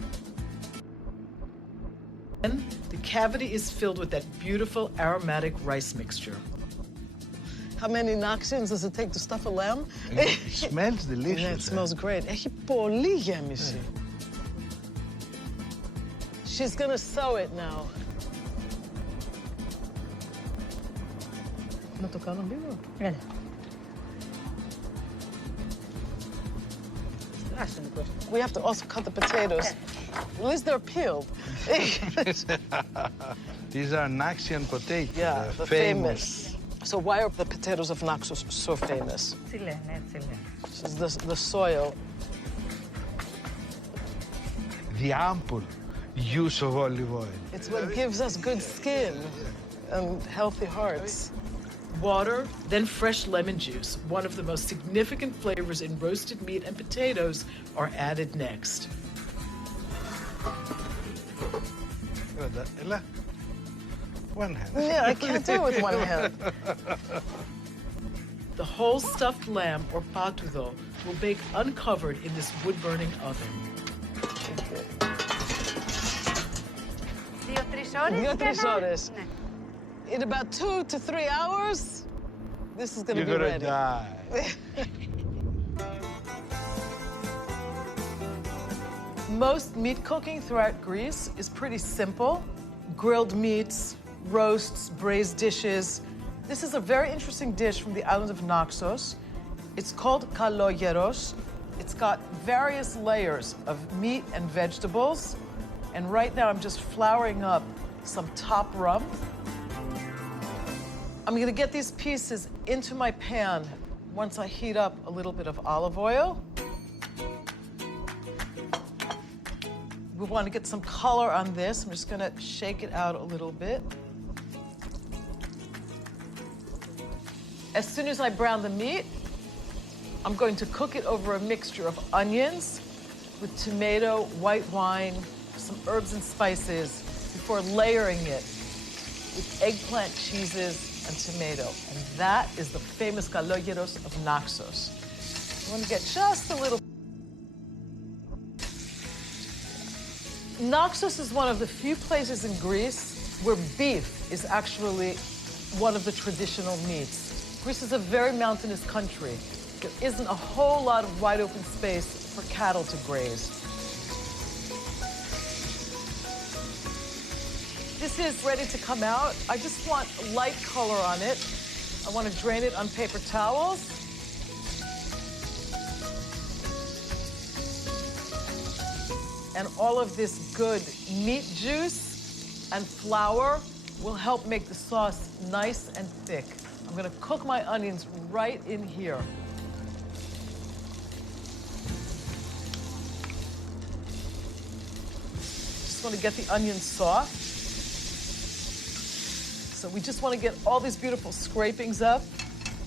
Then the cavity is filled with that beautiful aromatic rice mixture. How many Naxians does it take to stuff a lamb? It smells delicious. Yeah, it smells great. Έχει πολύ γέμιση. She's gonna sew it now. Να το κάνω λίγο. Έλα. We have to also cut the potatoes. At least they're peeled. These are Naxian potatoes. Yeah, the famous. So why are the potatoes of Naxos so famous? Έτσι λένε, έτσι λένε. This is the soil. The ample use of olive oil. It's what gives us good skin and healthy hearts. Water, then fresh lemon juice, one of the most significant flavors in roasted meat and potatoes, are added next. Ella, one hand. Yeah, I can't do it with one hand. The whole stuffed lamb, or patoudo, will bake uncovered in this wood-burning oven. 2-3 ώρες. 2-3 ώρες. In about 2 to 3 hours, this is going to be ready. You're gonna die. Most meat cooking throughout Greece is pretty simple. Grilled meats, roasts, braised dishes. This is a very interesting dish from the island of Naxos. It's called kalogeros. It's got various layers of meat and vegetables. And right now I'm just flouring up some top rump. I'm gonna get these pieces into my pan once I heat up a little bit of olive oil. We want to get some color on this. I'm just gonna shake it out a little bit. As soon as I brown the meat, I'm going to cook it over a mixture of onions with tomato, white wine, some herbs and spices before layering it with eggplant, cheeses, and tomato. And that is the famous kalogeros of Naxos. You want to get just a little. Naxos is one of the few places in Greece where beef is actually one of the traditional meats. Greece is a very mountainous country. There isn't a whole lot of wide open space for cattle to graze. This is ready to come out. I just want light color on it. I want to drain it on paper towels. And all of this good meat juice and flour will help make the sauce nice and thick. I'm gonna cook my onions right in here. Just wanna get the onions soft. So we just wanna get all these beautiful scrapings up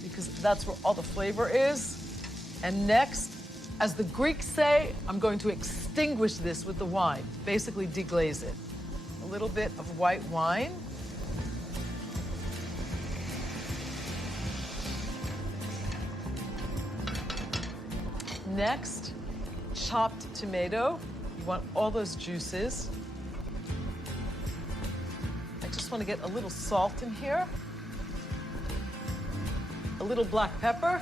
because that's where all the flavor is. And next, as the Greeks say, I'm going to extinguish this with the wine, basically deglaze it. A little bit of white wine. Next, chopped tomato. You want all those juices. I just want to get a little salt in here. A little black pepper.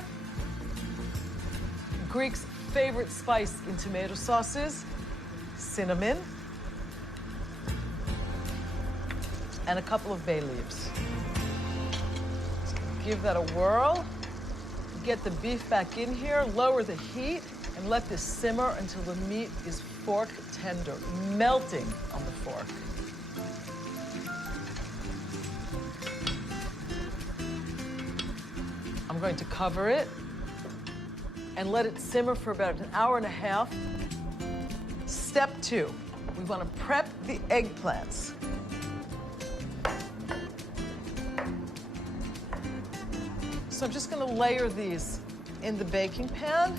Greeks' favorite spice in tomato sauces, cinnamon. And a couple of bay leaves. Give that a whirl. Get the beef back in here, lower the heat, and let this simmer until the meat is fork tender, melting on the fork. I'm going to cover it and let it simmer for about an hour and a half. Step 2, we want to prep the eggplants. So I'm just going to layer these in the baking pan.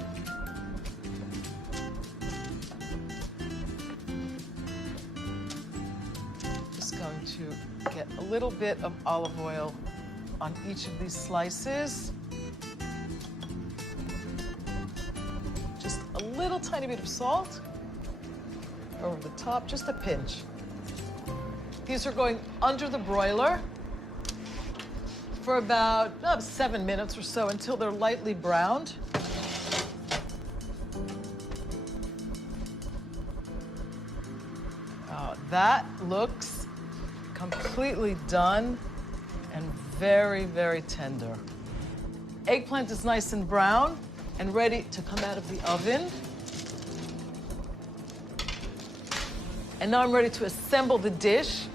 Just going to get a little bit of olive oil on each of these slices. Just a little tiny bit of salt over the top, just a pinch. These are going under the broiler for about 7 minutes or so until they're lightly browned. That looks completely done and very, very tender. Eggplant is nice and brown and ready to come out of the oven. And now I'm ready to assemble the dish.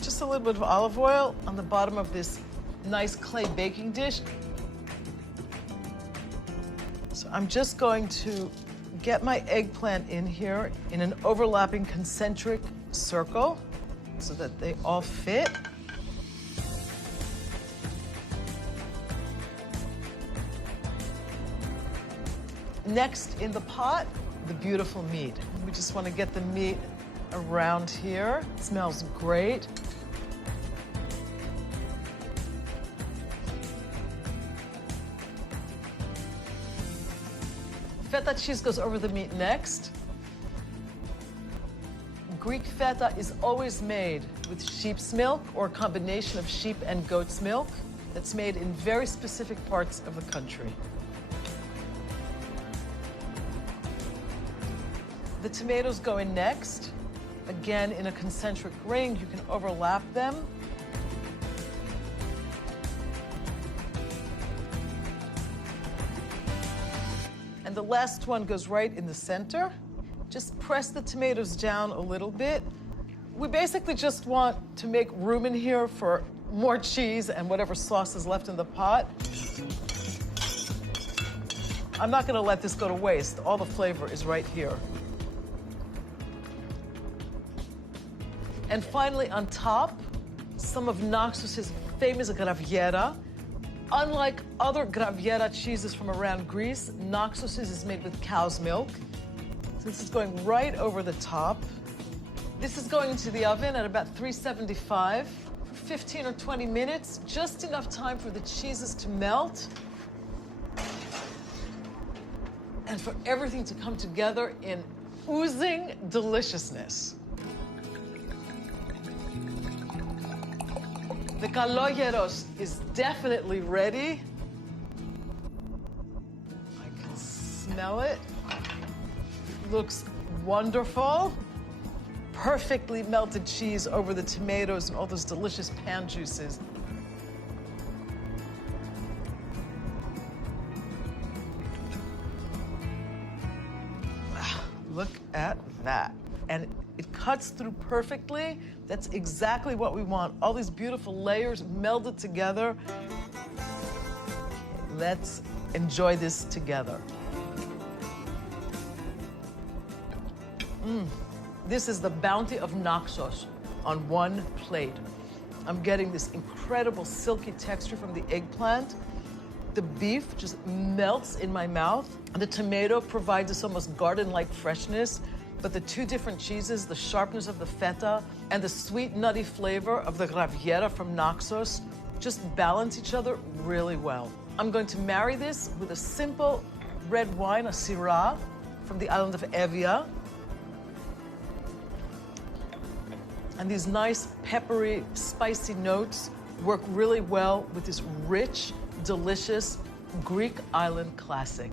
Just a little bit of olive oil on the bottom of this nice clay baking dish. So I'm just going to get my eggplant in here in an overlapping concentric circle so that they all fit. Next in the pot, the beautiful meat. We just want to get the meat around here. It smells great. Feta cheese goes over the meat next. Greek feta is always made with sheep's milk or a combination of sheep and goat's milk that's made in very specific parts of the country. The tomatoes go in next. Again, in a concentric ring, you can overlap them. And the last one goes right in the center. Just press the tomatoes down a little bit. We basically just want to make room in here for more cheese and whatever sauce is left in the pot. I'm not gonna let this go to waste. All the flavor is right here. And finally, on top, some of Naxos's famous graviera. Unlike other graviera cheeses from around Greece, Naxos's is made with cow's milk. So this is going right over the top. This is going into the oven at about 375 for 15 or 20 minutes, just enough time for the cheeses to melt and for everything to come together in oozing deliciousness. The kalogeros is definitely ready. I can smell it. Looks wonderful. Perfectly melted cheese over the tomatoes and all those delicious pan juices. Look at that. And it comes cuts through perfectly. That's exactly what we want. All these beautiful layers melded together. Let's enjoy this together. This is the bounty of Naxos on one plate. I'm getting this incredible silky texture from the eggplant. The beef just melts in my mouth. The tomato provides this almost garden-like freshness, but the two different cheeses, the sharpness of the feta and the sweet, nutty flavor of the Graviera from Naxos, just balance each other really well. I'm going to marry this with a simple red wine, a Syrah, from the island of Evia. And these nice, peppery, spicy notes work really well with this rich, delicious Greek island classic.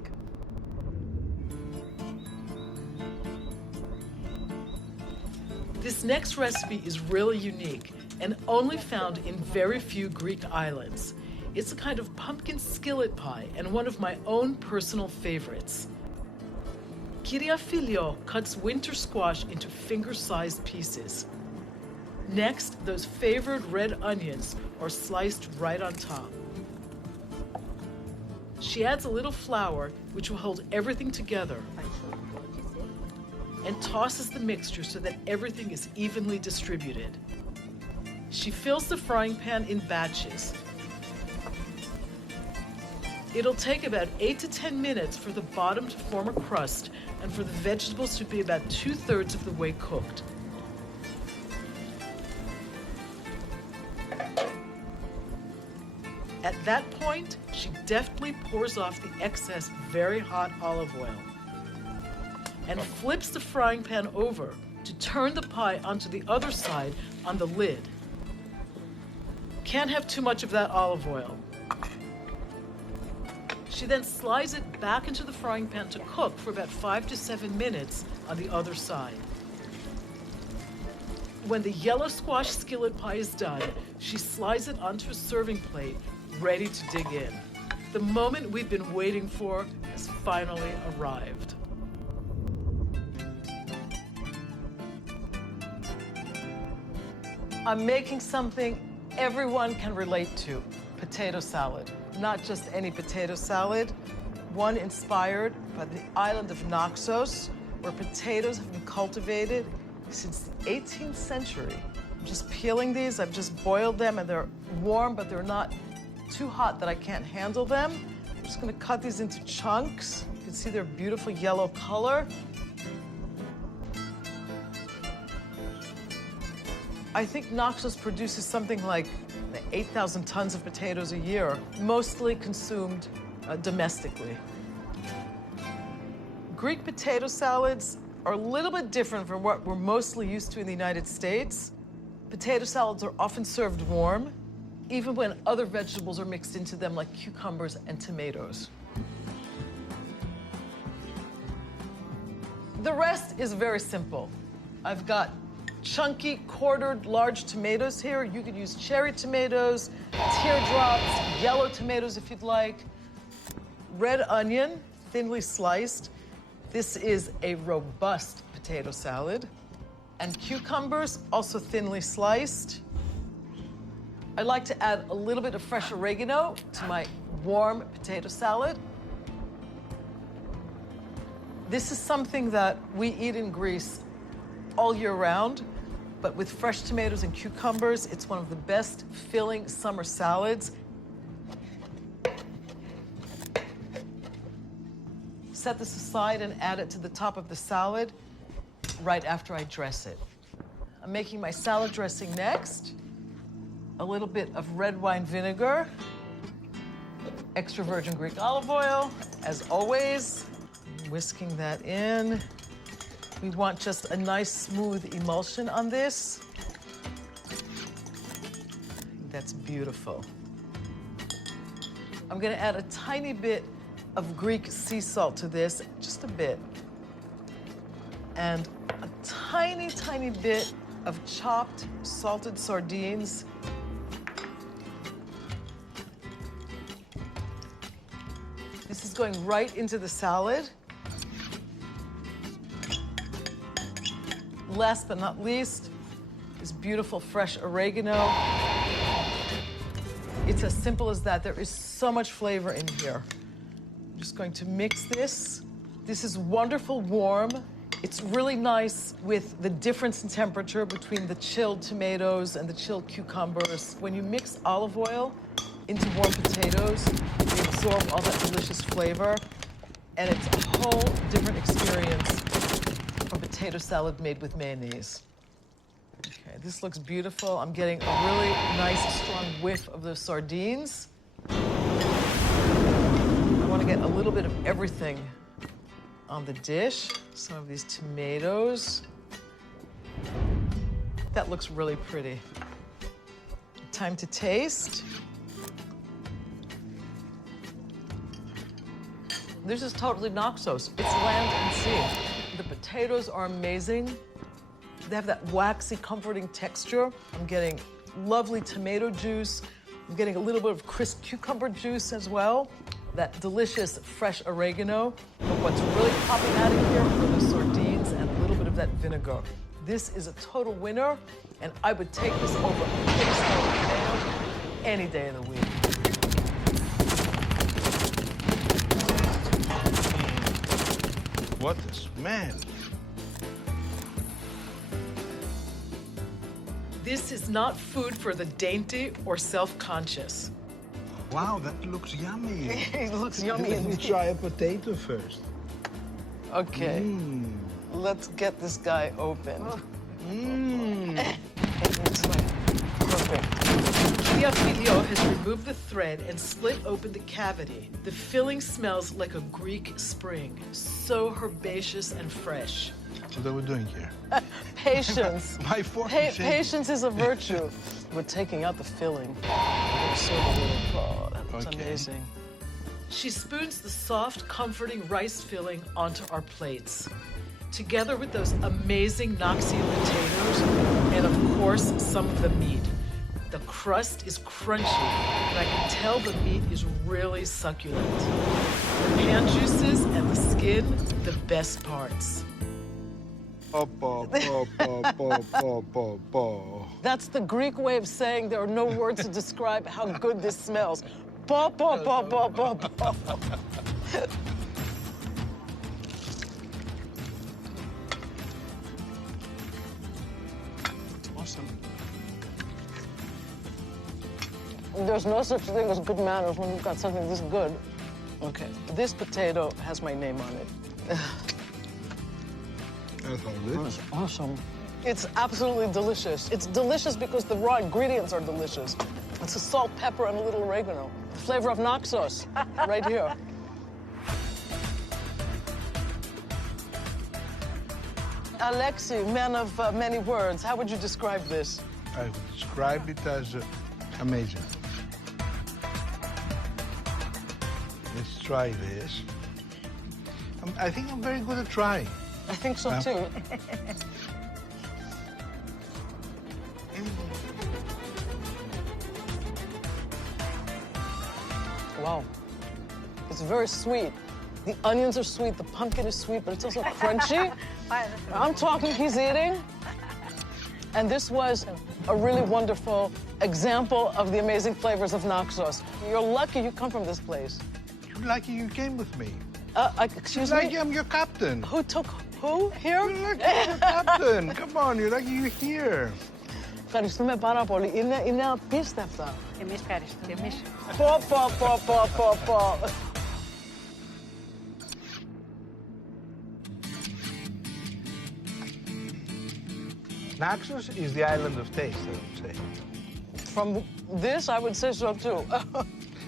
This next recipe is really unique and only found in very few Greek islands. It's a kind of pumpkin skillet pie and one of my own personal favorites. Kyria Filio cuts winter squash into finger-sized pieces. Next, those favored red onions are sliced right on top. She adds a little flour, which will hold everything together, and tosses the mixture so that everything is evenly distributed. She fills the frying pan in batches. It'll take about 8 to 10 minutes for the bottom to form a crust and for the vegetables to be about 2/3 of the way cooked. At that point, she deftly pours off the excess very hot olive oil and flips the frying pan over to turn the pie onto the other side on the lid. Can't have too much of that olive oil. She then slides it back into the frying pan to cook for about 5 to 7 minutes on the other side. When the yellow squash skillet pie is done, she slides it onto a serving plate, ready to dig in. The moment we've been waiting for has finally arrived. I'm making something everyone can relate to, potato salad. Not just any potato salad, one inspired by the island of Naxos, where potatoes have been cultivated since the 18th century. I'm just peeling these, I've just boiled them, and they're warm, but they're not too hot that I can't handle them. I'm just gonna cut these into chunks. You can see their beautiful yellow color. I think Naxos produces something like 8,000 tons of potatoes a year, mostly consumed domestically. Greek potato salads are a little bit different from what we're mostly used to in the United States. Potato salads are often served warm, even when other vegetables are mixed into them, like cucumbers and tomatoes. The rest is very simple. I've got chunky, quartered, large tomatoes here. You could use cherry tomatoes, teardrops, yellow tomatoes if you'd like. Red onion, thinly sliced. This is a robust potato salad. And cucumbers, also thinly sliced. I like to add a little bit of fresh oregano to my warm potato salad. This is something that we eat in Greece all year round, but with fresh tomatoes and cucumbers, it's one of the best filling summer salads. Set this aside and add it to the top of the salad right after I dress it. I'm making my salad dressing next. A little bit of red wine vinegar, extra virgin Greek olive oil, as always. Whisking that in. We want just a nice smooth emulsion on this. That's beautiful. I'm gonna add a tiny bit of Greek sea salt to this, just a bit. And a tiny, tiny bit of chopped salted sardines. This is going right into the salad. last but not least, is beautiful fresh oregano. It's as simple as that. There is so much flavor in here. I'm just going to mix this. This is wonderful warm. It's really nice with the difference in temperature between the chilled tomatoes and the chilled cucumbers. When you mix olive oil into warm potatoes, they absorb all that delicious flavor, and it's a whole different experience from potato salad made with mayonnaise. Okay, this looks beautiful. I'm getting a really nice, strong whiff of those sardines. I want to get a little bit of everything on the dish. Some of these tomatoes. That looks really pretty. Time to taste. This is totally Naxos. It's land and sea. The potatoes are amazing. They have that waxy, comforting texture. I'm getting lovely tomato juice. I'm getting a little bit of crisp cucumber juice as well. That delicious fresh oregano. But what's really popping out of here are the sardines and a little bit of that vinegar. This is a total winner, and I would take this over a big stone potato any day of the week. What a smell. This is not food for the dainty or self-conscious. Wow, that looks yummy. It looks yummy. Let me try a potato first. Okay. Let's get this guy open. It looks like perfect. Tia Filio has removed the thread and split open the cavity. The filling smells like a Greek spring, so herbaceous and fresh. What are we doing here? Patience. My fork is shaking. Patience is a virtue. We're taking out the filling. Oh, that looks amazing. She spoons the soft, comforting rice filling onto our plates. Together with those amazing Knoxian potatoes, and of course, some of the meat. The crust is crunchy, and I can tell the meat is really succulent. The pan juices and the skin, the best parts. That's the Greek way of saying there are no words to describe how good this smells. Po, po, po, po, po, po. Awesome. There's no such thing as good manners when you've got something this good. Okay, this potato has my name on it. That's awesome. It's absolutely delicious. It's delicious because the raw ingredients are delicious. It's a salt, pepper, and a little oregano. The flavor of Naxos, right here. Alexei, man of many words, how would you describe this? I would describe it as amazing. Let's try this. I think I'm very good at trying. I think so, too. Wow. It's very sweet. The onions are sweet, the pumpkin is sweet, but it's also crunchy. I'm talking, he's eating. And this was a really wonderful example of the amazing flavors of Naxos. You're lucky you come from this place. You're lucky you came with me. Excuse You're me? lucky I'm your captain. Who took who here? You're lucky I'm your captain. Come on, you're lucky you're here. Ευχαριστούμε πάρα πολύ. Είναι απίστευτα. Εμείς ευχαριστούμε. Εμείς. Πω. Naxos is the island of taste, I would say. From this, I would say so, too.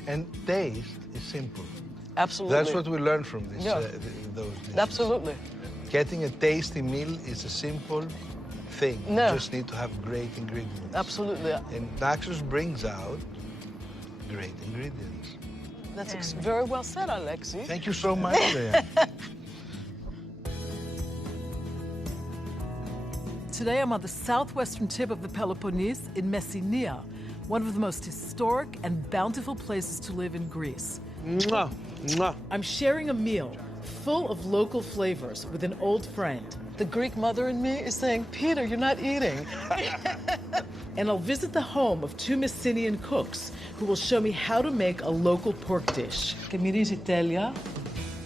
And taste is simple. Absolutely. That's what we learned from this, Yeah. Those dishes. Absolutely. Getting a tasty meal is a simple thing. No. You just need to have great ingredients. Absolutely. And Naxos brings out great ingredients. That's very well said, Alexei. Thank you so much, Leah. Today I'm on the southwestern tip of the Peloponnese in Messinia, one of the most historic and bountiful places to live in Greece. Mwah, mwah. I'm sharing a meal full of local flavors with an old friend, The Greek mother in me is saying, Peter, you're not eating. And I'll visit the home of 2 Messinian cooks who will show me how to make a local pork dish. Che mirizi τέλεια.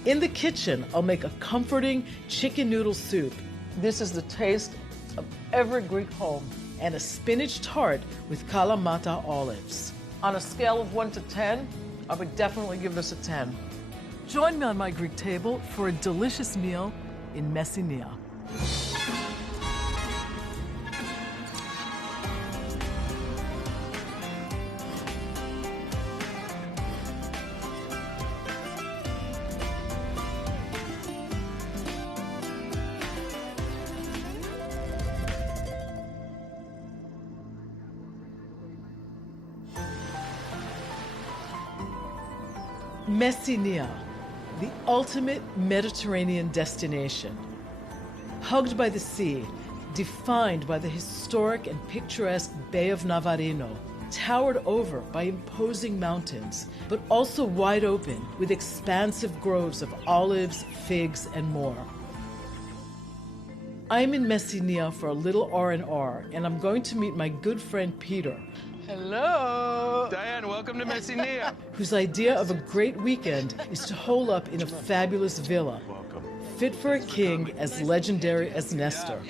In the kitchen, I'll make a comforting chicken noodle soup. This is the taste of every Greek home. And a spinach tart with Kalamata olives. On a scale of 1 to 10, I would definitely give this a 10. Join me on my Greek table for a delicious meal in Messinia. Messinia, the ultimate Mediterranean destination. Hugged by the sea, defined by the historic and picturesque Bay of Navarino, towered over by imposing mountains, but also wide open with expansive groves of olives, figs, and more. I'm in Messinia for a little R&R, and I'm going to meet my good friend Peter. Hello! Diane, welcome to Messinia. Whose idea of a great weekend is to hole up in a fabulous villa, fit for a king as legendary as Nestor.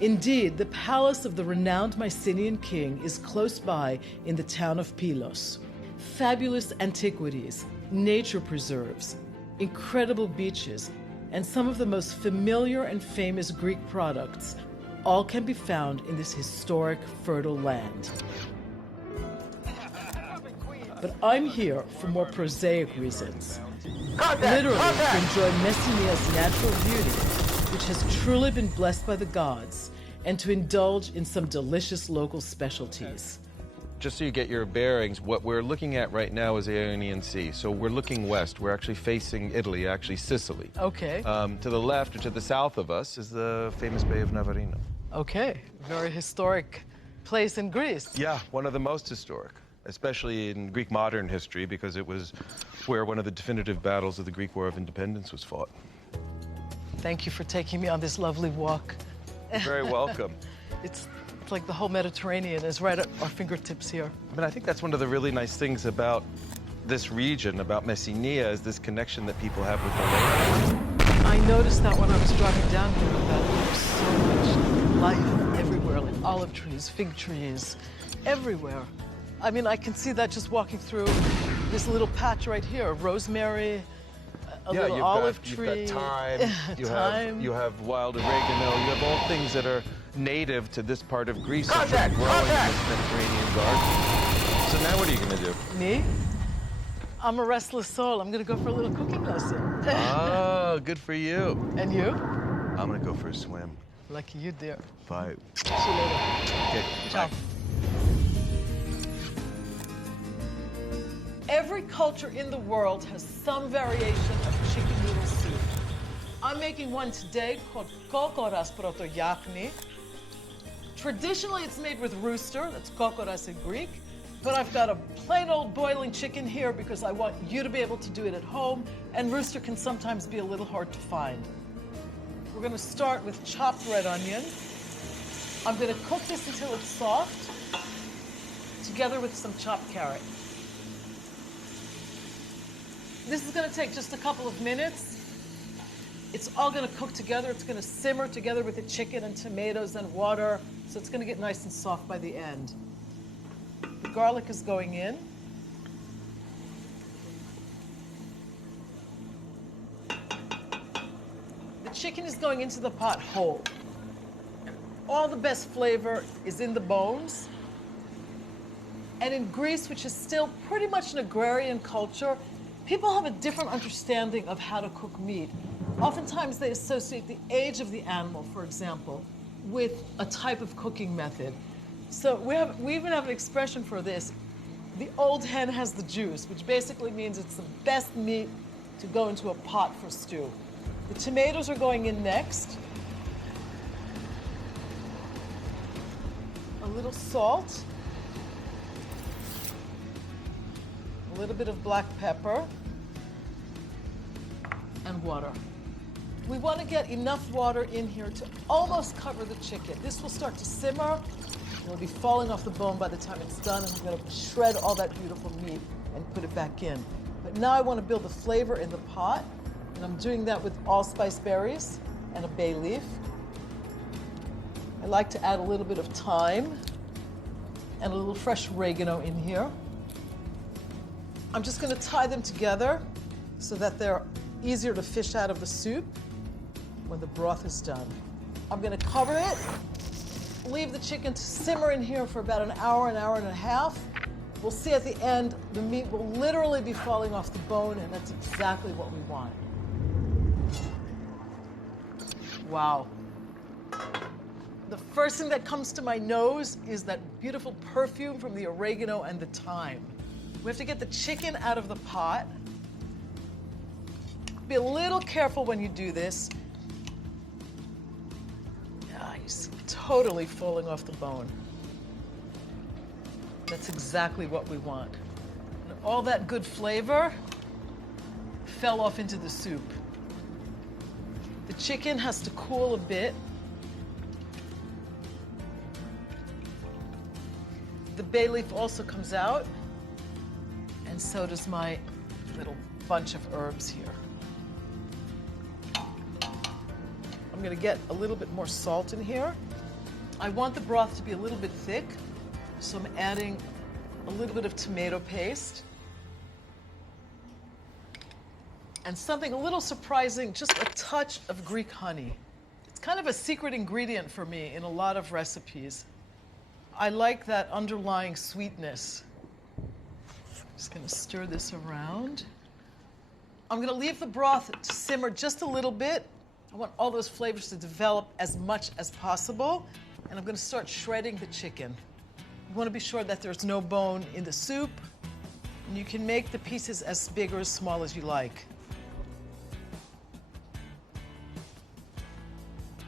Indeed, the palace of the renowned Mycenaean king is close by in the town of Pylos. Fabulous antiquities, nature preserves, incredible beaches, and some of the most familiar and famous Greek products all can be found in this historic, fertile land. But I'm here for more prosaic reasons. Literally, to enjoy Messinia's natural beauty, which has truly been blessed by the gods, and to indulge in some delicious local specialties. Just so you get your bearings, what we're looking at right now is the Ionian Sea. So we're looking west. We're actually facing Italy, actually Sicily. Okay. To the left or to the south of us is the famous Bay of Navarino. Okay, very historic place in Greece. Yeah, one of the most historic, especially in Greek modern history, because it was where one of the definitive battles of the Greek War of Independence was fought. Thank you for taking me on this lovely walk. You're very welcome. It's like the whole Mediterranean is right at our fingertips here. I mean, I think that's one of the really nice things about this region, about Messinia, is this connection that people have with the land. I noticed that when I was driving down here, that there's so much life everywhere, like olive trees, fig trees, everywhere. I mean, I can see that just walking through this little patch right here, rosemary, a little olive tree. You've got thyme, you have wild oregano, you have all things that are native to this part of Greece that are growing in this Mediterranean garden. So now what are you going to do? Me? I'm a restless soul. I'm going to go for a little cooking lesson. Oh, good for you. And you? I'm going to go for a swim. Lucky you, dear. Bye. See you later. Okay. Ciao. Every culture in the world has some variation of chicken noodle soup. I'm making one today called kokoras protoyachni. Traditionally, it's made with rooster, that's kokoras in Greek, but I've got a plain old boiling chicken here because I want you to be able to do it at home, and rooster can sometimes be a little hard to find. We're gonna start with chopped red onion. I'm gonna cook this until it's soft, together with some chopped carrot. This is gonna take just a couple of minutes. It's all gonna cook together. It's gonna simmer together with the chicken and tomatoes and water, so it's gonna get nice and soft by the end. The garlic is going in. The chicken is going into the pot whole. All the best flavor is in the bones. And in Greece, which is still pretty much an agrarian culture, people have a different understanding of how to cook meat. Oftentimes they associate the age of the animal, for example, with a type of cooking method. So we even have an expression for this. The old hen has the juice, which basically means it's the best meat to go into a pot for stew. The tomatoes are going in next. A little salt. A little bit of black pepper. And water. We want to get enough water in here to almost cover the chicken. This will start to simmer. It'll be falling off the bone by the time it's done, and I'm going to shred all that beautiful meat and put it back in. But now I want to build the flavor in the pot, and I'm doing that with allspice berries and a bay leaf. I like to add a little bit of thyme and a little fresh oregano in here. I'm just going to tie them together so that they're easier to fish out of the soup when the broth is done. I'm going to cover it, leave the chicken to simmer in here for about an hour and a half. We'll see at the end, the meat will literally be falling off the bone, and that's exactly what we want. Wow. The first thing that comes to my nose is that beautiful perfume from the oregano and the thyme. We have to get the chicken out of the pot. Be a little careful when you do this. Yeah, he's totally falling off the bone. That's exactly what we want. And all that good flavor fell off into the soup. The chicken has to cool a bit. The bay leaf also comes out, and so does my little bunch of herbs here. I'm gonna get a little bit more salt in here. I want the broth to be a little bit thick, so I'm adding a little bit of tomato paste. And something a little surprising, just a touch of Greek honey. It's kind of a secret ingredient for me in a lot of recipes. I like that underlying sweetness. Just gonna stir this around. I'm gonna leave the broth to simmer just a little bit. I want all those flavors to develop as much as possible. And I'm gonna start shredding the chicken. You wanna be sure that there's no bone in the soup. And you can make the pieces as big or as small as you like.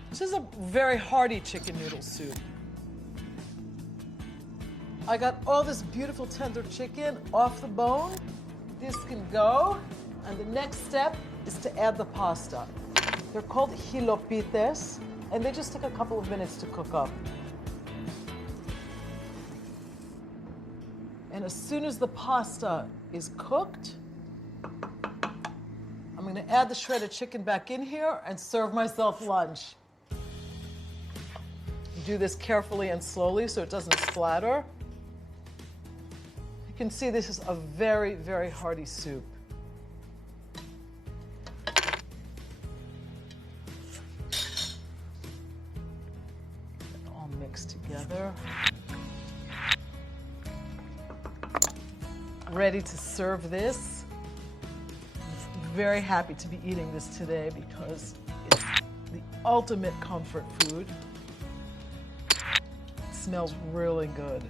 This is a very hearty chicken noodle soup. I got all this beautiful tender chicken off the bone. This can go. And the next step is to add the pasta. They're called hilopites, and they just take a couple of minutes to cook up. And as soon as the pasta is cooked, I'm gonna add the shredded chicken back in here and serve myself lunch. Do this carefully and slowly so it doesn't splatter. You can see this is a very, very hearty soup. All mixed together. Ready to serve this. I'm very happy to be eating this today because it's the ultimate comfort food. It smells really good.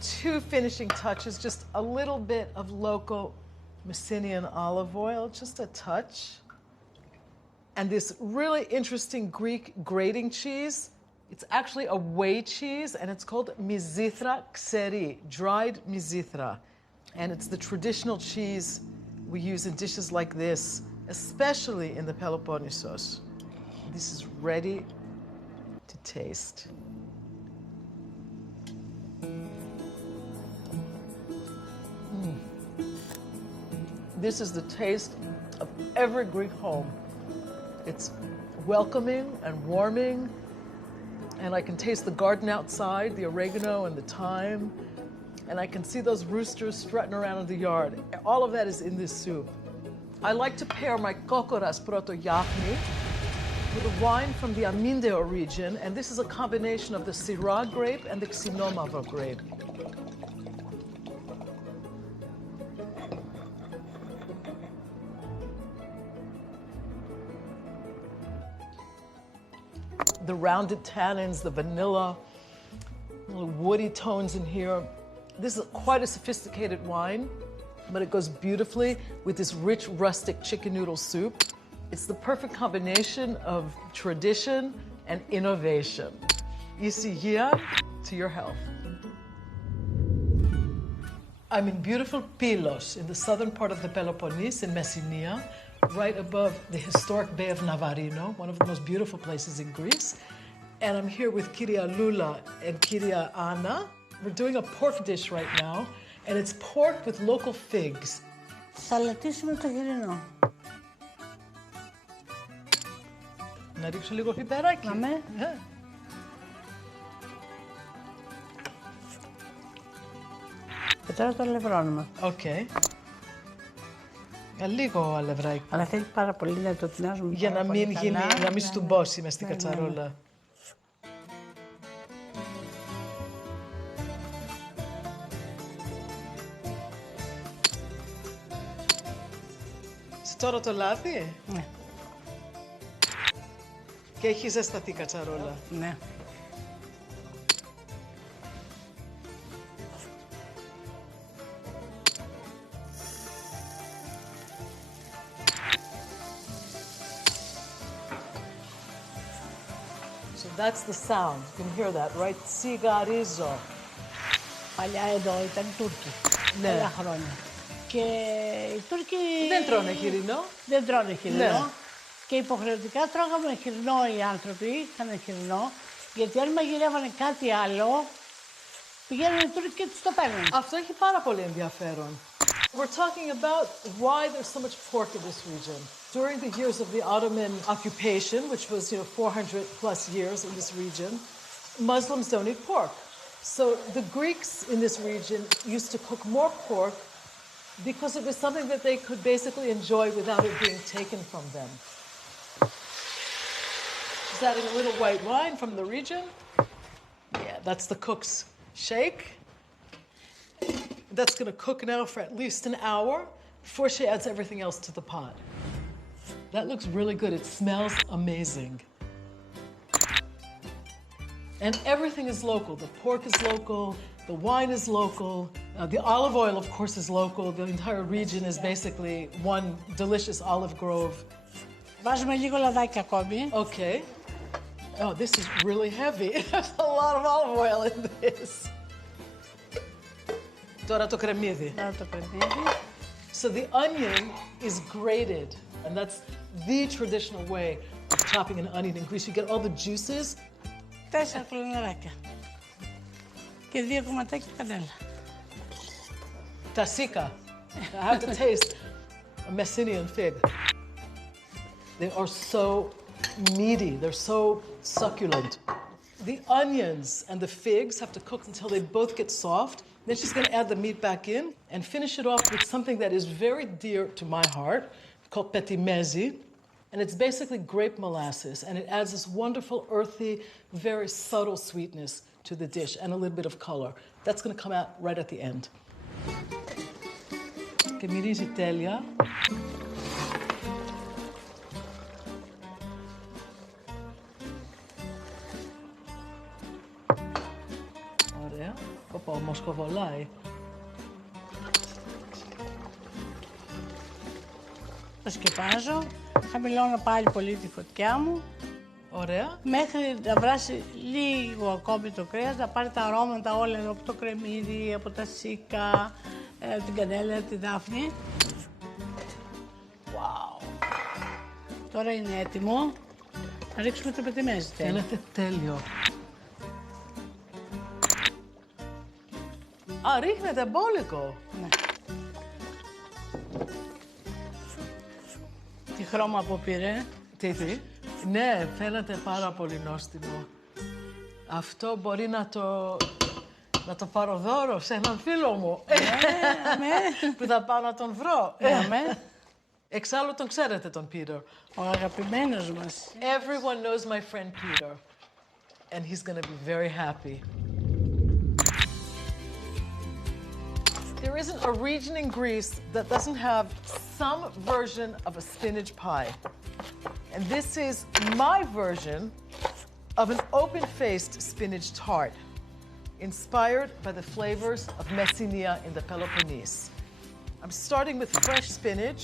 Two finishing touches, just a little bit of local Messinian olive oil, just a touch. And this really interesting Greek grating cheese. It's actually a whey cheese, and it's called mizithra xeri, dried mizithra. And it's the traditional cheese we use in dishes like this, especially in the Peloponnesos. This is ready to taste. This is the taste of every Greek home. It's welcoming and warming, and I can taste the garden outside, the oregano and the thyme, and I can see those roosters strutting around in the yard. All of that is in this soup. I like to pair my kokoras protoyachni with a wine from the Amindeo region, and this is a combination of the Syrah grape and the Xinomavro grape. The rounded tannins, the vanilla, little woody tones in here. This is quite a sophisticated wine, but it goes beautifully with this rich rustic chicken noodle soup. It's the perfect combination of tradition and innovation. Isi here to your health. I'm in beautiful Pylos, in the southern part of the Peloponnese, in Messenia, right above the historic Bay of Navarino, one of the most beautiful places in Greece. And I'm here with Kyria Lula and Kyria Anna. We're doing a pork dish right now, and it's pork with local figs. Σαλατίσουμε το χοιρινό. Να ρίξω λίγο πιπεράκι. Αμέ. Και τώρα το αλευρώνουμε. Οκ. Λίγο αλευράκι. Αλλά θέλει πάρα πολύ να το τεινάζουμε. Για να μην γίνει, να μην στουμπώσει μες στην κατσαρόλα. Σε τώρα το λάδι. Ναι. Και έχει ζεσταθεί κατσαρόλα. Ναι. So that's the sound. You can hear that, right? Σιγαρίζω. Παλιά εδώ ήταν Τούρκοι. Ναι. Πολλά χρόνια. Και οι Τούρκοι... Δεν τρώνε χοιρινό. Δεν τρώνε χοιρινό. Ναι. Και υποχρεωτικά τρώγαμε χοιρινό οι άνθρωποι, είχαν χοιρινό, γιατί αν μαγειρεύανε κάτι άλλο, πηγαίνανε οι Τούρκοι και τους το παίρνανε. Αυτό έχει πάρα πολύ ενδιαφέρον. We're talking about why there's so much pork in this region. During the years of the Ottoman occupation, which was 400 plus years in this region, Muslims don't eat pork. So the Greeks in this region used to cook more pork because it was something that they could basically enjoy without it being taken from them. Is adding a little white wine from the region. Yeah, that's the cook's shake. That's going to cook now for at least an hour before she adds everything else to the pot. That looks really good. It smells amazing. And everything is local. The pork is local, the wine is local, the olive oil, of course, is local. The entire region is basically one delicious olive grove. Βάζουμε λίγο λαδάκι ακόμη. Okay. Oh, this is really heavy. There's a lot of olive oil in this. Τώρα το κρεμμύδι. Τώρα το κρεμμύδι. So the onion is grated, and that's the traditional way of chopping an onion in Greece. You get all the juices. 4 κλονεράκια. Και 2 κομματάκια κανέλα. Tasika. I have to taste a Messenian fig. They are so meaty. They're so succulent. The onions and the figs have to cook until they both get soft. Then she's going to add the meat back in and finish it off with something that is very dear to my heart, called petimezi. And it's basically grape molasses, and it adds this wonderful, earthy, very subtle sweetness to the dish and a little bit of color. That's going to come out right at the end. Και μυρίζει τέλεια. Ωραία. Οπα, μοσκοβολάει. Το σκεπάζω, χαμηλώνω πάλι πολύ τη φωτιά μου. Ωραία. Μέχρι να βράσει λίγο ακόμη το κρέας, να πάρει τα αρώματα όλα από το κρεμμύδι, από τα σίκα, την κανέλα, τη δάφνη. Wow. Τώρα είναι έτοιμο. Να ρίξουμε το πετιμέζι. Φαίνεται τέλειο. Α, ρίχνεται μπόλικο. Ναι. Τι χρώμα που πήρε. Τι. Ναι, φαίνεται πάρα πολύ νόστιμο. Αυτό μπορεί να το πάρω δώρο σε έναν φίλο μου. Ναι. Που θα πάω να τον βρω. Ναι. Εξάλλου τον ξέρετε τον Peter. Ο αγαπημένος μας. Everyone knows my friend Peter. And he's going to be very happy. There isn't a region in Greece that doesn't have some version of a spinach pie. And this is my version of an open-faced spinach tart, inspired by the flavors of Messenia in the Peloponnese. I'm starting with fresh spinach.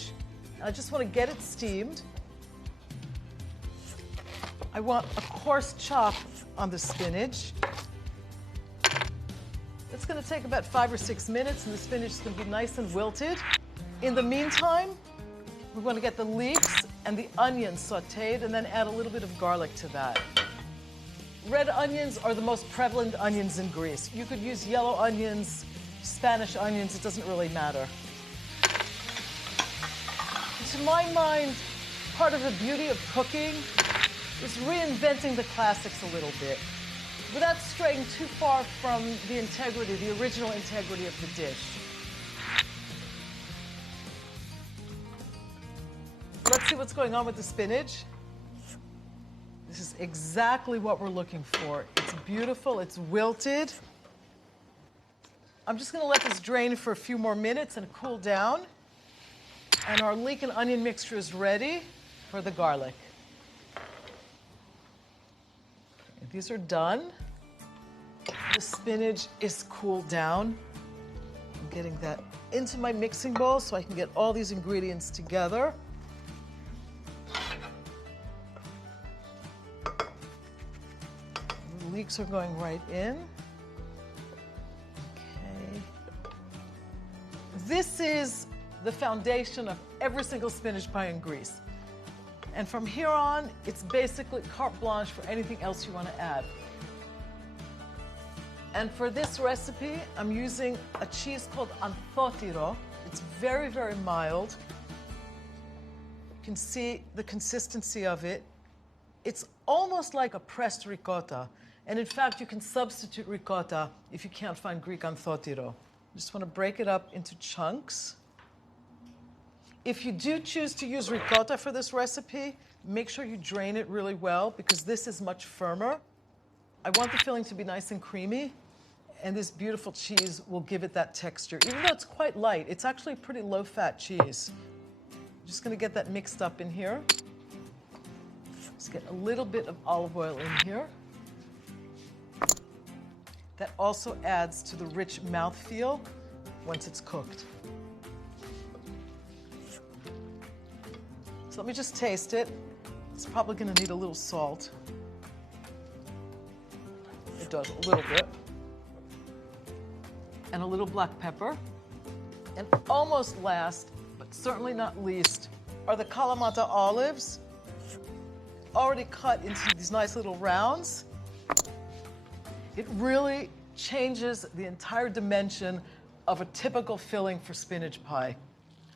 I just want to get it steamed. I want a coarse chop on the spinach. It's going to take about 5 or 6 minutes, and the spinach is going to be nice and wilted. In the meantime, we're going to get the leeks and the onions sauteed and then add a little bit of garlic to that. Red onions are the most prevalent onions in Greece. You could use yellow onions, Spanish onions, it doesn't really matter. To my mind, part of the beauty of cooking is reinventing the classics a little bit, without straying too far from the integrity, the original integrity of the dish. Let's see what's going on with the spinach. This is exactly what we're looking for. It's beautiful, it's wilted. I'm just gonna let this drain for a few more minutes and cool down. And our leek and onion mixture is ready for the garlic. Okay, these are done. The spinach is cooled down. I'm getting that into my mixing bowl so I can get all these ingredients together. The leeks are going right in. Okay. This is the foundation of every single spinach pie in Greece. And from here on, it's basically carte blanche for anything else you want to add. And for this recipe, I'm using a cheese called anthotiro. It's very, very mild. You can see the consistency of it. It's almost like a pressed ricotta. And in fact, you can substitute ricotta if you can't find Greek anthotiro. You just want to break it up into chunks. If you do choose to use ricotta for this recipe, make sure you drain it really well because this is much firmer. I want the filling to be nice and creamy, and this beautiful cheese will give it that texture. Even though it's quite light, it's actually a pretty low-fat cheese. I'm just gonna get that mixed up in here. Just get a little bit of olive oil in here. That also adds to the rich mouthfeel once it's cooked. So let me just taste it. It's probably gonna need a little salt. It does, a little bit. And a little black pepper. And almost last, but certainly not least, are the Kalamata olives, already cut into these nice little rounds. It really changes the entire dimension of a typical filling for spinach pie.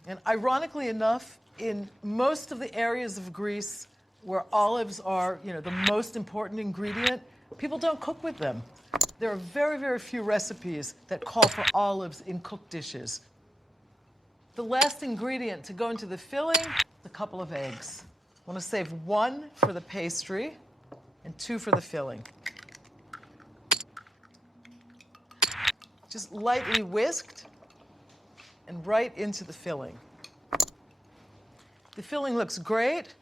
And ironically enough, in most of the areas of Greece where olives are, the most important ingredient, people don't cook with them. There are very, very few recipes that call for olives in cooked dishes. The last ingredient to go into the filling, a couple of eggs. I want to save 1 for the pastry and 2 for the filling. Just lightly whisked and right into the filling. The filling looks great,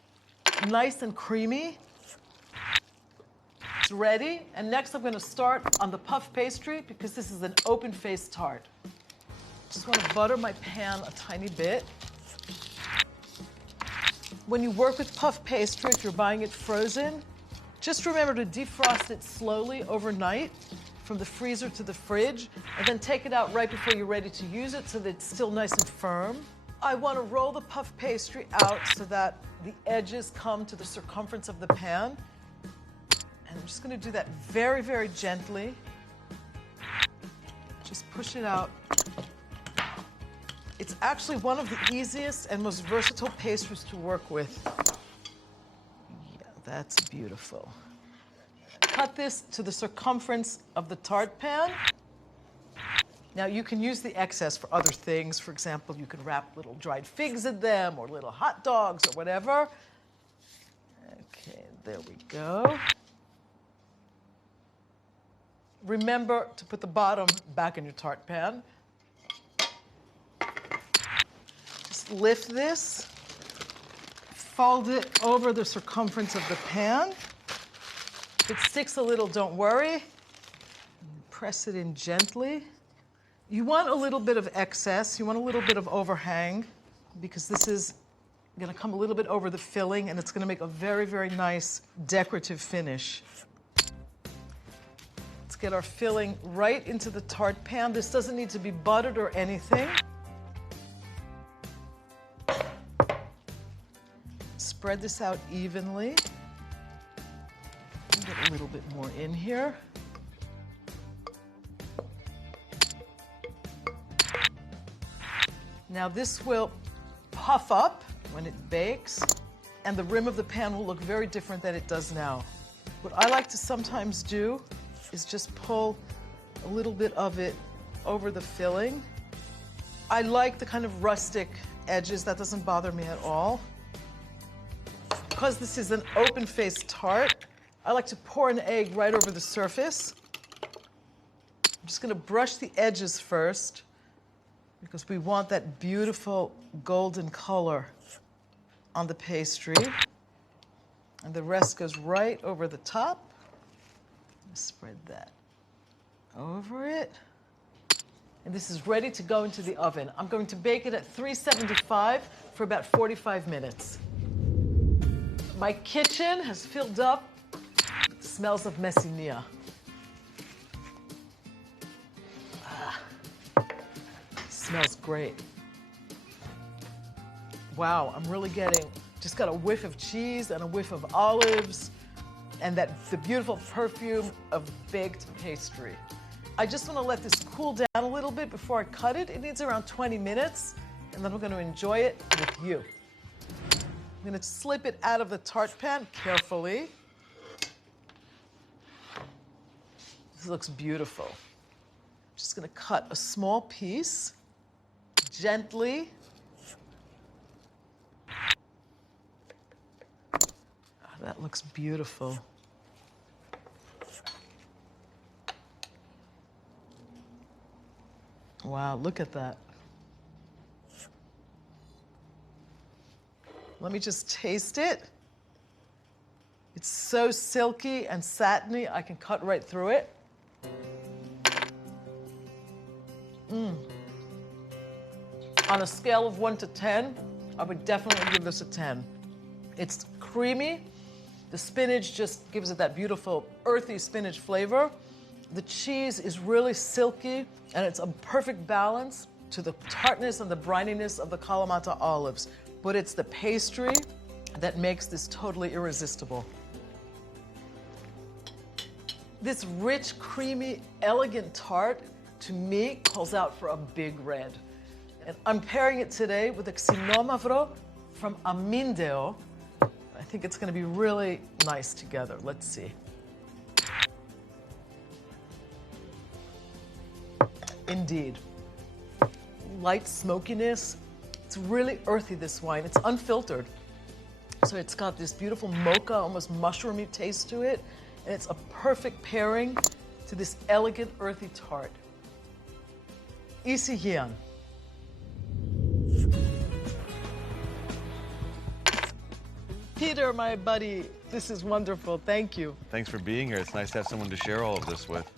nice and creamy. It's ready, and next I'm going to start on the puff pastry because this is an open-faced tart. Just want to butter my pan a tiny bit. When you work with puff pastry, if you're buying it frozen, just remember to defrost it slowly overnight from the freezer to the fridge, and then take it out right before you're ready to use it so that it's still nice and firm. I want to roll the puff pastry out so that the edges come to the circumference of the pan. And I'm just going to do that very, very gently. Just push it out. It's actually one of the easiest and most versatile pastries to work with. Yeah, that's beautiful. Cut this to the circumference of the tart pan. Now you can use the excess for other things. For example, you could wrap little dried figs in them or little hot dogs or whatever. Okay, there we go. Remember to put the bottom back in your tart pan. Just lift this, fold it over the circumference of the pan. If it sticks a little, don't worry. Press it in gently. You want a little bit of excess, you want a little bit of overhang, because this is going to come a little bit over the filling and it's going to make a very, very nice decorative finish. It's get our filling right into the tart pan. This doesn't need to be buttered or anything. Spread this out evenly. Get a little bit more in here. Now this will puff up when it bakes, and the rim of the pan will look very different than it does now. What I like to sometimes do is just pull a little bit of it over the filling. I like the kind of rustic edges. That doesn't bother me at all. Because this is an open-faced tart, I like to pour an egg right over the surface. I'm just going to brush the edges first because we want that beautiful golden color on the pastry. And the rest goes right over the top. Spread that over it. And this is ready to go into the oven. I'm going to bake it at 375 for about 45 minutes. My kitchen has filled up with the smells of Messina. Smells great. Wow, I'm really getting, just got a whiff of cheese and a whiff of olives and the beautiful perfume of baked pastry. I just want to let this cool down a little bit before I cut it. It needs around 20 minutes, and then we're going to enjoy it with you. I'm going to slip it out of the tart pan carefully. This looks beautiful. I'm just going to cut a small piece gently. Oh, that looks beautiful. Wow, look at that. Let me just taste it. It's so silky and satiny, I can cut right through it. On a scale of 1 to 10, I would definitely give this a 10. It's creamy. The spinach just gives it that beautiful earthy spinach flavor. The cheese is really silky, and it's a perfect balance to the tartness and the brininess of the Kalamata olives. But it's the pastry that makes this totally irresistible. This rich, creamy, elegant tart, to me, calls out for a big red. And I'm pairing it today with a xinomavro from Amindeo. I think it's going to be really nice together. Let's see. Indeed. Light smokiness. It's really earthy, this wine. It's unfiltered. So it's got this beautiful mocha, almost mushroomy taste to it. And it's a perfect pairing to this elegant, earthy tart. Isihian. Peter, my buddy, this is wonderful. Thank you. Thanks for being here. It's nice to have someone to share all of this with.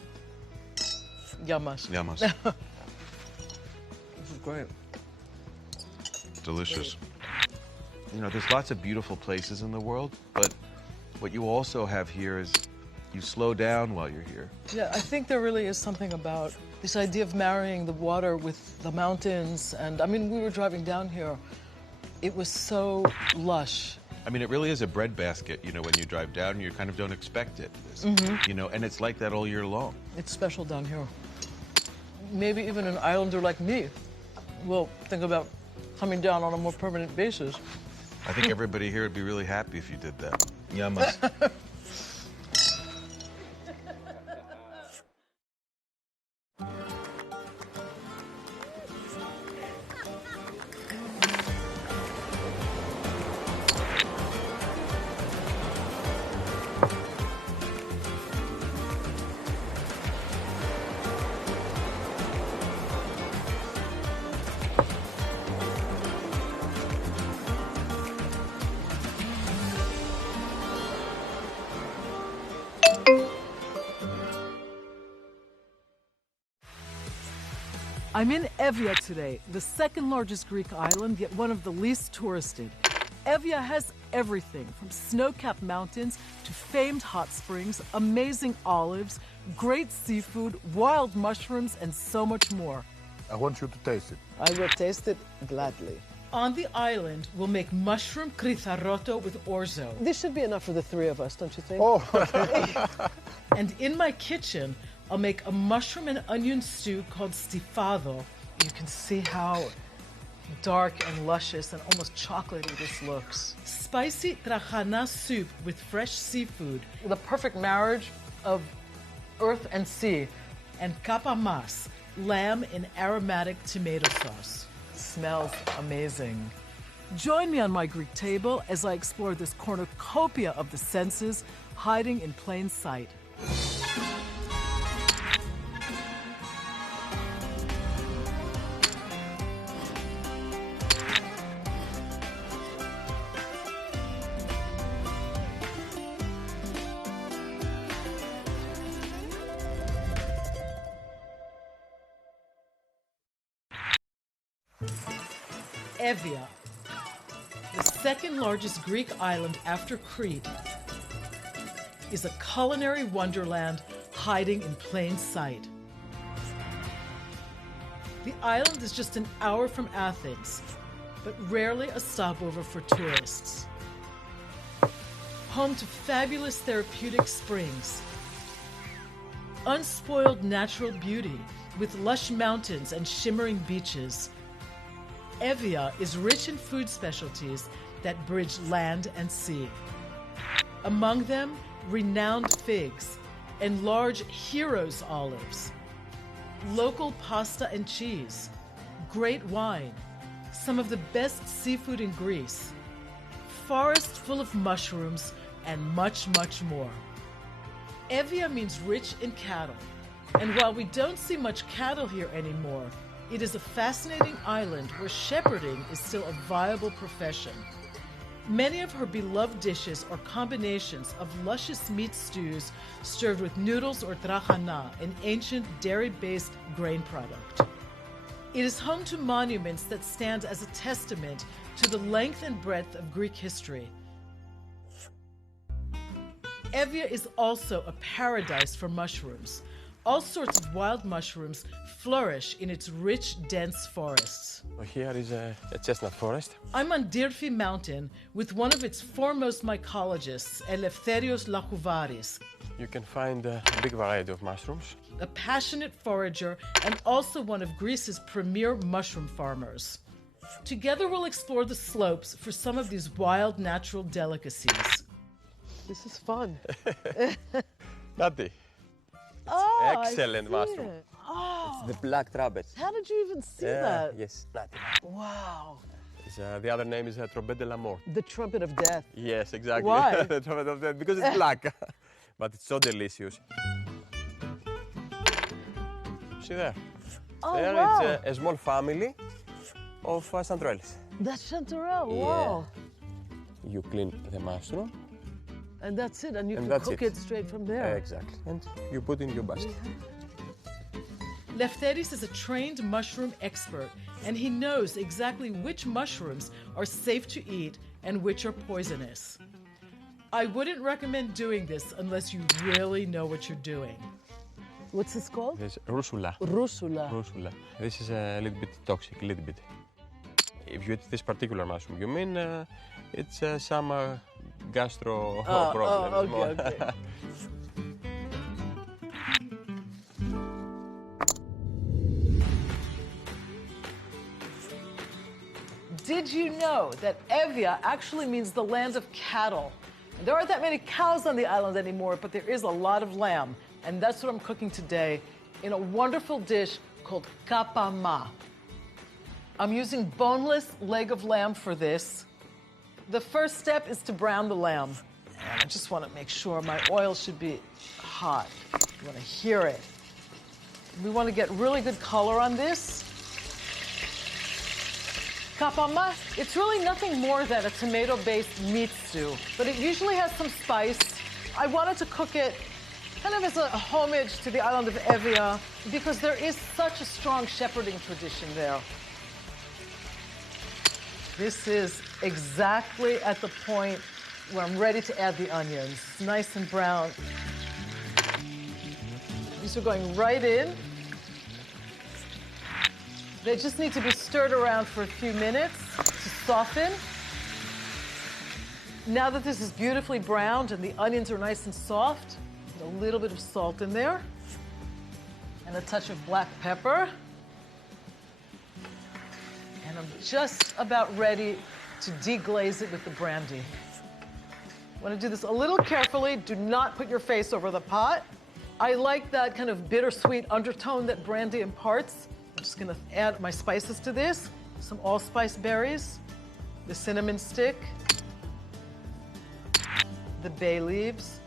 Yamas. Yamas. This is great. Delicious. You know, there's lots of beautiful places in the world, but what you also have here is you slow down while you're here. Yeah, I think there really is something about this idea of marrying the water with the mountains. And I mean, we were driving down here. It was so lush. I mean, it really is a breadbasket, you know, when you drive down, you kind of don't expect it. You know, and it's like that all year long. It's special down here. Maybe even an islander like me will think about coming down on a more permanent basis. I think everybody here would be really happy if you did that. Yamas. I'm in Evia today, the second largest Greek island, yet one of the least touristed. Evia has everything from snow-capped mountains to famed hot springs, amazing olives, great seafood, wild mushrooms, and so much more. I want you to taste it. I will taste it gladly. On the island, we'll make mushroom critharotto with orzo. This should be enough for the three of us, don't you think? Oh, And in my kitchen, I'll make a mushroom and onion stew called stifado. You can see how dark and luscious and almost chocolatey this looks. Spicy trajana soup with fresh seafood. The perfect marriage of earth and sea. And capamas, lamb in aromatic tomato sauce. Smells amazing. Join me on my Greek table as I explore this cornucopia of the senses hiding in plain sight. Evia, the second largest Greek island after Crete, is a culinary wonderland hiding in plain sight. The island is just an hour from Athens, but rarely a stopover for tourists. Home to fabulous therapeutic springs, unspoiled natural beauty with lush mountains and shimmering beaches, Evia is rich in food specialties that bridge land and sea. Among them, renowned figs and large heroes olives, local pasta and cheese, great wine, some of the best seafood in Greece, forests full of mushrooms, and much, much more. Evia means rich in cattle, and while we don't see much cattle here anymore, it is a fascinating island where shepherding is still a viable profession. Many of her beloved dishes are combinations of luscious meat stews served with noodles or trachana, an ancient dairy-based grain product. It is home to monuments that stand as a testament to the length and breadth of Greek history. Evia is also a paradise for mushrooms. All sorts of wild mushrooms flourish in its rich, dense forests. Here is a chestnut forest. I'm on Dirfi Mountain with one of its foremost mycologists, Eleftherios Lachovaris. You can find a big variety of mushrooms. A passionate forager and also one of Greece's premier mushroom farmers. Together we'll explore the slopes for some of these wild natural delicacies. This is fun. Nati. Oh, excellent mushroom. Oh. It's the black trumpet. How did you even see that? Yes, Nati. Wow. It's, the other name is Trompette de la Mort. The trumpet of death. Yes, exactly. Why? The trumpet of death, because it's black. But it's so delicious. See there. Oh, there wow. It's a small family of chanterelles. That's chanterelle, Yeah. wow. You clean the mushroom. And that's it, and you And can that's cook it straight from there. Exactly. And you put in your basket. Lefteris is a trained mushroom expert, and he knows exactly which mushrooms are safe to eat and which are poisonous. I wouldn't recommend doing this unless you really know what you're doing. What's this called? There's rusula. Rusula. Rusula. This is a little bit toxic, a little bit. If you eat this particular mushroom, you mean it's some gastro problems. Okay. Did you know that Evia actually means the land of cattle? And there aren't that many cows on the island anymore, but there is a lot of lamb. And that's what I'm cooking today in a wonderful dish called kapama. I'm using boneless leg of lamb for this. The first step is to brown the lamb. And I just want to make sure my oil should be hot. You want to hear it. We want to get really good color on this. Kapama, it's really nothing more than a tomato-based meat stew, but it usually has some spice. I wanted to cook it kind of as a homage to the island of Evia because there is such a strong shepherding tradition there. This is exactly at the point where I'm ready to add the onions. It's nice and brown. These are going right in. They just need to be stirred around for a few minutes to soften. Now that this is beautifully browned and the onions are nice and soft, a little bit of salt in there and a touch of black pepper. And I'm just about ready to deglaze it with the brandy. Want to do this a little carefully. Do not put your face over the pot. I like that kind of bittersweet undertone that brandy imparts. I'm just gonna add my spices to this. Some allspice berries, the cinnamon stick, the bay leaves,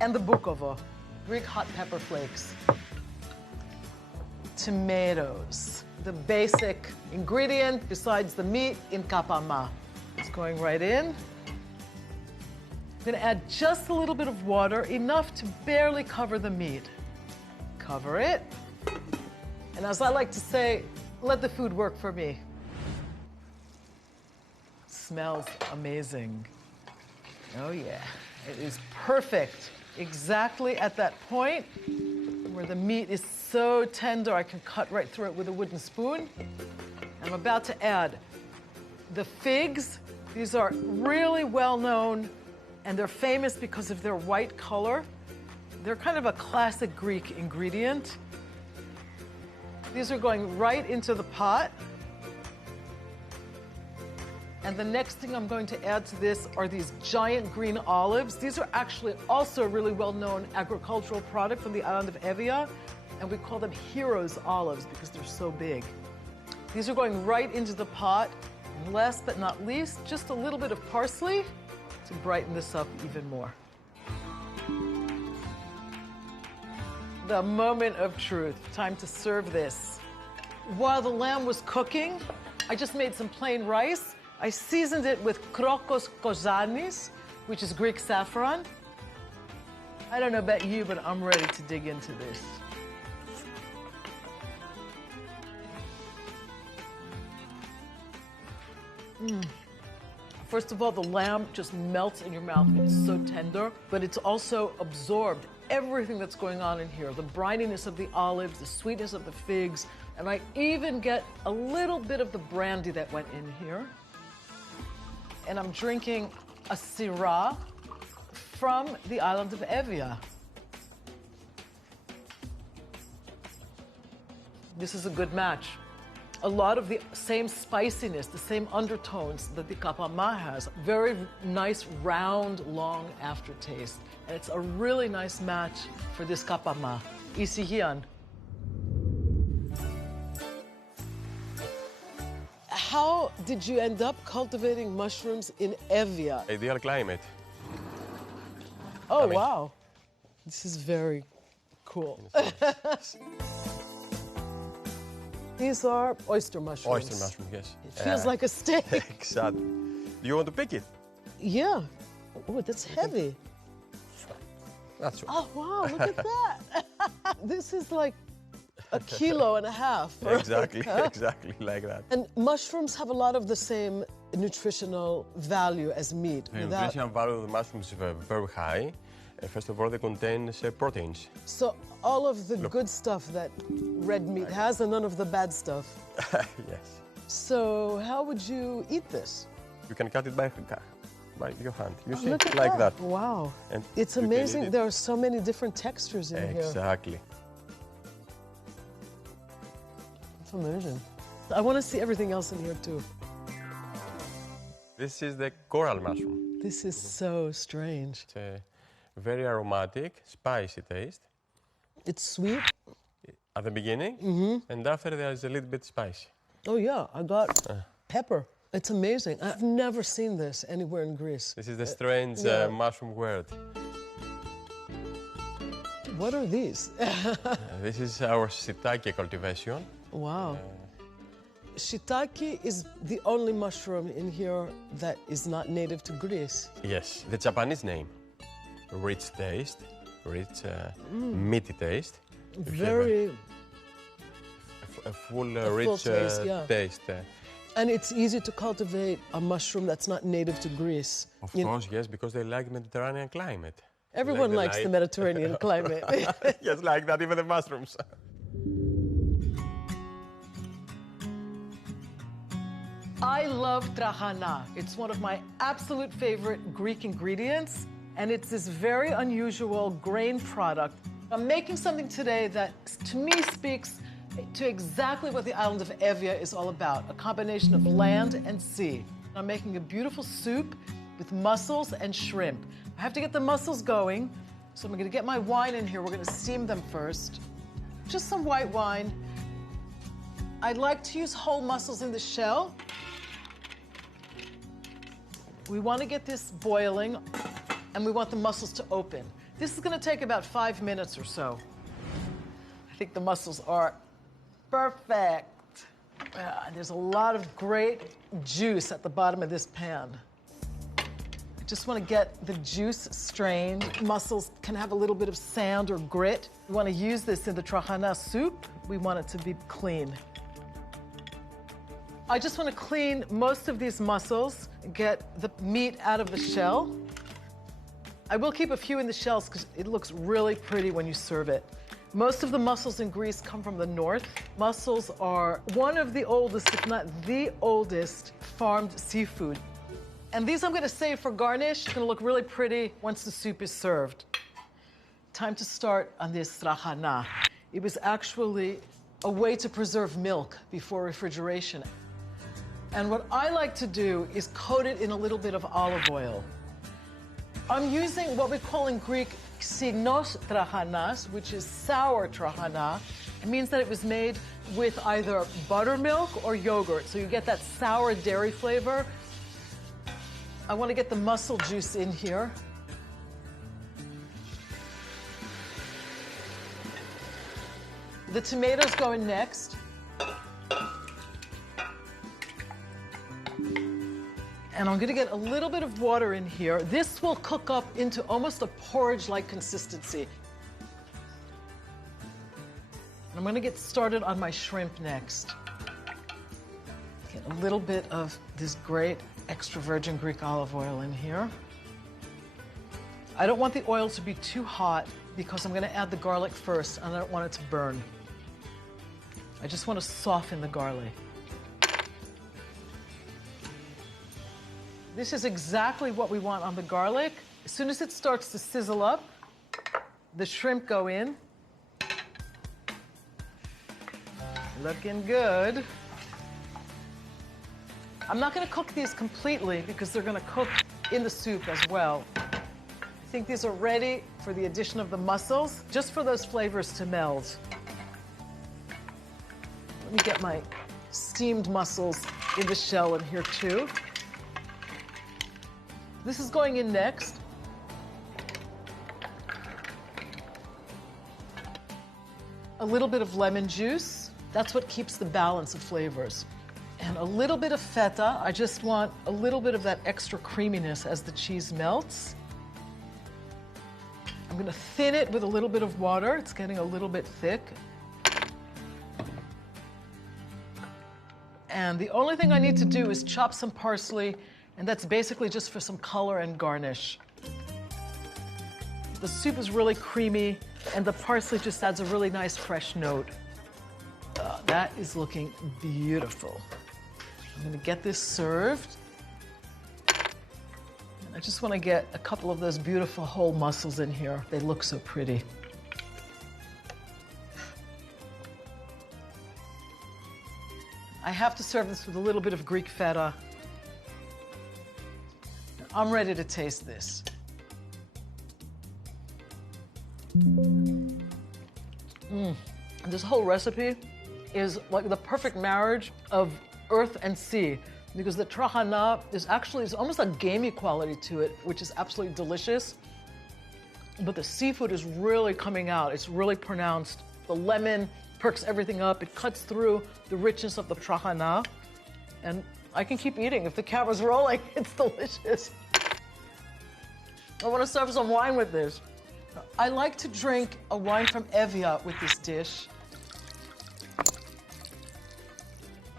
and the bukovo, Greek hot pepper flakes. Tomatoes, the basic ingredient besides the meat in kapama. It's going right in. I'm gonna add just a little bit of water, enough to barely cover the meat. Cover it. And as I like to say, let the food work for me. It smells amazing. Oh yeah, it is perfect. Exactly at that point where the meat is so tender I can cut right through it with a wooden spoon. I'm about to add the figs. These are really well known and they're famous because of their white color. They're kind of a classic Greek ingredient. These are going right into the pot. And the next thing I'm going to add to this are these giant green olives. These are actually also a really well-known agricultural product from the island of Evia, and we call them heroes olives because they're so big. These are going right into the pot. And last but not least, just a little bit of parsley to brighten this up even more. The moment of truth. Time to serve this. While the lamb was cooking, I just made some plain rice. I seasoned it with krokos kozanis, which is Greek saffron. I don't know about you, but I'm ready to dig into this. First of all, the lamb just melts in your mouth. It's so tender, but it's also absorbed everything that's going on in here. The brininess of the olives, the sweetness of the figs, and I even get a little bit of the brandy that went in here. And I'm drinking a syrah from the island of Evia. This is a good match. A lot of the same spiciness, the same undertones that the kapama has. Very nice, round, long aftertaste. And it's a really nice match for this kapama. Isihian. How did you end up cultivating mushrooms in Evia? Ideal climate. Oh, wow. This is very cool. These are oyster mushrooms. Oyster mushroom, yes. It feels like a steak. Exactly. Do you want to pick it? Yeah. Oh, that's heavy. That's right. Oh, wow, look at that. This is like a kilo and a half. Right? Exactly, exactly like that. And mushrooms have a lot of the same nutritional value as meat. The nutritional value of the mushrooms is very high. First of all, they contain proteins. So all of the good stuff that red meat has and none of the bad stuff. Yes. So how would you eat this? You can cut it by your hand. You see, look at like that. Wow. And it's amazing. There are so many different textures in here. Exactly. It's amazing. I want to see everything else in here too. This is the coral mushroom. This is so strange. It's a very aromatic, spicy taste. It's sweet. At the beginning, and after there is a little bit spicy. Oh yeah, I got pepper. It's amazing. I've never seen this anywhere in Greece. This is the strange mushroom word. What are these? This is our shiitake cultivation. Wow. Shiitake is the only mushroom in here that is not native to Greece. Yes, the Japanese name. Rich taste, rich meaty taste. Very... A full rich taste, taste. And it's easy to cultivate a mushroom that's not native to Greece. Of course, yes, because they like Mediterranean climate. Everyone likes the Mediterranean climate. Yes, like that, even the mushrooms. I love trahana. It's one of my absolute favorite Greek ingredients, and it's this very unusual grain product. I'm making something today that, to me, speaks to exactly what the island of Evia is all about, a combination of land and sea. I'm making a beautiful soup with mussels and shrimp. I have to get the mussels going, so I'm gonna get my wine in here. We're gonna steam them first. Just some white wine. I like to use whole mussels in the shell. We want to get this boiling, and we want the mussels to open. This is going to take about 5 minutes or so. I think the mussels are perfect. There's a lot of great juice at the bottom of this pan. I just want to get the juice strained. Mussels can have a little bit of sand or grit. We want to use this in the trahana soup. We want it to be clean. I just want to clean most of these mussels, get the meat out of the shell. I will keep a few in the shells because it looks really pretty when you serve it. Most of the mussels in Greece come from the north. Mussels are one of the oldest, if not the oldest, farmed seafood. And these I'm going to save for garnish. It's going to look really pretty once the soup is served. Time to start on this trahana. It was actually a way to preserve milk before refrigeration. And what I like to do is coat it in a little bit of olive oil. I'm using what we call in Greek xynos trahanas, which is sour trahana. It means that it was made with either buttermilk or yogurt, so you get that sour dairy flavor. I want to get the mussel juice in here. The tomatoes go in next. And I'm going to get a little bit of water in here. This will cook up into almost a porridge-like consistency. And I'm going to get started on my shrimp next. Get a little bit of this great extra virgin Greek olive oil in here. I don't want the oil to be too hot because I'm going to add the garlic first, and I don't want it to burn. I just want to soften the garlic. This is exactly what we want on the garlic. As soon as it starts to sizzle up, the shrimp go in. Looking good. I'm not going to cook these completely because they're going to cook in the soup as well. I think these are ready for the addition of the mussels, just for those flavors to meld. Let me get my steamed mussels in the shell in here too. This is going in next. A little bit of lemon juice. That's what keeps the balance of flavors. And a little bit of feta. I just want a little bit of that extra creaminess as the cheese melts. I'm going to thin it with a little bit of water. It's getting a little bit thick. And the only thing I need to do is chop some parsley, and that's basically just for some color and garnish. The soup is really creamy, and the parsley just adds a really nice fresh note. That is looking beautiful. I'm gonna get this served. And I just wanna get a couple of those beautiful whole mussels in here. They look so pretty. I have to serve this with a little bit of Greek feta. I'm ready to taste this. This whole recipe is like the perfect marriage of earth and sea, because the trahana is almost a gamey quality to it, which is absolutely delicious. But the seafood is really coming out. It's really pronounced. The lemon perks everything up. It cuts through the richness of the trahana. And I can keep eating. If the camera's rolling, it's delicious. I want to serve some wine with this. I like to drink a wine from Evia with this dish.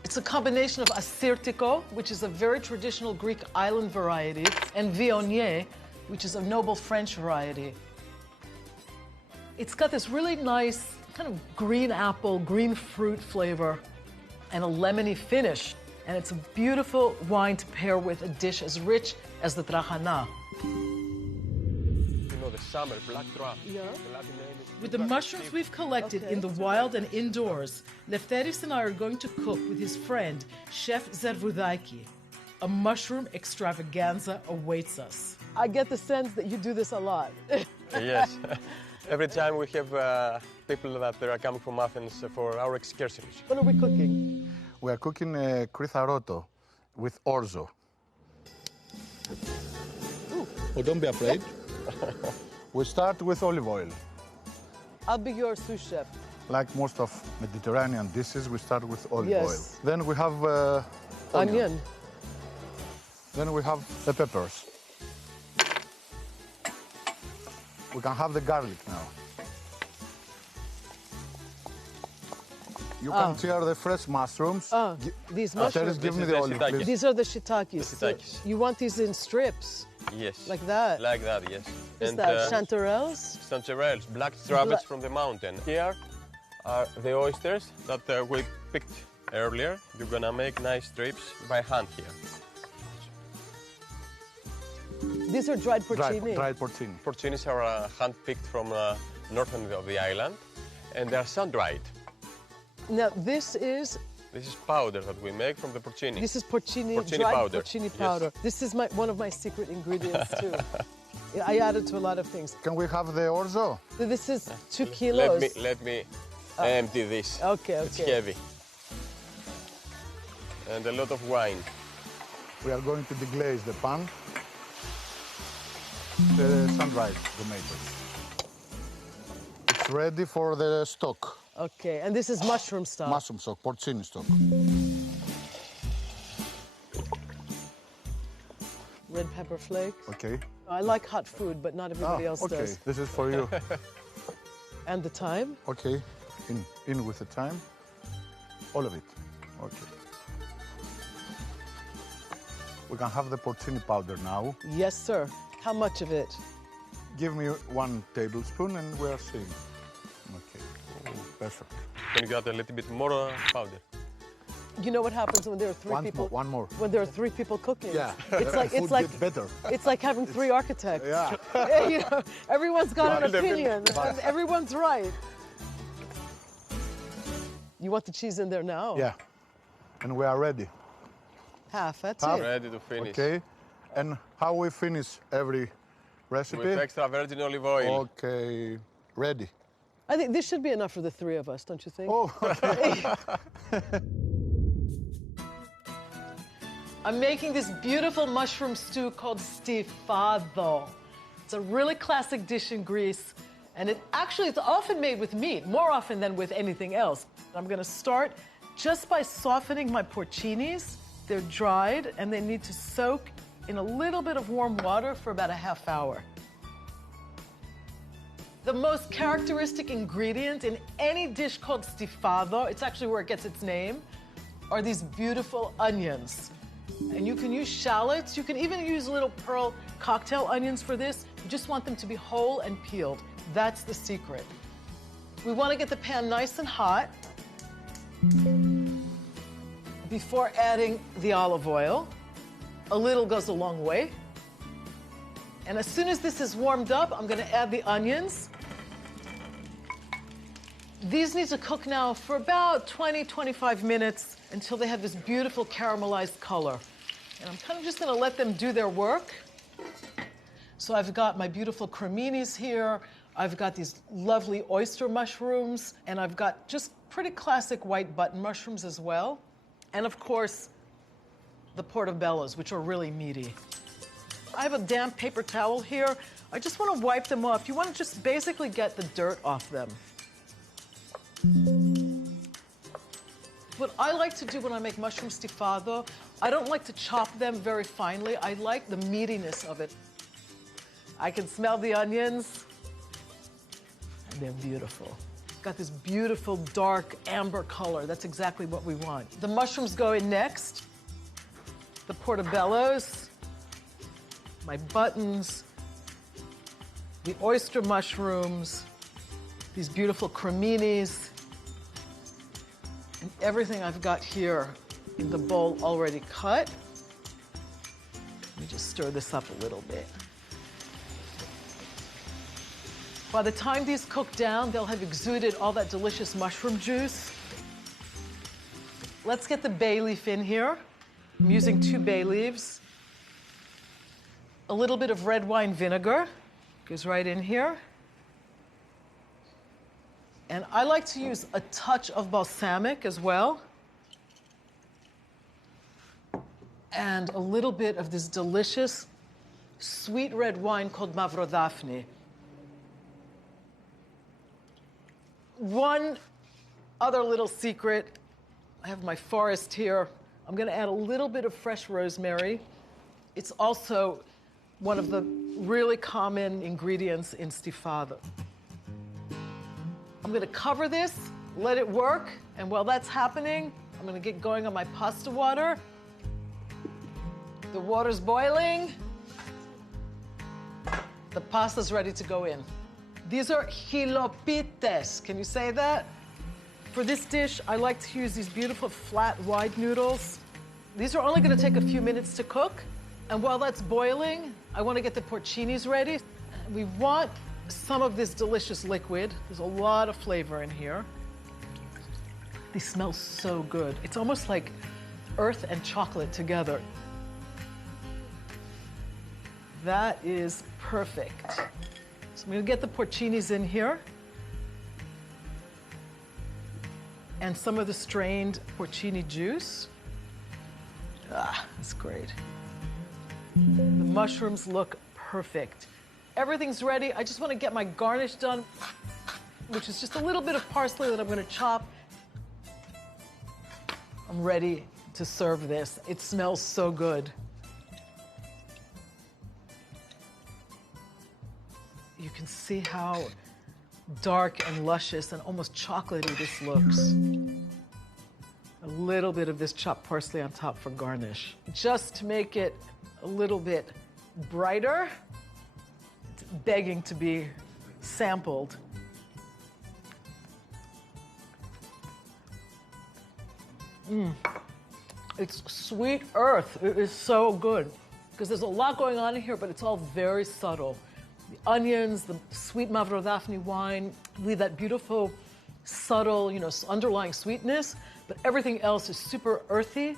It's a combination of assyrtiko, which is a very traditional Greek island variety, and viognier, which is a noble French variety. It's got this really nice kind of green apple, green fruit flavor, and a lemony finish. And it's a beautiful wine to pair with a dish as rich as the trahana. You know, the summer black trap. Yeah. With the mushrooms we've collected in the wild and indoors, Lefteris and I are going to cook with his friend, Chef Zervoudaki. A mushroom extravaganza awaits us. I get the sense that you do this a lot. Yes. Every time we have people that are coming from Athens for our excursions. What are we cooking? We are cooking kritharoto with orzo. Oh, don't be afraid. We start with olive oil. I'll be your sous chef. Like most of Mediterranean dishes, we start with olive oil. Yes. Then we have onion. Then we have the peppers. We can have the garlic now. You can tear the fresh mushrooms. These mushrooms? Give me the olive, please. These are the shiitakes. The shiitakes. So you want these in strips? Yes. Like that? Like that, yes. Is that chanterelles? Chanterelles, black strawberries from the mountain. Here are the oysters that we picked earlier. You're gonna make nice strips by hand here. These are dried porcini? Dried porcini. Porcinis are hand-picked from north end of the island, and they are sun-dried. Now, this is? This is powder that we make from the porcini. This is porcini dried powder. Porcini powder. Yes. This is one of my secret ingredients, too. I add it to a lot of things. Can we have the orzo? This is 2 kilos. Let me empty this. Okay. It's heavy. And a lot of wine. We are going to deglaze the pan. The sun-dried tomatoes. It's ready for the stock. Okay, and this is mushroom stock? Mushroom stock, porcini stock. Red pepper flakes. Okay. I like hot food, but not everybody else okay. does. This is for you. And the thyme? Okay, in with the thyme. All of it. Okay. We can have the porcini powder now. Yes, sir. How much of it? Give me 1 tablespoon and we are seeing. Okay, perfect. Can you add a little bit more powder? You know what happens when there are 3 people? One more. When there are 3 people cooking. Yeah. It's like better. It's like having 3 architects. Yeah. You know, everyone's got an opinion. And everyone's right. You want the cheese in there now? Yeah. And we are ready. Half. That's it. it. Ready to finish. Okay. And how we finish every recipe? With extra virgin olive oil. Okay. Ready. I think this should be enough for the 3 of us, don't you think? Oh, okay. I'm making this beautiful mushroom stew called stifado. It's a really classic dish in Greece, and it's often made with meat, more often than with anything else. I'm gonna start just by softening my porcinis. They're dried, and they need to soak in a little bit of warm water for about a half hour. The most characteristic ingredient in any dish called stifado, it's actually where it gets its name, are these beautiful onions. And you can use shallots, you can even use little pearl cocktail onions for this. You just want them to be whole and peeled. That's the secret. We want to get the pan nice and hot before adding the olive oil. A little goes a long way. And as soon as this is warmed up, I'm going to add the onions. These need to cook now for about 20-25 minutes until they have this beautiful caramelized color. And I'm kind of just going to let them do their work. So I've got my beautiful creminis here. I've got these lovely oyster mushrooms, and I've got just pretty classic white button mushrooms as well. And of course, the portobellos, which are really meaty. I have a damp paper towel here. I just want to wipe them off. You want to just basically get the dirt off them. What I like to do when I make mushroom stifado, I don't like to chop them very finely. I like the meatiness of it. I can smell the onions, and they're beautiful. got this beautiful dark amber color. That's exactly what we want. The mushrooms go in next. The portobellos, my buttons, the oyster mushrooms, these beautiful creminis, and everything I've got here in the bowl already cut. Let me just stir this up a little bit. By the time these cook down, they'll have exuded all that delicious mushroom juice. Let's get the bay leaf in here. I'm using 2 bay leaves. A little bit of red wine vinegar goes right in here. And I like to use a touch of balsamic as well. And a little bit of this delicious sweet red wine called Mavrodafni. One other little secret, I have my forest here. I'm gonna add a little bit of fresh rosemary. It's also one of the really common ingredients in stifado. I'm gonna cover this, let it work, and while that's happening, I'm gonna get going on my pasta water. The water's boiling. The pasta's ready to go in. These are chilopites. Can you say that? For this dish, I like to use these beautiful flat, wide noodles. These are only gonna take a few minutes to cook. And while that's boiling, I wanna get the porcinis ready. We want some of this delicious liquid. There's a lot of flavor in here. They smell so good. It's almost like earth and chocolate together. That is perfect. So I'm gonna get the porcinis in here. And some of the strained porcini juice. Ah, that's great. The mushrooms look perfect. Everything's ready. I just want to get my garnish done, which is just a little bit of parsley that I'm going to chop. I'm ready to serve this. It smells so good. You can see how dark and luscious and almost chocolatey this looks. A little bit of this chopped parsley on top for garnish, just to make it a little bit brighter. It's begging to be sampled. It's sweet earth. It is so good. Because there's a lot going on in here, but it's all very subtle. The onions, the sweet Mavrodafni wine, leave that beautiful, subtle, underlying sweetness, but everything else is super earthy.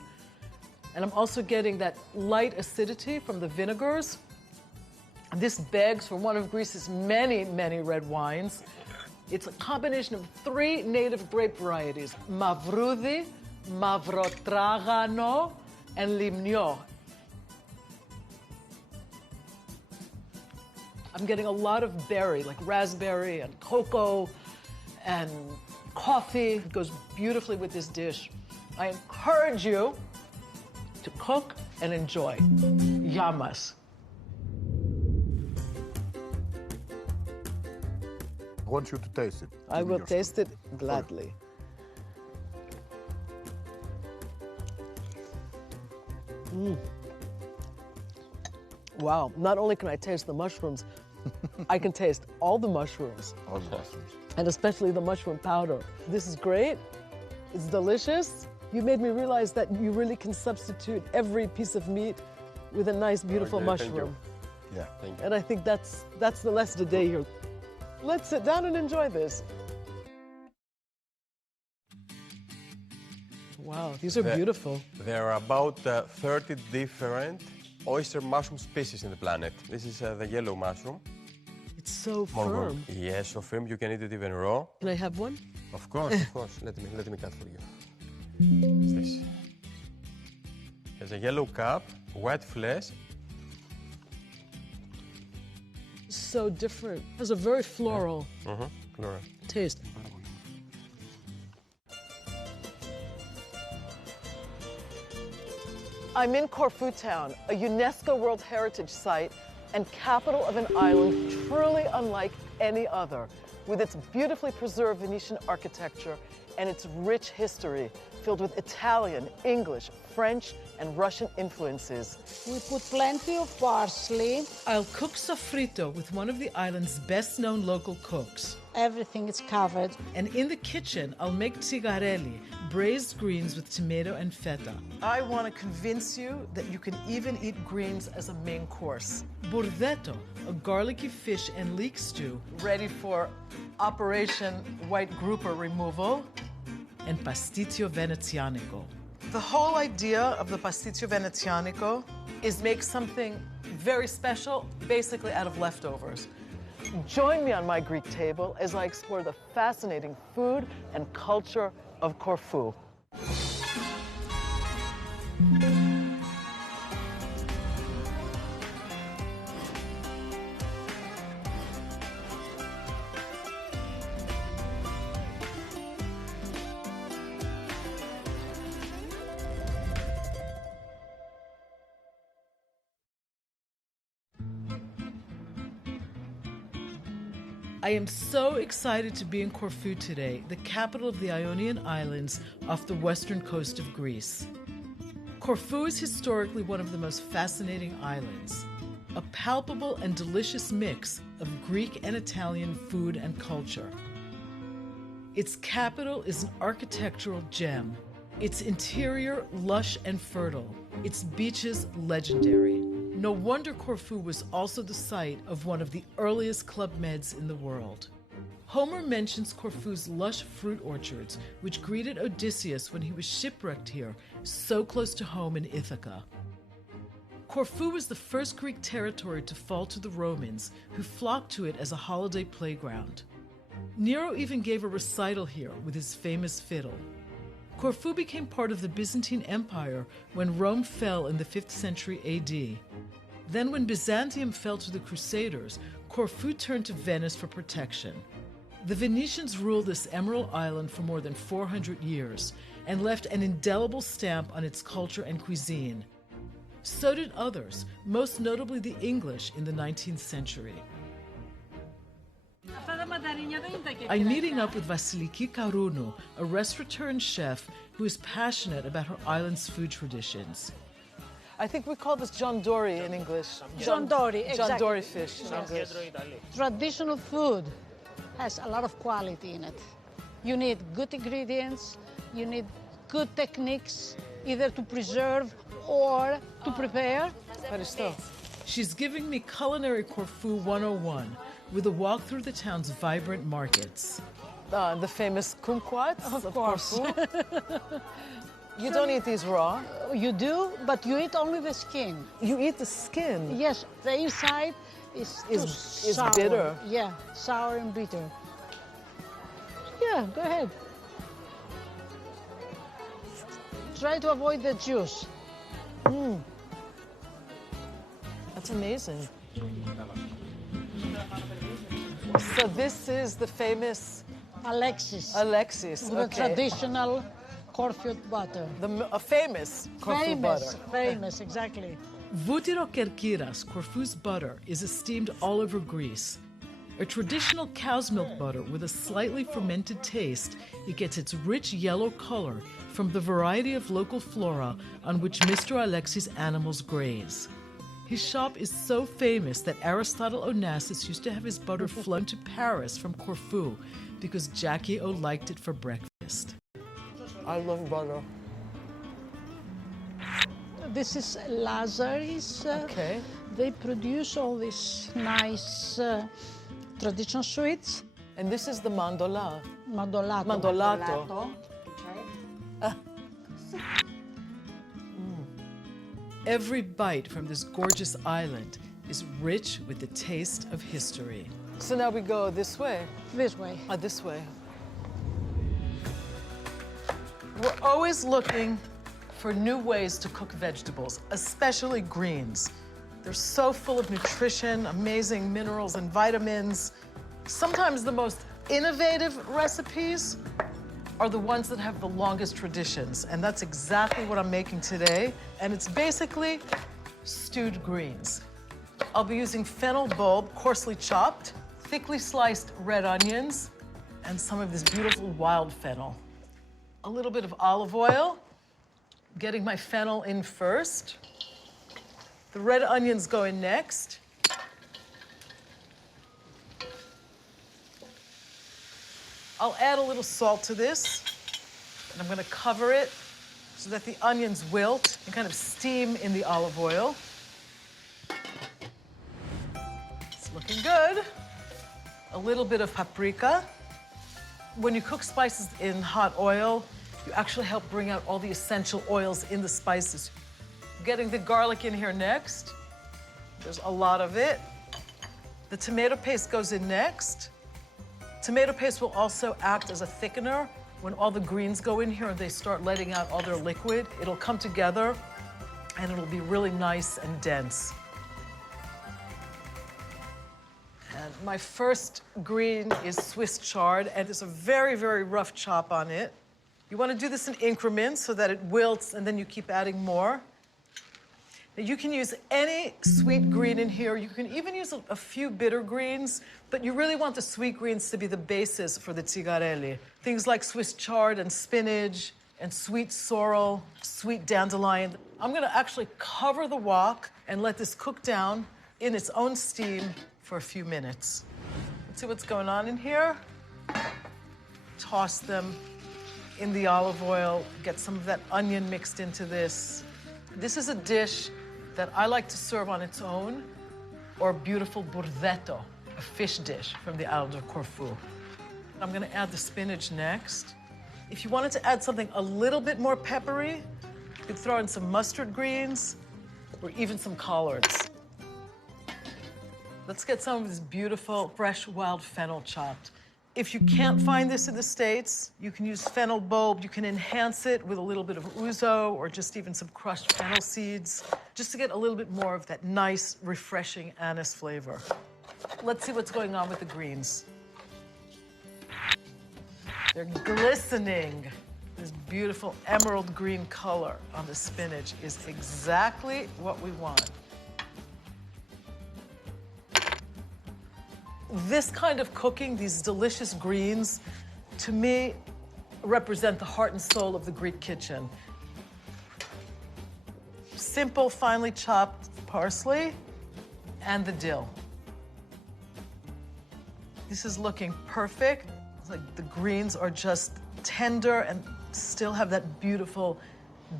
And I'm also getting that light acidity from the vinegars. And this begs for one of Greece's many, many red wines. It's a combination of 3 native grape varieties, Mavroudi, Mavrotragano, and Limnio. I'm getting a lot of berry, like raspberry and cocoa and coffee. It goes beautifully with this dish. I encourage you to cook and enjoy. Yamas. I want you to taste it. I will taste it gladly. Wow, not only can I taste the mushrooms, I can taste all the mushrooms. All the mushrooms. And especially the mushroom powder. This is great. It's delicious. You made me realize that you really can substitute every piece of meat with a nice, beautiful mushroom. Yeah, thank you. And I think that's the lesson today here. Let's sit down and enjoy this. Wow, these are beautiful. There are about 30 different oyster mushroom species in the planet. This is the yellow mushroom. It's so More firm. Yes, so firm. You can eat it even raw. Can I have one? Of course, of course. Let me cut for you. What's this? There's a yellow cap, white flesh. So different. It has a very floral Floral. taste. I'm in Corfu Town, a UNESCO World Heritage Site and capital of an island truly unlike any other. with its beautifully preserved Venetian architecture and its rich history, filled with Italian, English, French, and Russian influences. We put plenty of parsley. I'll cook sofrito with one of the island's best-known local cooks. Everything is covered. And in the kitchen, I'll make tsigarelli, braised greens with tomato and feta. I want to convince you that you can even eat greens as a main course. Burdetto, a garlicky fish and leek stew, ready for Operation White Grouper removal. And pasticcio venezianico. The whole idea of the pasticcio venezianico is make something very special, basically out of leftovers. Join me on my Greek table as I explore the fascinating food and culture of Corfu. I am so excited to be in Corfu today, the capital of the Ionian Islands off the western coast of Greece. Corfu is historically one of the most fascinating islands, a palpable and delicious mix of Greek and Italian food and culture. Its capital is an architectural gem, its interior lush and fertile, its beaches legendary. No wonder Corfu was also the site of one of the earliest Club Meds in the world. Homer mentions Corfu's lush fruit orchards, which greeted Odysseus when he was shipwrecked here, so close to home in Ithaca. Corfu was the first Greek territory to fall to the Romans, who flocked to it as a holiday playground. Nero even gave a recital here with his famous fiddle. Corfu became part of the Byzantine Empire when Rome fell in the 5th century AD. Then when Byzantium fell to the Crusaders, Corfu turned to Venice for protection. The Venetians ruled this emerald island for more than 400 years and left an indelible stamp on its culture and cuisine. So did others, most notably the English in the 19th century. I'm meeting up with Vasiliki Karounou, a restaurateur and chef who is passionate about her island's food traditions. I think we call this John Dory in English. John Dory, exactly. John Dory fish in English. Traditional food has a lot of quality in it. You need good ingredients, you need good techniques, either to preserve or to prepare. She's giving me Culinary Corfu 101 with a walk through the town's vibrant markets. The famous kumquats of Corfu. You don't eat these raw? You do, but you eat only the skin. You eat the skin? Yes, the inside is sour. Bitter. Yeah, sour and bitter. Yeah, go ahead. Try to avoid the juice. That's amazing. So this is the famous Alexis. The traditional Corfu butter. A famous Corfu butter. Famous, exactly. Voutiro Kerkiras, Corfu's butter, is esteemed all over Greece. A traditional cow's milk butter with a slightly fermented taste, it gets its rich yellow color from the variety of local flora on which Mr. Alexis' animals graze. His shop is so famous that Aristotle Onassis used to have his butter flown to Paris from Corfu because Jackie O liked it for breakfast. I love butter. This is Lazarus. Okay. They produce all these nice traditional sweets. And this is the mandolà. Mandolato. Mandolato. Every bite from this gorgeous island is rich with the taste of history. So now we go this way? This way. This way. We're always looking for new ways to cook vegetables, especially greens. They're so full of nutrition, amazing minerals and vitamins. Sometimes the most innovative recipes are the ones that have the longest traditions, and that's exactly what I'm making today. And it's basically stewed greens. I'll be using fennel bulb, coarsely chopped, thickly sliced red onions and some of this beautiful wild fennel. A little bit of olive oil, getting my fennel in first. The red onions go in next. I'll add a little salt to this, and I'm gonna cover it so that the onions wilt and kind of steam in the olive oil. It's looking good. A little bit of paprika. When you cook spices in hot oil, you actually help bring out all the essential oils in the spices. Getting the garlic in here next. There's a lot of it. The tomato paste goes in next. Tomato paste will also act as a thickener. When all the greens go in here and they start letting out all their liquid, it'll come together and it'll be really nice and dense. And my first green is Swiss chard, and there's a very, very rough chop on it. You want to do this in increments so that it wilts and then you keep adding more. Now, you can use any sweet green in here. You can even use a few bitter greens, but you really want the sweet greens to be the basis for the zigarelli. Things like Swiss chard and spinach and sweet sorrel, sweet dandelion. I'm gonna actually cover the wok and let this cook down in its own steam for a few minutes. Let's see what's going on in here. Toss them in the olive oil, get some of that onion mixed into this. This is a dish that I like to serve on its own, or beautiful burdetto, a fish dish from the island of Corfu. I'm gonna add the spinach next. If you wanted to add something a little bit more peppery, you could throw in some mustard greens or even some collards. Let's get some of this beautiful, fresh wild fennel chopped. If you can't find this in the States, you can use fennel bulb. You can enhance it with a little bit of ouzo or just even some crushed fennel seeds, just to get a little bit more of that nice, refreshing anise flavor. Let's see what's going on with the greens. They're glistening. This beautiful emerald green color on the spinach is exactly what we want. This kind of cooking, these delicious greens, to me, represent the heart and soul of the Greek kitchen. Simple, finely chopped parsley and the dill. This is looking perfect. It's like the greens are just tender and still have that beautiful,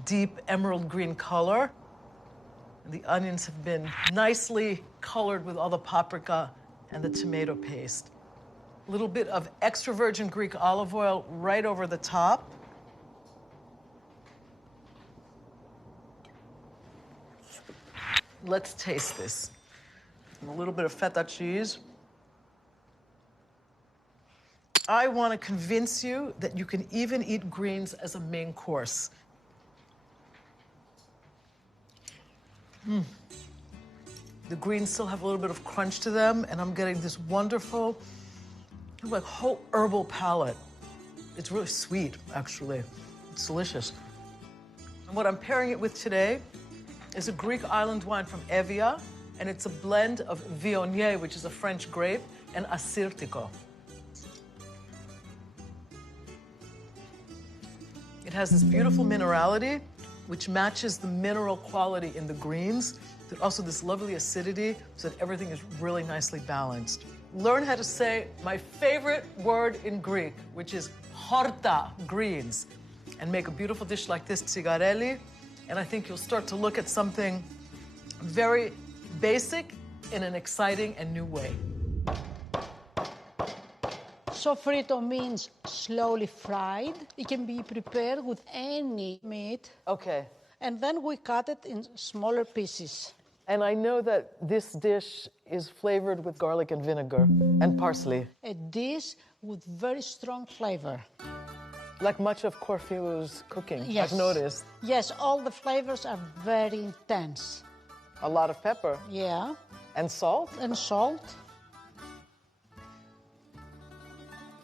deep emerald green color. And the onions have been nicely colored with all the paprika and the tomato paste. A little bit of extra virgin Greek olive oil right over the top. Let's taste this. A little bit of feta cheese. I want to convince you that you can even eat greens as a main course. The greens still have a little bit of crunch to them, and I'm getting this wonderful, like, whole herbal palate. It's really sweet, actually. It's delicious. And what I'm pairing it with today is a Greek island wine from Evia, and it's a blend of Viognier, which is a French grape, and Assyrtiko. It has this beautiful minerality, which matches the mineral quality in the greens. There's also this lovely acidity, so that everything is really nicely balanced. Learn how to say my favorite word in Greek, which is horta, greens, and make a beautiful dish like this, zigarelli, and I think you'll start to look at something very basic in an exciting and new way. Sofrito means slowly fried. It can be prepared with any meat. Okay. And then we cut it in smaller pieces. And I know that this dish is flavored with garlic and vinegar and parsley. A dish with very strong flavor. Like much of Corfu's cooking, Yes. I've noticed. Yes, all the flavors are very intense. A lot of pepper. Yeah. And salt? And salt.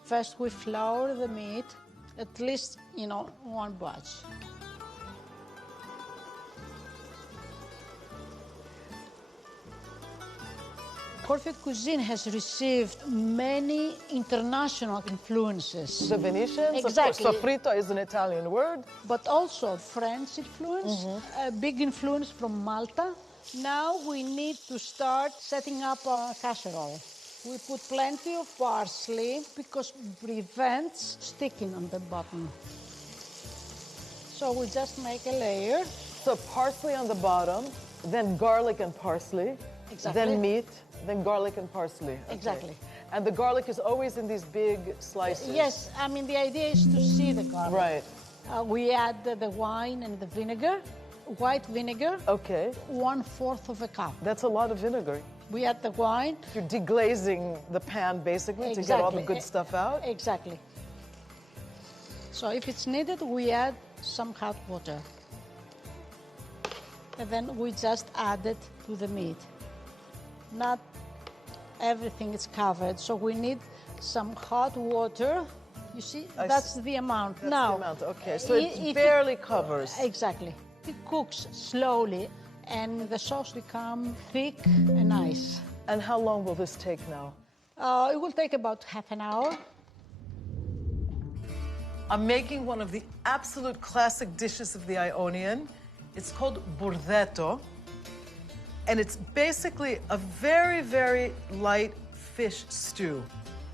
First, we flour the meat, at least, one batch. Corfu cuisine has received many international influences. The Venetians, exactly. Of course, soffritto is an Italian word. But also French influence, a big influence from Malta. Now we need to start setting up a casserole. We put plenty of parsley because it prevents sticking on the bottom. So we just make a layer. So parsley on the bottom, then garlic and parsley, then meat, then garlic and parsley. Okay. Exactly. And the garlic is always in these big slices. Yes, I mean, the idea is to see the garlic. Right. We add the wine and the vinegar, white vinegar. Okay. 1/4 of a cup. That's a lot of vinegar. We add the wine. You're deglazing the pan, basically, to get all the good stuff out? Exactly. So if it's needed, we add some hot water. And then we just add it to the meat. Not everything is covered, so we need some hot water. You see, that's the amount. That's now, the amount, okay. So it barely covers. Exactly. It cooks slowly, and the sauce becomes thick and nice. And how long will this take now? It will take about half an hour. I'm making one of the absolute classic dishes of the Ionian. It's called burdetto, and it's basically a very, very light fish stew.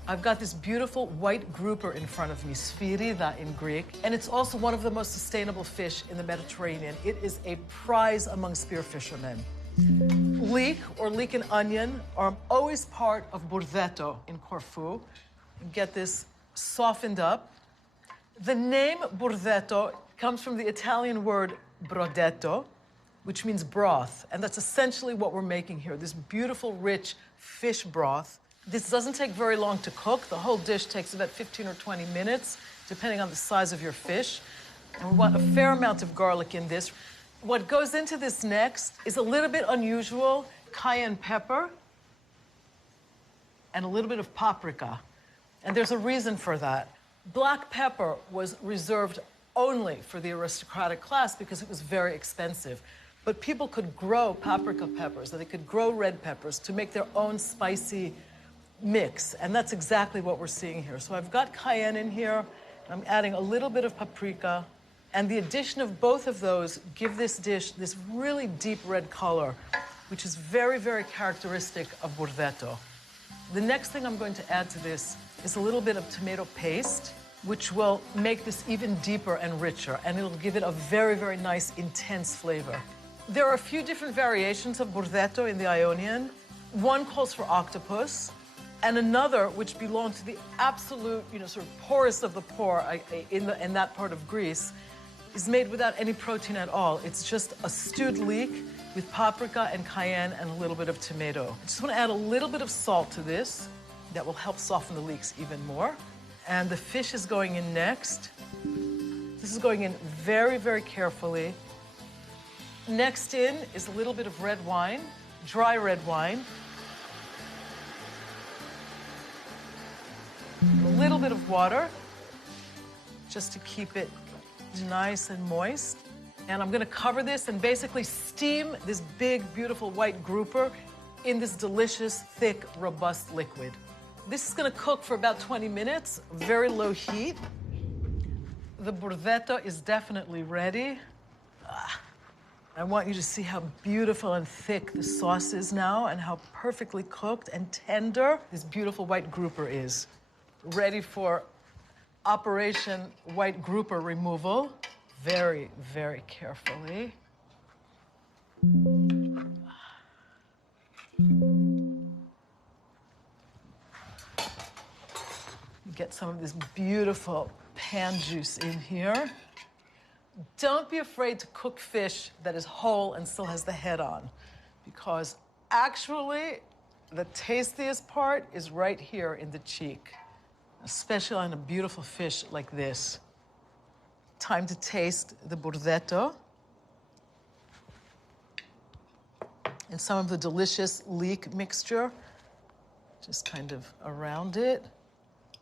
I've got this beautiful white grouper in front of me, sphyrida in Greek, and it's also one of the most sustainable fish in the Mediterranean. It is a prize among spear fishermen. Leek or leek and onion are always part of burdetto in Corfu. Get this softened up. The name burdetto comes from the Italian word brodetto, which means broth, and that's essentially what we're making here, this beautiful, rich fish broth. This doesn't take very long to cook. The whole dish takes about 15 or 20 minutes, depending on the size of your fish. And we want a fair amount of garlic in this. What goes into this next is a little bit unusual cayenne pepper and a little bit of paprika. And there's a reason for that. Black pepper was reserved only for the aristocratic class because it was very expensive. But people could grow paprika peppers, they could grow red peppers to make their own spicy mix. And that's exactly what we're seeing here. So I've got cayenne in here, and I'm adding a little bit of paprika. And the addition of both of those give this dish this really deep red color, which is very, very characteristic of burdetto. The next thing I'm going to add to this is a little bit of tomato paste, which will make this even deeper and richer, and it'll give it a very, very nice, intense flavor. There are a few different variations of burdetto in the Ionian. One calls for octopus, and another, which belongs to the absolute, sort of poorest of the poor in that part of Greece, is made without any protein at all. It's just a stewed leek with paprika and cayenne and a little bit of tomato. I just want to add a little bit of salt to this. That will help soften the leeks even more. And the fish is going in next. This is going in very, very carefully. Next in is a little bit of red wine, dry red wine. A little bit of water, just to keep it nice and moist. And I'm gonna cover this and basically steam this big, beautiful white grouper in this delicious, thick, robust liquid. This is gonna cook for about 20 minutes, very low heat. The burdetto is definitely ready. I want you to see how beautiful and thick the sauce is now and how perfectly cooked and tender this beautiful white grouper is. Ready for Operation White Grouper removal. Very, very carefully. Get some of this beautiful pan juice in here. Don't be afraid to cook fish that is whole and still has the head on, because actually the tastiest part is right here in the cheek, especially on a beautiful fish like this. Time to taste the burdetto and some of the delicious leek mixture, just kind of around it.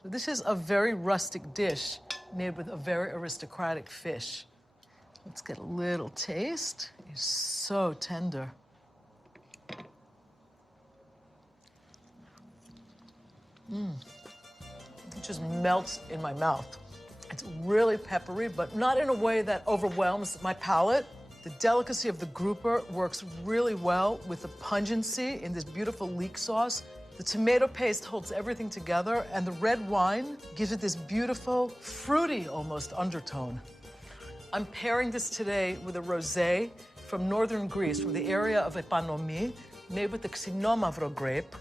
This is a very rustic dish made with a very aristocratic fish. Let's get a little taste. It's so tender. It just melts in my mouth. It's really peppery, but not in a way that overwhelms my palate. The delicacy of the grouper works really well with the pungency in this beautiful leek sauce. The tomato paste holds everything together, and the red wine gives it this beautiful, fruity almost undertone. I'm pairing this today with a rosé from northern Greece, from the area of Epanomi, made with the Xinomavro grape,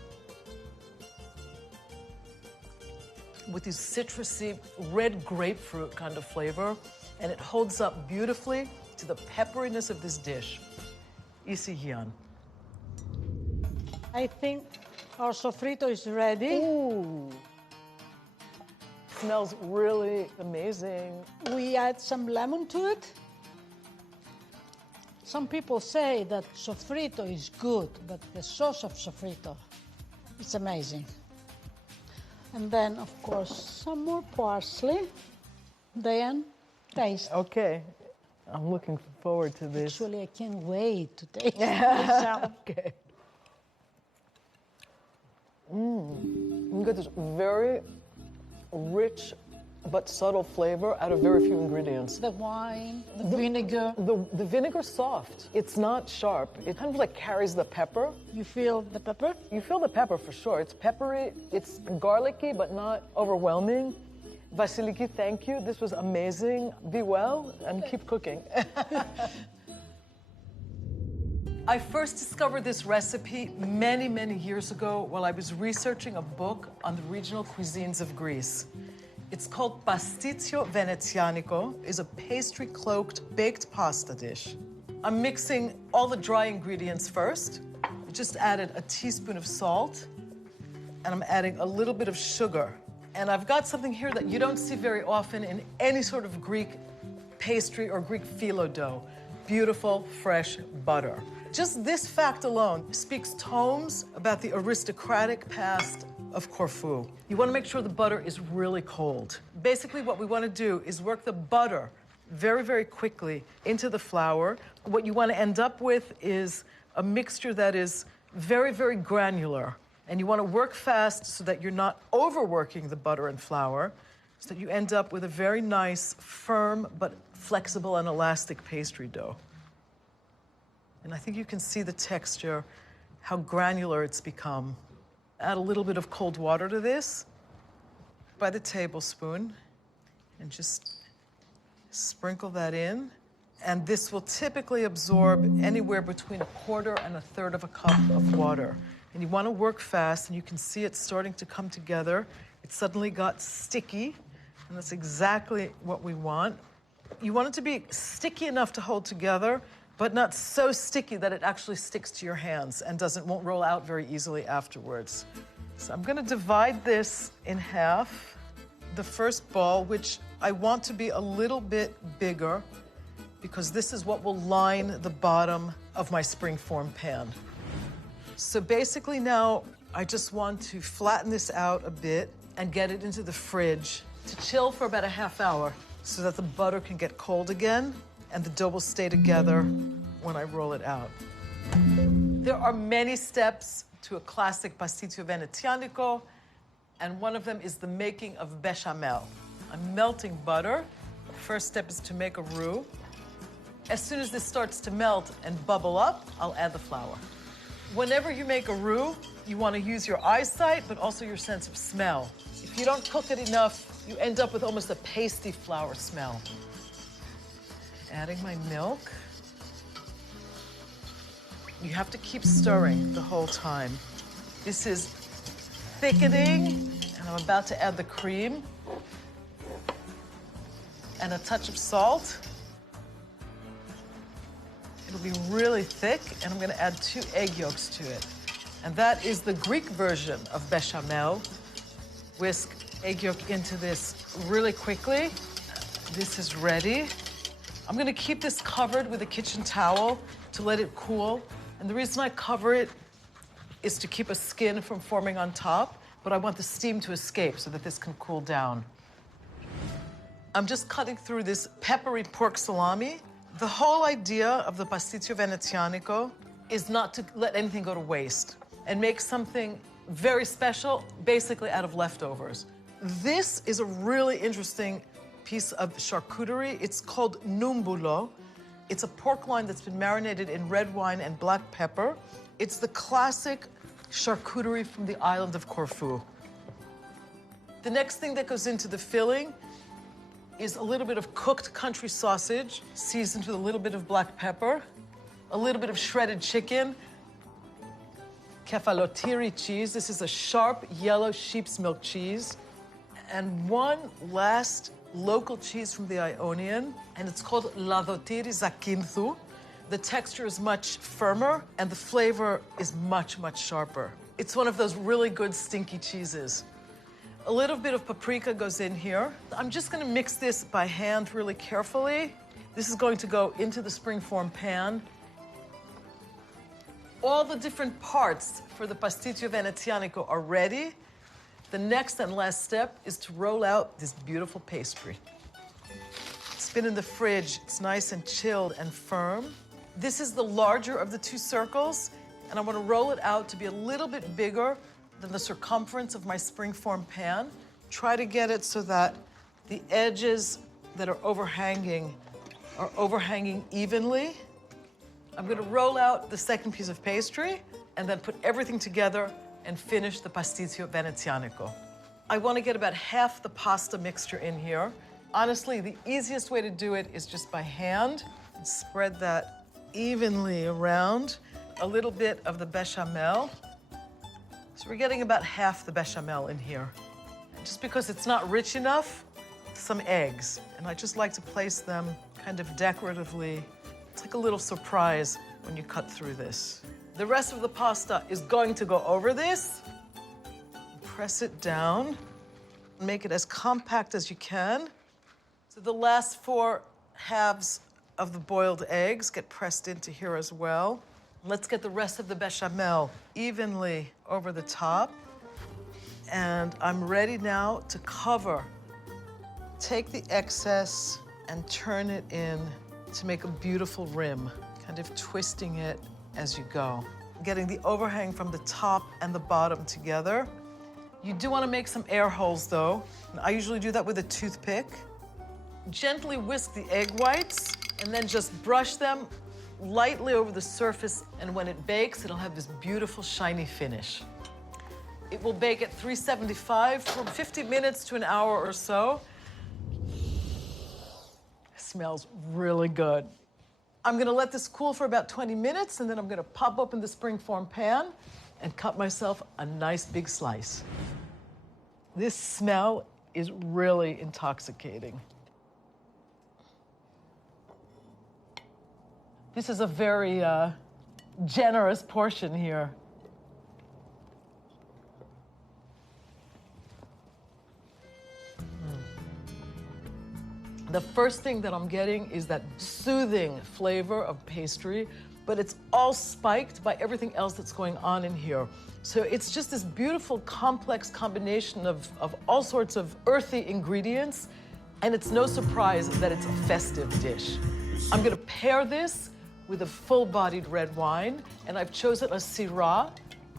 with this citrusy red grapefruit kind of flavor, and it holds up beautifully to the pepperiness of this dish. Isi Hian. I think our sofrito is ready. Ooh. Smells really amazing. We add some lemon to it. Some people say that sofrito is good, but the sauce of sofrito, it's amazing. And then, of course, some more parsley. Then, taste. Okay. I'm looking forward to this. Actually, I can't wait to taste it. Okay. You get this very rich but subtle flavor out of very few ingredients. The wine, the vinegar. The vinegar's soft. It's not sharp. It kind of like carries the pepper. You feel the pepper? You feel the pepper for sure. It's peppery, it's garlicky, but not overwhelming. Vasiliki, thank you. This was amazing. Be well and keep cooking. I first discovered this recipe many, many years ago while I was researching a book on the regional cuisines of Greece. It's called Pasticcio Venezianico. It's a pastry-cloaked baked pasta dish. I'm mixing all the dry ingredients first. I just added a teaspoon of salt, and I'm adding a little bit of sugar. And I've got something here that you don't see very often in any sort of Greek pastry or Greek phyllo dough. Beautiful, fresh butter. Just this fact alone speaks tomes about the aristocratic past of Corfu. You want to make sure the butter is really cold. Basically, what we want to do is work the butter very, very quickly into the flour. What you want to end up with is a mixture that is very, very granular. And you want to work fast so that you're not overworking the butter and flour, so that you end up with a very nice, firm, but flexible and elastic pastry dough. And I think you can see the texture, how granular it's become. Add a little bit of cold water to this by the tablespoon, and just sprinkle that in. And this will typically absorb anywhere between 1/4 and 1/3 of a cup of water. And you want to work fast, and you can see it starting to come together. It suddenly got sticky, and that's exactly what we want. You want it to be sticky enough to hold together, but not so sticky that it actually sticks to your hands and won't roll out very easily afterwards. So I'm gonna divide this in half. The first ball, which I want to be a little bit bigger, because this is what will line the bottom of my springform pan. So basically now, I just want to flatten this out a bit and get it into the fridge to chill for about a half hour so that the butter can get cold again and the dough will stay together when I roll it out. There are many steps to a classic pasticcio venezianico, and one of them is the making of bechamel. I'm melting butter. The first step is to make a roux. As soon as this starts to melt and bubble up, I'll add the flour. Whenever you make a roux, you want to use your eyesight, but also your sense of smell. If you don't cook it enough, you end up with almost a pasty flour smell. Adding my milk. You have to keep stirring the whole time. This is thickening, and I'm about to add the cream and a touch of salt. It'll be really thick, and I'm gonna add 2 egg yolks to it. And that is the Greek version of bechamel. Whisk egg yolk into this really quickly. This is ready. I'm gonna keep this covered with a kitchen towel to let it cool. And the reason I cover it is to keep a skin from forming on top, but I want the steam to escape so that this can cool down. I'm just cutting through this peppery pork salami. The whole idea of the pasticcio venezianico is not to let anything go to waste and make something very special, basically out of leftovers. This is a really interesting piece of charcuterie. It's called numbulo. It's a pork loin that's been marinated in red wine and black pepper. It's the classic charcuterie from the island of Corfu. The next thing that goes into the filling is a little bit of cooked country sausage, seasoned with a little bit of black pepper, a little bit of shredded chicken, kefalotiri cheese. This is a sharp yellow sheep's milk cheese, and one last local cheese from the Ionian, and it's called ladotiri zakinthu. The texture is much firmer, and the flavor is much, much sharper. It's one of those really good stinky cheeses. A little bit of paprika goes in here. I'm just gonna mix this by hand really carefully. This is going to go into the springform pan. All the different parts for the pasticcio venezianico are ready. The next and last step is to roll out this beautiful pastry. It's been in the fridge. It's nice and chilled and firm. This is the larger of the two circles, and I want to roll it out to be a little bit bigger than the circumference of my springform pan. Try to get it so that the edges that are overhanging evenly. I'm gonna roll out the second piece of pastry and then put everything together and finish the pasticcio venezianico. I wanna get about half the pasta mixture in here. Honestly, the easiest way to do it is just by hand. And spread that evenly around. A little bit of the bechamel. So we're getting about half the bechamel in here. And just because it's not rich enough, some eggs. And I just like to place them kind of decoratively. It's like a little surprise when you cut through this. The rest of the pasta is going to go over this. Press it down. Make it as compact as you can. So the last 4 halves of the boiled eggs get pressed into here as well. Let's get the rest of the bechamel evenly over the top. And I'm ready now to cover. Take the excess and turn it in to make a beautiful rim, kind of twisting it as you go. Getting the overhang from the top and the bottom together. You do want to make some air holes though. I usually do that with a toothpick. Gently whisk the egg whites and then just brush them lightly over the surface, and when it bakes, it'll have this beautiful shiny finish. It will bake at 375 for 50 minutes to an hour or so. It smells really good. I'm gonna let this cool for about 20 minutes, and then I'm gonna pop open the springform pan and cut myself a nice big slice. This smell is really intoxicating. This is a very generous portion here. The first thing that I'm getting is that soothing flavor of pastry, but it's all spiked by everything else that's going on in here. So it's just this beautiful, complex combination of all sorts of earthy ingredients, and it's no surprise that it's a festive dish. I'm gonna pair this with a full-bodied red wine, and I've chosen a Syrah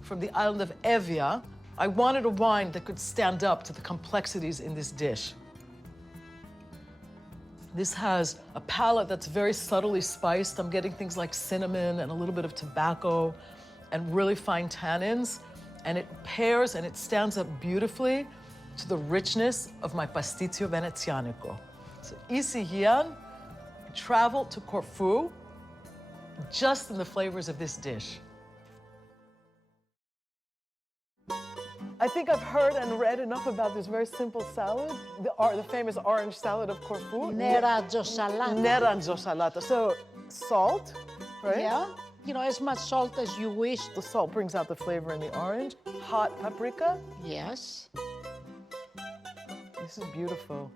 from the island of Evia. I wanted a wine that could stand up to the complexities in this dish. This has a palate that's very subtly spiced. I'm getting things like cinnamon and a little bit of tobacco and really fine tannins, and it pairs and it stands up beautifully to the richness of my pasticcio venezianico. So isi hian, travel to Corfu, just in the flavors of this dish. I think I've heard and read enough about this very simple salad, the famous orange salad of Corfu. Neraggio salata. Neraggio salata. So salt, right? Yeah. You know, as much salt as you wish. The salt brings out the flavor in the orange. Hot paprika. Yes. This is beautiful.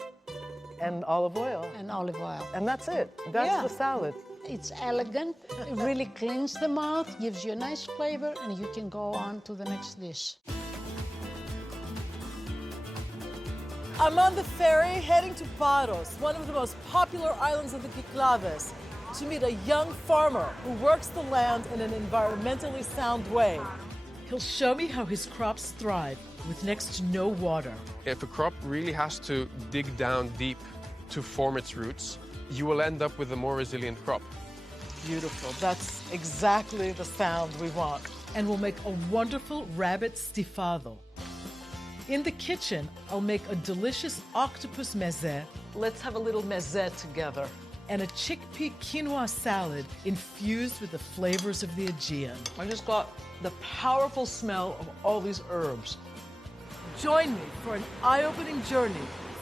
And olive oil. And olive oil. And that's it. That's the salad. It's elegant, it really cleans the mouth, gives you a nice flavor, and you can go on to the next dish. I'm on the ferry heading to Paros, one of the most popular islands of the Kyklades, to meet a young farmer who works the land in an environmentally sound way. He'll show me how his crops thrive with next to no water. If a crop really has to dig down deep to form its roots, you will end up with a more resilient crop. Beautiful. That's exactly the sound we want. And we'll make a wonderful rabbit stifado. In the kitchen, I'll make a delicious octopus meze. Let's have a little meze together. And a chickpea quinoa salad infused with the flavors of the Aegean. I just got the powerful smell of all these herbs. Join me for an eye-opening journey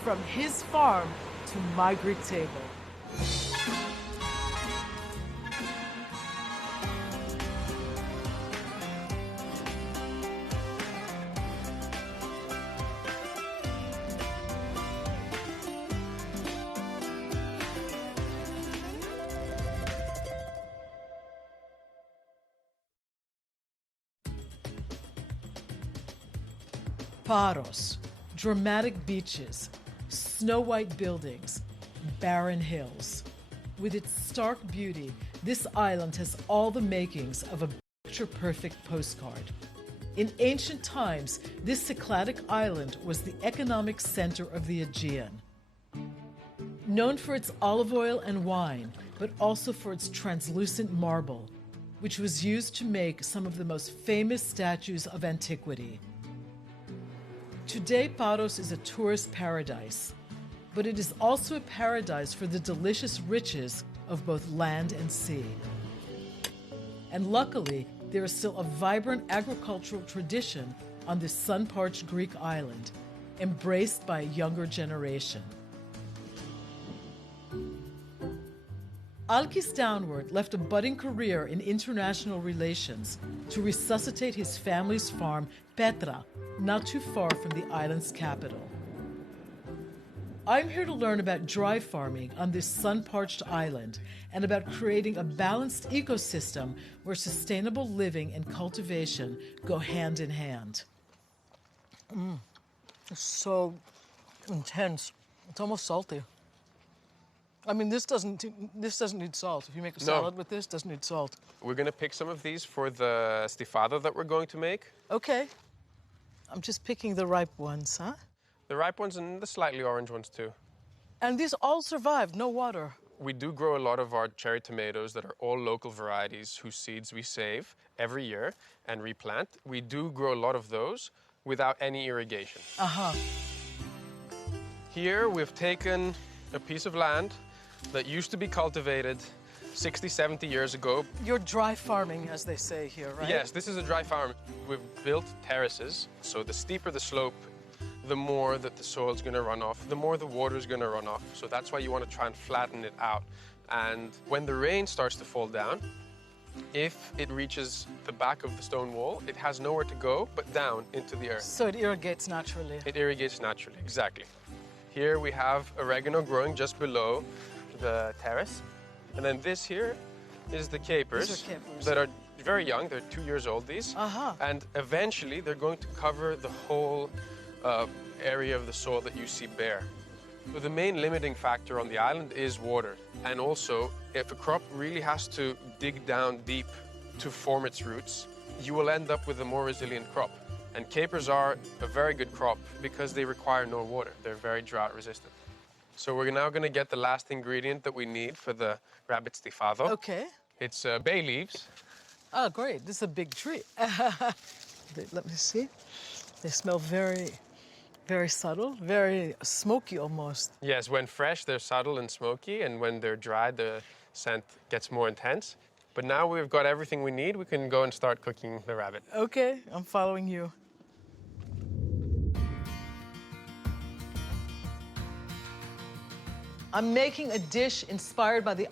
from his farm to my Greek table. Paros, dramatic beaches, snow-white buildings, barren hills. With its stark beauty, this island has all the makings of a picture-perfect postcard. In ancient times, this Cycladic island was the economic center of the Aegean. Known for its olive oil and wine, but also for its translucent marble, which was used to make some of the most famous statues of antiquity. Today, Paros is a tourist paradise, but it is also a paradise for the delicious riches of both land and sea. And luckily, there is still a vibrant agricultural tradition on this sun-parched Greek island, embraced by a younger generation. Alkis Downward left a budding career in international relations to resuscitate his family's farm, Petra, not too far from the island's capital. I'm here to learn about dry farming on this sun-parched island and about creating a balanced ecosystem where sustainable living and cultivation go hand in hand. It's so intense. It's almost salty. I mean, this doesn't need salt. If you make a salad with this, it doesn't need salt. We're going to pick some of these for the stifado that we're going to make. Okay. I'm just picking the ripe ones, huh? The ripe ones and the slightly orange ones too. And these all survived, no water. We do grow a lot of our cherry tomatoes that are all local varieties whose seeds we save every year and replant. We do grow a lot of those without any irrigation. Uh-huh. Here we've taken a piece of land that used to be cultivated 60, 70 years ago. You're dry farming, as they say here, right? Yes, this is a dry farm. We've built terraces, so the steeper the slope, the more that the soil's gonna run off, the more the water's gonna run off. So that's why you wanna try and flatten it out. And when the rain starts to fall down, if it reaches the back of the stone wall, it has nowhere to go but down into the earth. So it irrigates naturally. It irrigates naturally, exactly. Here we have oregano growing just below the terrace. And then this here is the capers, that are very young. They're 2 years old, these. Uh-huh. And eventually they're going to cover the whole area of the soil that you see bare. So the main limiting factor on the island is water. And also, if a crop really has to dig down deep to form its roots, you will end up with a more resilient crop. And capers are a very good crop because they require no water. They're very drought resistant. So we're now going to get the last ingredient that we need for the rabbit stifado. Okay. It's bay leaves. Oh, great. This is a big tree. Let me see. They smell very, very subtle, very smoky almost. Yes, when fresh, they're subtle and smoky, and when they're dried, the scent gets more intense. But now we've got everything we need, we can go and start cooking the rabbit. Okay, I'm following you. I'm making a dish inspired by the